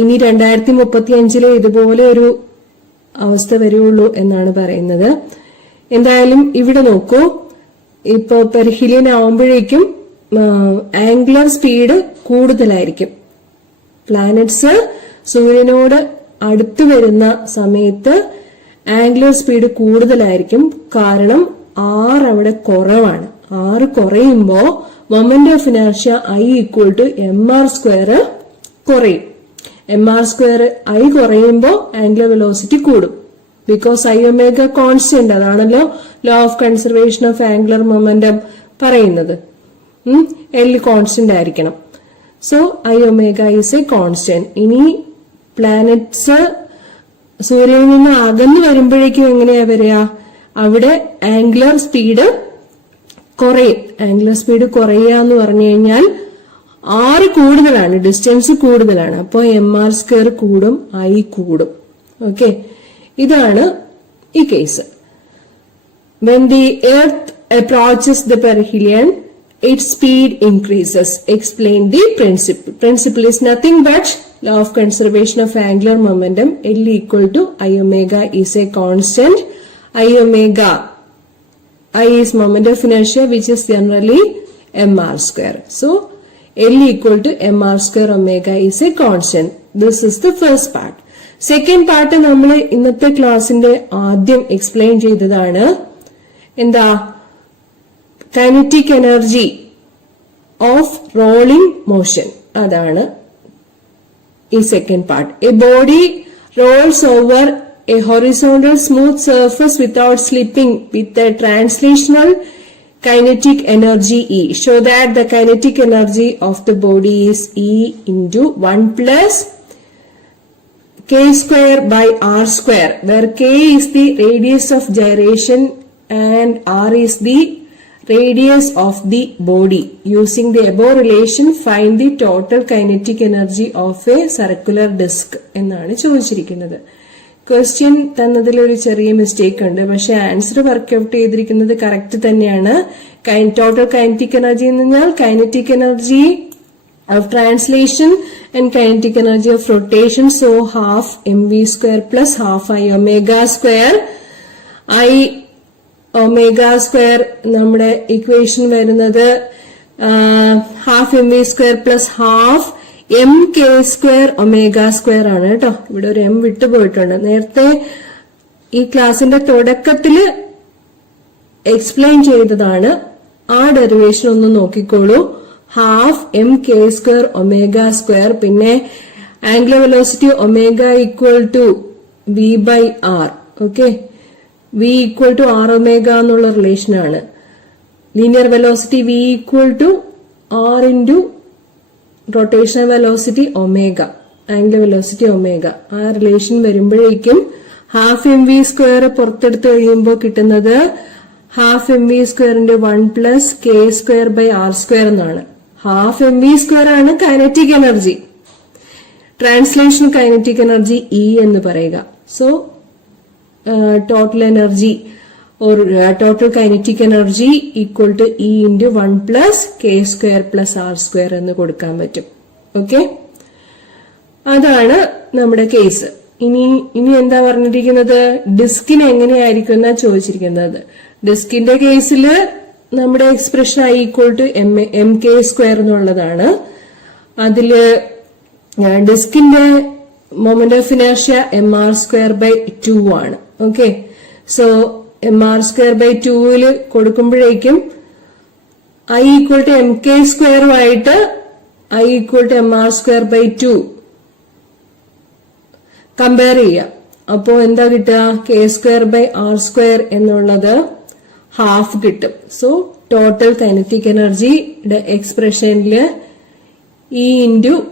ഇനി 2035 ഇതുപോലെ ഒരു അവസ്ഥ വരുള്ളൂ എന്നാണ് പറയുന്നത്. എന്തായാലും ഇവിടെ നോക്കൂ, ഇപ്പോ പെരിഹിലിയൻ ആവുമ്പോഴേക്കും ആംഗുലർ സ്പീഡ് കൂടുതലായിരിക്കും. പ്ലാനറ്റ്സ് സൂര്യനോട് അടുത്തു വരുന്ന സമയത്ത് ആംഗുലർ സ്പീഡ് കൂടുതലായിരിക്കും. കാരണം R അവിടെ കുറവാണ്. R കുറയുമ്പോ moment of inertia I = mr² കുറയും. mr² I കുറയുമ്പോ ആംഗുലർ വെലോസിറ്റി കൂടും. Because I⍵ constant. അതാണല്ലോ law of conservation of angular momentum പറയുന്നത്. L കോൺസ്റ്റന്റ് ആയിരിക്കണം. So I⍵ is a constant. ഇനി പ്ലാനറ്റ്സ് സൂര്യനിൽ നിന്ന് അകന്നു വരുമ്പോഴേക്കും എങ്ങനെയാ വരിക? അവിടെ ആംഗുലർ സ്പീഡ് കുറയും. ആംഗുലർ സ്പീഡ് കുറയുക എന്ന് പറഞ്ഞു കഴിഞ്ഞാൽ R കൂടുതലാണ്, ഡിസ്റ്റൻസ് കൂടുതലാണ്. അപ്പോൾ mr² കൂടും, I കൂടും. ഓക്കെ, ഇതാണ് ഈ case. When the earth approaches the perihelion, its speed increases. Explain the principle. Principle is nothing but law of conservation of angular momentum. L = I⍵ is a constant. I⍵, I is moment of inertia, which is generally mr². So L = mr²ω is a constant. This is the first part. Second part നമ്മൾ ഇന്നത്തെ ക്ലാസിന്റെ ആദ്യം explain ചെയ്തതാണ്. എന്താ? Kinetic energy of rolling motion. അതാണ് ഈ second part. A body rolls over a horizontal smooth surface without slipping with a translational kinetic energy E. Show that the kinetic energy of the body is E into 1 plus k² by r², where k is the radius of gyration and r is the radius of the body. Using the above relation, find the total kinetic energy of a circular disc എന്നാണ് ചോദിച്ചിരിക്കുന്നത്. Question തന്നതിൽ ഒരു ചെറിയ mistake ഉണ്ട്, പക്ഷെ answer workout ചെയ്തിരിക്കുന്നത് correct തന്നെയാണ്. Total kinetic energy എന്ന് പറഞ്ഞാൽ kinetic energy of translation and kinetic energy of rotation. So half mv² plus half I⍵². I⍵² നമ്മുടെ ഇക്വേഷൻ വരുന്നത് half mv² plus half mk² ω² ആണ് കേട്ടോ. ഇവിടെ ഒരു m വിട്ടുപോയിട്ടുണ്ട്. നേരത്തെ ഈ ക്ലാസിന്റെ തുടക്കത്തില് എക്സ്പ്ലെയിൻ ചെയ്തതാണ്. ആ ഡെറിവേഷൻ ഒന്ന് നോക്കിക്കോളൂ. ഹാഫ് mk² ω², പിന്നെ angular velocity ω = v/r. Okay, v = r⍵ എന്നുള്ള റിലേഷൻ ആണ്. Linear velocity v = r into rotational velocity ω, angular velocity ω. ആ റിലേഷൻ വരുമ്പോഴേക്കും ഹാഫ് mv² പുറത്തെടുത്ത് കഴിയുമ്പോൾ കിട്ടുന്നത് half mv² 1 plus k² by r² എന്നാണ്. ഹാഫ് mv² ആണ് kinetic energy, translation kinetic energy E എന്ന് പറയുക. So total energy or total kinetic energy equal to E into 1 plus k² plus r² എന്ന് കൊടുക്കാൻ പറ്റും. ഓക്കെ, അതാണ് നമ്മുടെ കേസ്. ഇനി എന്താ പറഞ്ഞിരിക്കുന്നത്? ഡിസ്കിന് എങ്ങനെയായിരിക്കും എന്നാ ചോദിച്ചിരിക്കുന്നത്. ഡിസ്കിന്റെ കേസില് നമ്മുടെ എക്സ്പ്രഷൻ I = mk² എന്നുള്ളതാണ്. അതില് ഡിസ്കിന്റെ മൊമെന്റ് ഓഫ് ഇനർഷ്യ mr²/2 ആണ്. Okay, so mr²/2 കൊടുക്കുമ്പോഴേക്കും I = mk² ആയിട്ട് I = mr²/2 കമ്പയർ ചെയ്യുക. അപ്പോ എന്താ കിട്ടുക? k²/r² എന്നുള്ളത് ഹാഫ് കിട്ടും. സോ ടോട്ടൽ കൈനറ്റിക് എനർജിയുടെ എക്സ്പ്രഷനില് E ×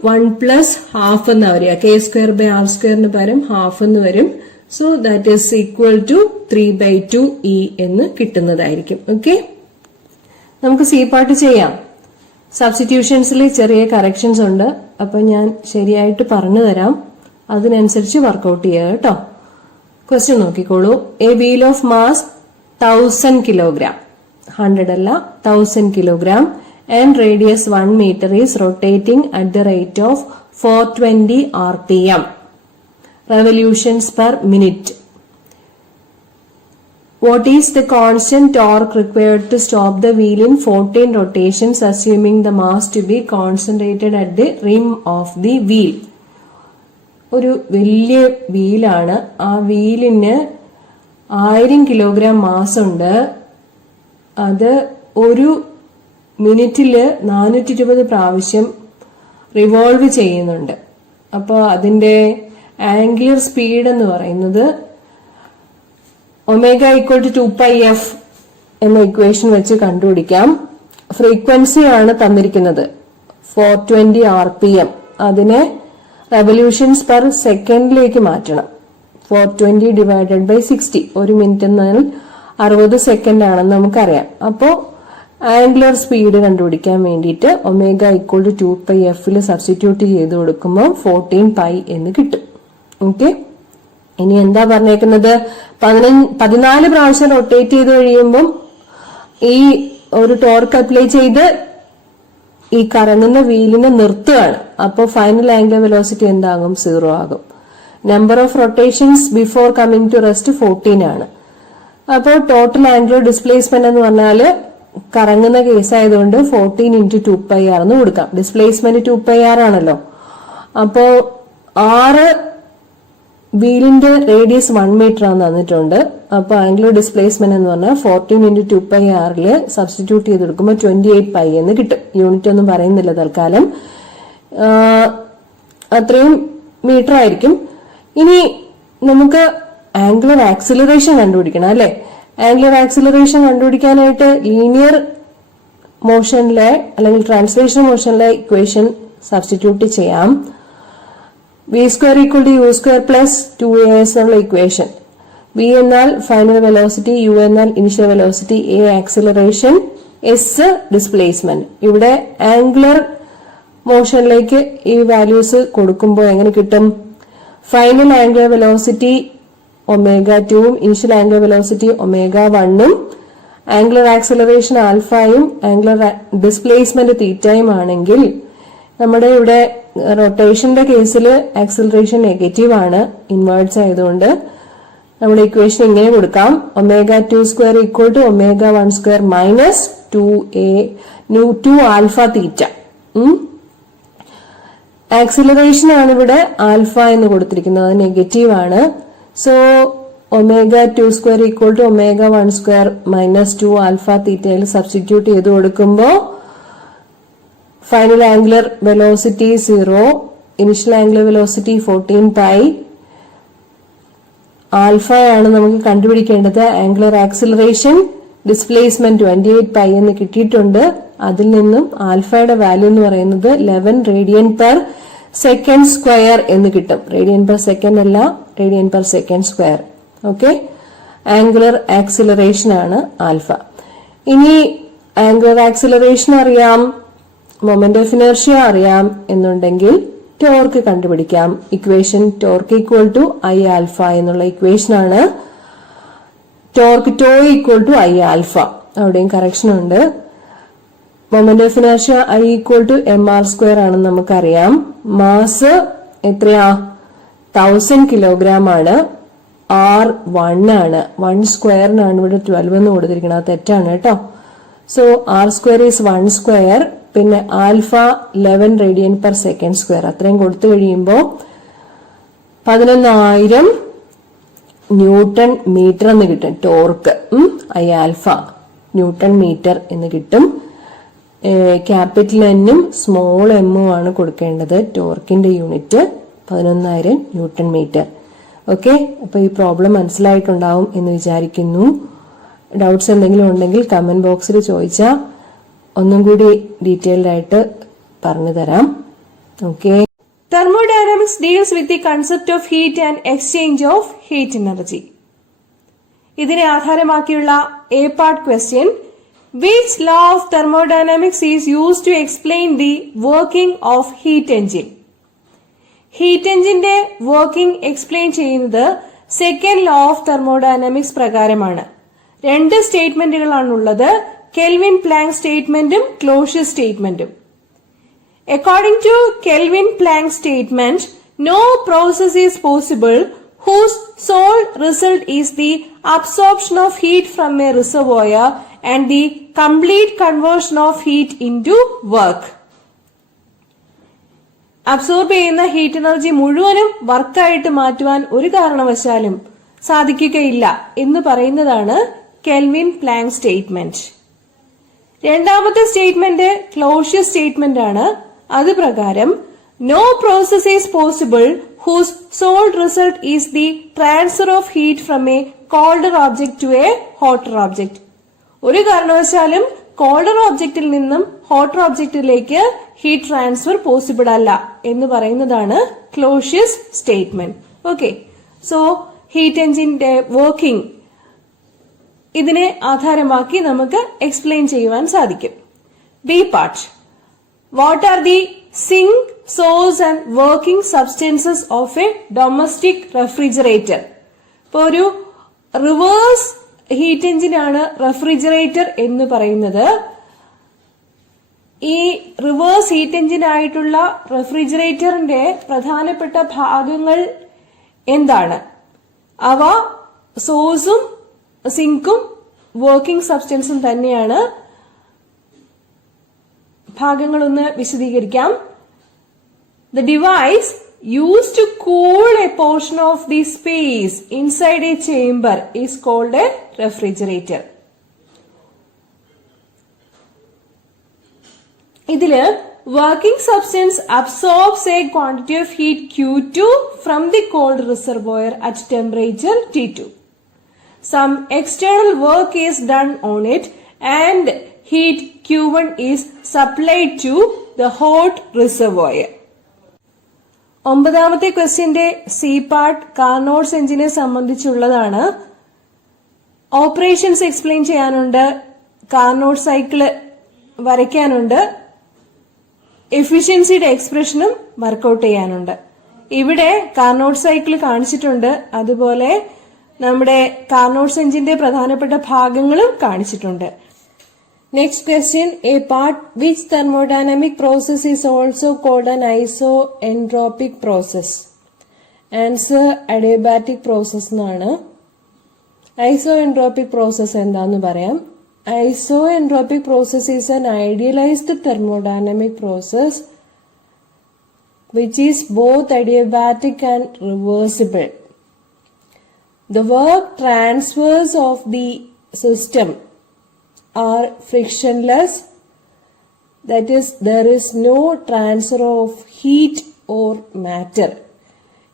1+½ എന്നാ വരിക. k²/r² പകരം ഹാഫ് എന്ന് വരും. So that is equal to 3/2 E എന്ന് കിട്ടുന്നതായിരിക്കും. ഓക്കെ, നമുക്ക് സി പാർട്ട് ചെയ്യാം. സബ്സ്റ്റിറ്റ്യൂഷൻസിൽ ചെറിയ കറക്ഷൻസ് ഉണ്ട്. അപ്പൊ ഞാൻ ശരിയായിട്ട് പറഞ്ഞു തരാം, അതിനനുസരിച്ച് വർക്കൗട്ട് ചെയ്യുക കേട്ടോ. ക്വസ്റ്റ്യൻ നോക്കിക്കോളൂ. A wheel of mass 1000 kilogram, 100 അല്ല 1000 kilogram, and radius 1 meter is rotating at the rate of 420 rpm, revolutions per minute. What is the constant torque required to stop the wheel in 14 rotations, assuming the mass to be concentrated at the rim of the wheel? ഒരു വലിയ വീലാണ്. ആ വീലിന് 1000 kilogram mass ഉണ്ട്. അത് ഒരു മിനിറ്റില് 420 പ്രാവശ്യം revolve ചെയ്യുന്നുണ്ട്. അപ്പോൾ അതിന്റെ ആംഗുലർ സ്പീഡ് എന്ന് പറയുന്നത് ഒമേഗ = 2πf എന്ന ഇക്വേഷൻ വെച്ച് കണ്ടുപിടിക്കാം. ഫ്രീക്വൻസി ആണ് തന്നിരിക്കുന്നത് 420 rpm. അതിനെ റെവല്യൂഷൻസ് പെർ സെക്കൻഡിലേക്ക് മാറ്റണം. 420 / 60, ഒരു മിനിറ്റ് എന്നാൽ 60 സെക്കൻഡ് ആണെന്ന് നമുക്കറിയാം. അപ്പോ ആംഗുലർ സ്പീഡ് കണ്ടുപിടിക്കാൻ വേണ്ടിയിട്ട് ഒമേഗ = 2πf സബ്സ്റ്റിറ്റ്യൂട്ട് ചെയ്ത് കൊടുക്കുമ്പോൾ 14π എന്ന് കിട്ടും. ഓക്കെ, ഇനി എന്താ പറഞ്ഞേക്കുന്നത്? 14 പ്രാവശ്യം റൊട്ടേറ്റ് ചെയ്ത് കഴിയുമ്പോൾ ഈ ഒരു ടോർക്ക് അപ്ലൈ ചെയ്ത് ഈ കറങ്ങുന്ന വീലിനെ നിർത്തുകയാണ്. അപ്പോൾ ഫൈനൽ ആംഗുലർ വെലോസിറ്റി എന്താകും? 0 ആകും. Number of rotations before coming to rest 14 ആണ്. അപ്പോൾ ടോട്ടൽ ആംഗുലർ ഡിസ്പ്ലേസ്മെന്റ് എന്ന് പറഞ്ഞാല് കറങ്ങുന്ന കേസ് ആയതുകൊണ്ട് 14 × 2πr എന്ന് കൊടുക്കാം. ഡിസ്പ്ലേസ്മെന്റ് 2πr ആണല്ലോ. അപ്പോ 6 വീലിന്റെ റേഡിയസ് 1 മീറ്റർ ആണ് തന്നിട്ടുണ്ട്. അപ്പൊ ആംഗുലർ ഡിസ്പ്ലേസ്മെന്റ് എന്ന് പറഞ്ഞാൽ 14 × 2πr സബ്സ്റ്റിറ്റ്യൂട്ട് ചെയ്ത് കൊടുക്കുമ്പോൾ 28π എന്ന് കിട്ടും. യൂണിറ്റ് ഒന്നും പറയുന്നില്ല തൽക്കാലം. അത്രയും മീറ്റർ ആയിരിക്കും. ഇനി നമുക്ക് ആംഗുലർ ആക്സിലറേഷൻ കണ്ടുപിടിക്കണം അല്ലെ? ആംഗുലർ ആക്സിലറേഷൻ കണ്ടുപിടിക്കാനായിട്ട് ലീനിയർ മോഷനിലെ അല്ലെങ്കിൽ ട്രാൻസ്ലേഷൻ മോഷനിലെ ഇക്വേഷൻ സബ്സ്റ്റിറ്റ്യൂട്ട് ചെയ്യാം. v² = u² + 2as എന്നുള്ള ഇക്വേഷൻ. v എന്നാൽ ഫൈനൽ വെലോസിറ്റി, u എന്നാൽ initial velocity, a acceleration, s displacement. ഇവിടെ ആംഗുലർ മോഷനിലേക്ക് ഈ വാല്യൂസ് കൊടുക്കുമ്പോൾ എങ്ങനെ കിട്ടും? ഫൈനൽ ആംഗുലർ വെലോസിറ്റി ω2ഉം ഇനിഷ്യൽ ആംഗുലർ വെലോസിറ്റി ω1ഉം ആംഗുലർ ആക്സിലറേഷൻ ആൽഫയും ആംഗുലർ ഡിസ്പ്ലേസ്മെന്റ് തീറ്റയും ആണെങ്കിൽ നമ്മുടെ ഇവിടെ റൊട്ടേഷന്റെ കേസിൽ ആക്സിലറേഷൻ നെഗറ്റീവ് ആണ്, ഇൻവേർട്സ് ആയതുകൊണ്ട് നമ്മുടെ ഇക്വേഷൻ ഇങ്ങനെ കൊടുക്കാം. ω2² = ω1² - 2α θ. ആക്സിലറേഷൻ ആണ് ഇവിടെ ആൽഫ എന്ന് കൊടുത്തിരിക്കുന്നത്, അത് നെഗറ്റീവ് ആണ്. സോ ω2² = ω1² - 2α θ സബ്സ്റ്റിറ്റ്യൂട്ട് ചെയ്ത് കൊടുക്കുമ്പോൾ final angular velocity 0, initial angular velocity 14π. ആൽഫയാണ് നമുക്ക് കണ്ടുപിടിക്കേണ്ടത്. ആംഗുലർ ആക്സിലറേഷൻ ഡിസ്പ്ലേസ്മെന്റ് 28π എന്ന് കിട്ടിയിട്ടുണ്ട്. അതിൽ നിന്നും ആൽഫയുടെ വാല്യൂ എന്ന് പറയുന്നത് 11 radian/second² എന്ന് കിട്ടും. radian/second അല്ല, radian/second². ഓക്കെ, ആംഗുലർ ആക്സിലറേഷൻ ആണ് ആൽഫ. ഇനി ആംഗുലർ ആക്സിലറേഷൻ അറിയാം, മൊമെന്റ് ഓഫ് ഇനർഷ്യ അറിയാം എന്നുണ്ടെങ്കിൽ ടോർക്ക് കണ്ടുപിടിക്കാം. ഇക്വേഷൻ ടോർക്ക് = Iα എന്നുള്ള ഇക്വേഷൻ ആണ്. Torque to = Iα. അവിടെയും കറക്ഷൻ ഉണ്ട്. Moment of inertia I = mr² ആണെന്ന് നമുക്കറിയാം. മാസ് എത്രയാ? 1000 കിലോഗ്രാം ആണ്. R 1 ആണ്. 1² ഇവിടെ 12 എന്ന് കൊടുത്തിരിക്കുന്നത്, തെറ്റാണ് കേട്ടോ. So r² is 1². പിന്നെ ആൽഫ 11 radian/second². അത്രയും കൊടുത്തു കഴിയുമ്പോൾ 11,000 ന്യൂട്ടൺ മീറ്റർ എന്ന് കിട്ടും. ടോർക്ക് Iα ന്യൂട്ടൺ മീറ്റർ എന്ന് കിട്ടും. ക്യാപിറ്റൽ N-ഉം സ്മോൾ m ആണ് കൊടുക്കേണ്ടത്. ടോർക്കിന്റെ യൂണിറ്റ് 11,000 ന്യൂട്ടൺ മീറ്റർ. ഓക്കെ, അപ്പൊ ഈ പ്രോബ്ലം മനസ്സിലായിട്ടുണ്ടാവും എന്ന് വിചാരിക്കുന്നു. ഡൗട്ട്സ് എന്തെങ്കിലും ഉണ്ടെങ്കിൽ കമന്റ് ബോക്സിൽ ചോദിച്ചാൽ ഒന്നും കൂടി ഡീറ്റെയിൽഡ് ആയിട്ട് പറഞ്ഞു തരാം. Okay. Thermodynamics deals with the concept of heat and exchange of heat energy. ഇതിനെ ആധാരമാക്കിയുള്ള A part question: which law of thermodynamics is used to explain the working of heat engine? Heat എഞ്ചിന്റെ working explain ചെയ്യുന്നത് second law of thermodynamics പ്രകാരമാണ്. 2 സ്റ്റേറ്റ്മെന്റുകളാണുള്ളത്, Kelvin Planck സ്റ്റേറ്റ്മെന്റും Clausius സ്റ്റേറ്റ്മെന്റും. According to Kelvin-Planck statement, no process is possible whose sole result is the absorption of heat from a reservoir and the complete conversion of heat into work. Absorb ചെയ്യുന്ന heat energy മുഴുവനും വർക്കായിട്ട് മാറ്റുവാൻ ഒരു കാരണവശാലും സാധിക്കുകയില്ല എന്ന് പറയുന്നതാണ് കെൽവിൻ പ്ലാങ്ക് സ്റ്റേറ്റ്മെന്റ്. രണ്ടാമത്തെ സ്റ്റേറ്റ്മെന്റ് ക്ലോഷ്യസ് സ്റ്റേറ്റ്മെന്റ് ആണ്. അത് പ്രകാരം no process is possible whose sole result is the transfer of heat from a colder object to a hotter object. ഒരു കാരണവശാലും കോൾഡർ ഓബ്ജെക്റ്റിൽ നിന്നും ഹോട്ടർ ഓബ്ജെക്റ്റിലേക്ക് ഹീറ്റ് ട്രാൻസ്ഫർ പോസിബിൾ അല്ല എന്ന് പറയുന്നതാണ് Clausius statement. Okay, so heat എഞ്ചിന്റെ വർക്കിംഗ് ഇതിനെ ആധാരമാക്കി നമുക്ക് എക്സ്പ്ലെയിൻ ചെയ്യുവാൻ സാധിക്കും. B part: What are the sink, source and working substances of a domestic refrigerator? ഇപ്പോൾ ഒരു റിവേഴ്സ് ഹീറ്റ് എഞ്ചിനാണ് റെഫ്രിജറേറ്റർ എന്ന് പറയുന്നത്. ഈ റിവേഴ്സ് ഹീറ്റ് എഞ്ചിൻ ആയിട്ടുള്ള റെഫ്രിജറേറ്ററിന്റെ പ്രധാനപ്പെട്ട ഭാഗങ്ങൾ എന്താണ്? അവ സോഴ്സും സിങ്കും വർക്കിംഗ് സബ്സ്റ്റൻസും തന്നെയാണ്. ഭാഗങ്ങളൊന്ന് വിശദീകരിക്കാം. The device used to cool a portion of the space inside a chamber is called a refrigerator. ഇതില് working substance absorbs a quantity of heat Q2 from the cold reservoir at temperature T2. Some external work is done on it and heat Q1 is supplied to the hot reservoir. ഒമ്പതാമത്തെ ക്വസ്റ്റ്യന്റെ C part Carnot's എഞ്ചിനെ സംബന്ധിച്ചുള്ളതാണ്. Operations explain ചെയ്യാനുണ്ട്, Carnot cycle വരയ്ക്കാനുണ്ട്, എഫിഷ്യൻസിയുടെ എക്സ്പ്രഷനും workout ചെയ്യാനുണ്ട്. ഇവിടെ കാർനോട്ട് സൈക്കിൾ കാണിച്ചിട്ടുണ്ട്, അതുപോലെ നമ്മുടെ കാർനോട്ട്സ് എഞ്ചിന്റെ പ്രധാനപ്പെട്ട ഭാഗങ്ങളും കാണിച്ചിട്ടുണ്ട്. Next question, a part: which thermodynamic process is also called an isoentropic process? Answer: adiabatic process എന്നാണ്. Isoentropic process എന്താന്ന് പറയാം. Isoentropic process is an idealized thermodynamic process which is both adiabatic and reversible. The work transfers of the system are frictionless, that is, there is no transfer of heat or matter.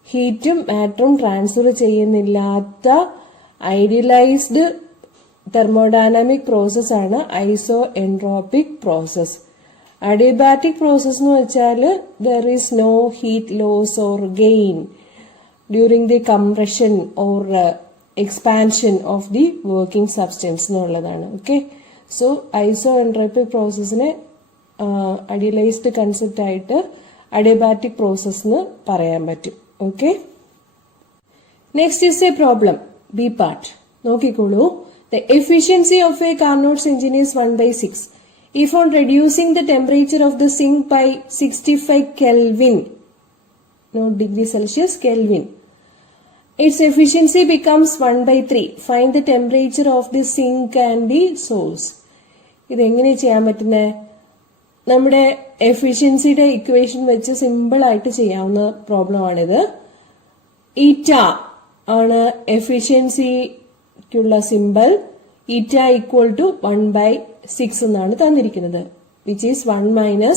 ഹീറ്റും മാറ്ററും transfer ചെയ്യുന്നില്ലാത്ത idealized thermodynamic process ആണ് iso entropic process. Adiabatic process എന്ന് വെച്ചാൽ there is no heat loss or gain during the compression or expansion of the working substance എന്നുള്ളതാണ്. Okay, so iso entropic പ്രോസസ്സിനെ idealized concept ആയിട്ട് adiabatic process എന്ന് പറയാൻ പറ്റും. Okay, next is a problem, B part. നോക്കിക്കോളൂ. The efficiency of a Carnot's engine is 1/6. If on reducing the temperature of the sink by 65 Kelvin, not degree Celsius, Kelvin, its efficiency becomes 1/3. Find the temperature of the sink and the source. ഇതെങ്ങനെ ചെയ്യാൻ പറ്റുന്നേ? നമ്മുടെ എഫിഷ്യൻസിയുടെ equation വെച്ച് simple ആയിട്ട് ചെയ്യാവുന്ന problem ആണിത്. ഈറ്റ ആണ് എഫിഷ്യൻസിക്കുള്ള simple. ഈറ്റ ഈക്വൽ ടു 1/6 എന്നാണ് തന്നിരിക്കുന്നത്, വിച്ച് ഈസ് 1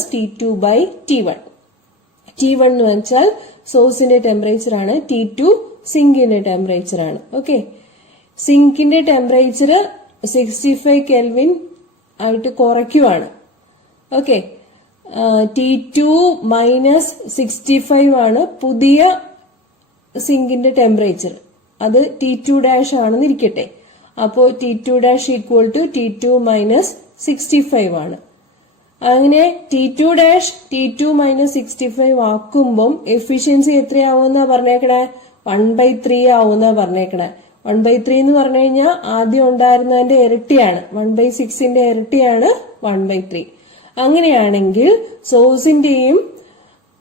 - T2/T1. T1 എന്ന് വെച്ചാൽ സോഴ്സിന്റെ ടെമ്പറേച്ചർ ആണ്, T2 സിങ്കിന്റെ ടെമ്പറേച്ചർ ആണ്. ഓക്കെ, സിങ്കിന്റെ ടെമ്പറേച്ചർ 65 കെൽവിൻ ആയിട്ട് കുറയ്ക്കുവാണ്. ഓക്കെ, T2 മൈനസ് 65 ആണ് പുതിയ സിങ്കിന്റെ ടെമ്പറേച്ചർ. അത് T2 ഡാഷ് ആണെന്ന് ഇരിക്കട്ടെ. അപ്പോ T2 dash equal to T2 minus 65 ആണ്. അങ്ങനെ T2 ഡാഷ് T2 മൈനസ് 65 ആക്കുമ്പം എഫിഷ്യൻസി എത്രയാവുമെന്നാ പറഞ്ഞേക്കണേ? 1/3 ആവുമെന്നാ പറഞ്ഞേക്കണേ. 1/3 എന്ന് പറഞ്ഞു കഴിഞ്ഞാൽ ആദ്യം ഉണ്ടായിരുന്നതിന്റെ ഇരട്ടിയാണ്. 1/6ന്റെ ഇരട്ടിയാണ് 1/3. അങ്ങനെയാണെങ്കിൽ സോഴ്സിന്റെയും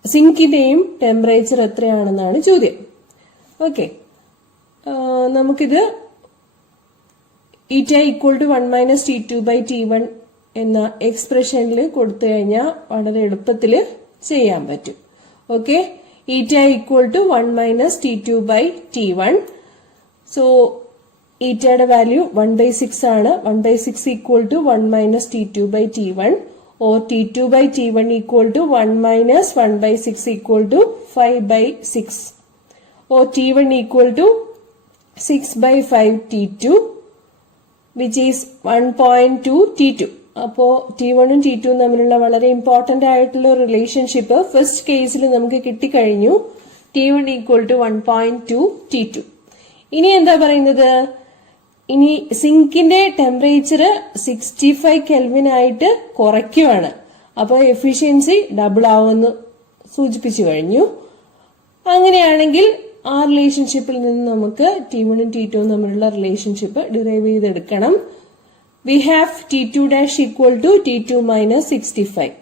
സിങ്കിന്റെയും ടെമ്പറേച്ചർ എത്രയാണെന്നാണ് ചോദ്യം. ഓക്കെ, നമുക്കിത് ഈറ്റ equal to 1 minus T2 by T1 എന്ന എക്സ്പ്രഷനിൽ കൊടുത്തു കഴിഞ്ഞാൽ വളരെ എളുപ്പത്തിൽ ചെയ്യാൻ പറ്റും. Okay, eta equal to 1 minus T2 by T1. So ഈറ്റയുടെ വാല്യൂ 1/6 ആണ്. 1/6 equal to 1 minus T2 by T1 or T2 by T1 equal to 1 minus 1/6 equal to 5/6 or T1 equal to 6/5 T2 which is 1.2 T2. അപ്പോ T1 ഉം T2 ഉം തമ്മിലുള്ള വളരെ important ആയിട്ടുള്ള relationship first കേസിൽ നമുക്ക് കിട്ടിക്കഴിഞ്ഞു. T1 equal to 1.2 T2. ഇനി എന്താ പറയുന്നത്? ഇനി സിങ്കിന്റെ ടെമ്പറേച്ചർ 65 കെൽവിൻ ആയിട്ട് കുറയ്ക്കുവാണ്. അപ്പൊ എഫിഷ്യൻസി ഡബിൾ ആവുമെന്ന് സൂചിപ്പിച്ചു കഴിഞ്ഞു. അങ്ങനെയാണെങ്കിൽ ആ റിലേഷൻഷിപ്പിൽ നിന്ന് നമുക്ക് T1 ഉം T2 ഉം തമ്മിലുള്ള റിലേഷൻഷിപ്പ് ഡിറൈവ് ചെയ്തെടുക്കണം. We have T2 dash equal to T2 minus 65.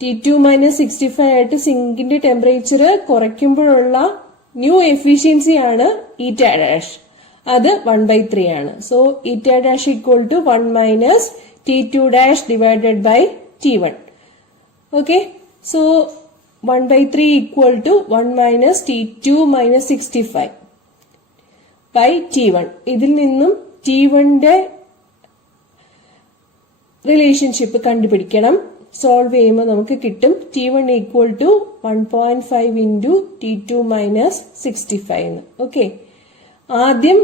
T2 minus 65 ആയിട്ട് സിങ്കിന്റെ ടെമ്പറേച്ചർ കുറയ്ക്കുമ്പോഴുള്ള ന്യൂ എഫിഷ്യൻസി ആണ് ഈറ്റ ഡാഷ്. അത് 1/3 ആണ്. So eta dash equal to 1 minus T2 dash divided by T1. Okay, so 1/3 equal to 1 minus T2 minus 65 by T1. ഇതിൽ നിന്നും T1ന്റെ relationship കണ്ടുപിടിക്കണം. Solve ചെയ്യുമ്പോൾ നമുക്ക് കിട്ടും T1 equal to 1.5 into T2 minus 65 എന്ന്. ഓക്കെ, ആദ്യം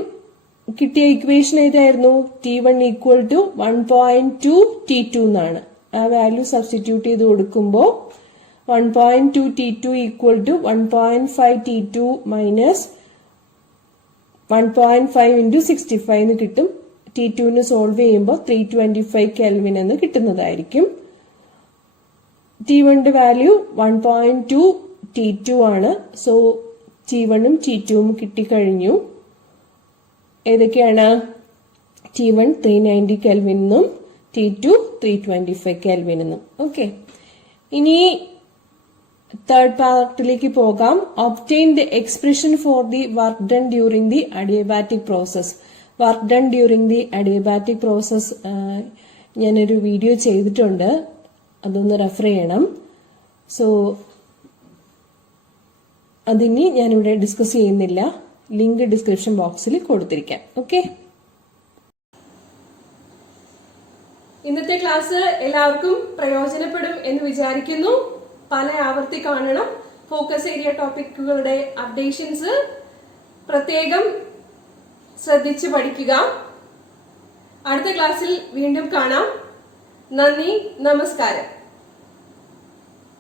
കിട്ടിയ ഇക്വേഷൻ ഏതായിരുന്നു? T1 ഈക്വൽ ടു 1.2 T2 എന്നാണ്. ആ വാല്യൂ സബ്സ്റ്റിറ്റ്യൂട്ട് ചെയ്ത് കൊടുക്കുമ്പോൾ 1.2 T2 equal to 1.5 T2 minus 1.5 into 65 എന്ന് കിട്ടും. T2ന് സോൾവ് ചെയ്യുമ്പോൾ 325 കെൽവിൻ എന്ന് കിട്ടുന്നതായിരിക്കും. T1ന്റെ വാല്യൂ 1.2 T2 ആണ്. സോ T1 ഉം T2 ഉം കിട്ടിക്കഴിഞ്ഞു. ഏതൊക്കെയാണ്? T1 390 കെൽവിൻ എന്നും T2 325 കെൽവിൻ എന്നും. ഓക്കെ, ഇനി തേർഡ് പാർട്ടിലേക്ക് പോകാം. Obtain the expression for the work done during the adiabatic process. Work done during the adiabatic process ഞാനൊരു വീഡിയോ ചെയ്തിട്ടുണ്ട്, അതൊന്ന് റെഫർ ചെയ്യണം. സോ അതിനി ഞാനിവിടെ ഡിസ്കസ് ചെയ്യുന്നില്ല. ലിങ്ക് ഡിസ്ക്രിപ്ഷൻ ബോക്സിൽ കൊടുത്തിരിക്കാം. ഓക്കെ, ഇന്നത്തെ ക്ലാസ് എല്ലാവർക്കും പ്രയോജനപ്പെടും എന്ന് വിചാരിക്കുന്നു. പല ആവർത്തി കാണണം. ഫോക്കസ് ഏരിയ ടോപ്പിക്കുകളുടെ അപ്ഡേഷൻസ് പ്രത്യേകം ശ്രദ്ധിച്ച് പഠിക്കുക. അടുത്ത ക്ലാസ്സിൽ വീണ്ടും കാണാം. നന്ദി, നമസ്കാരം.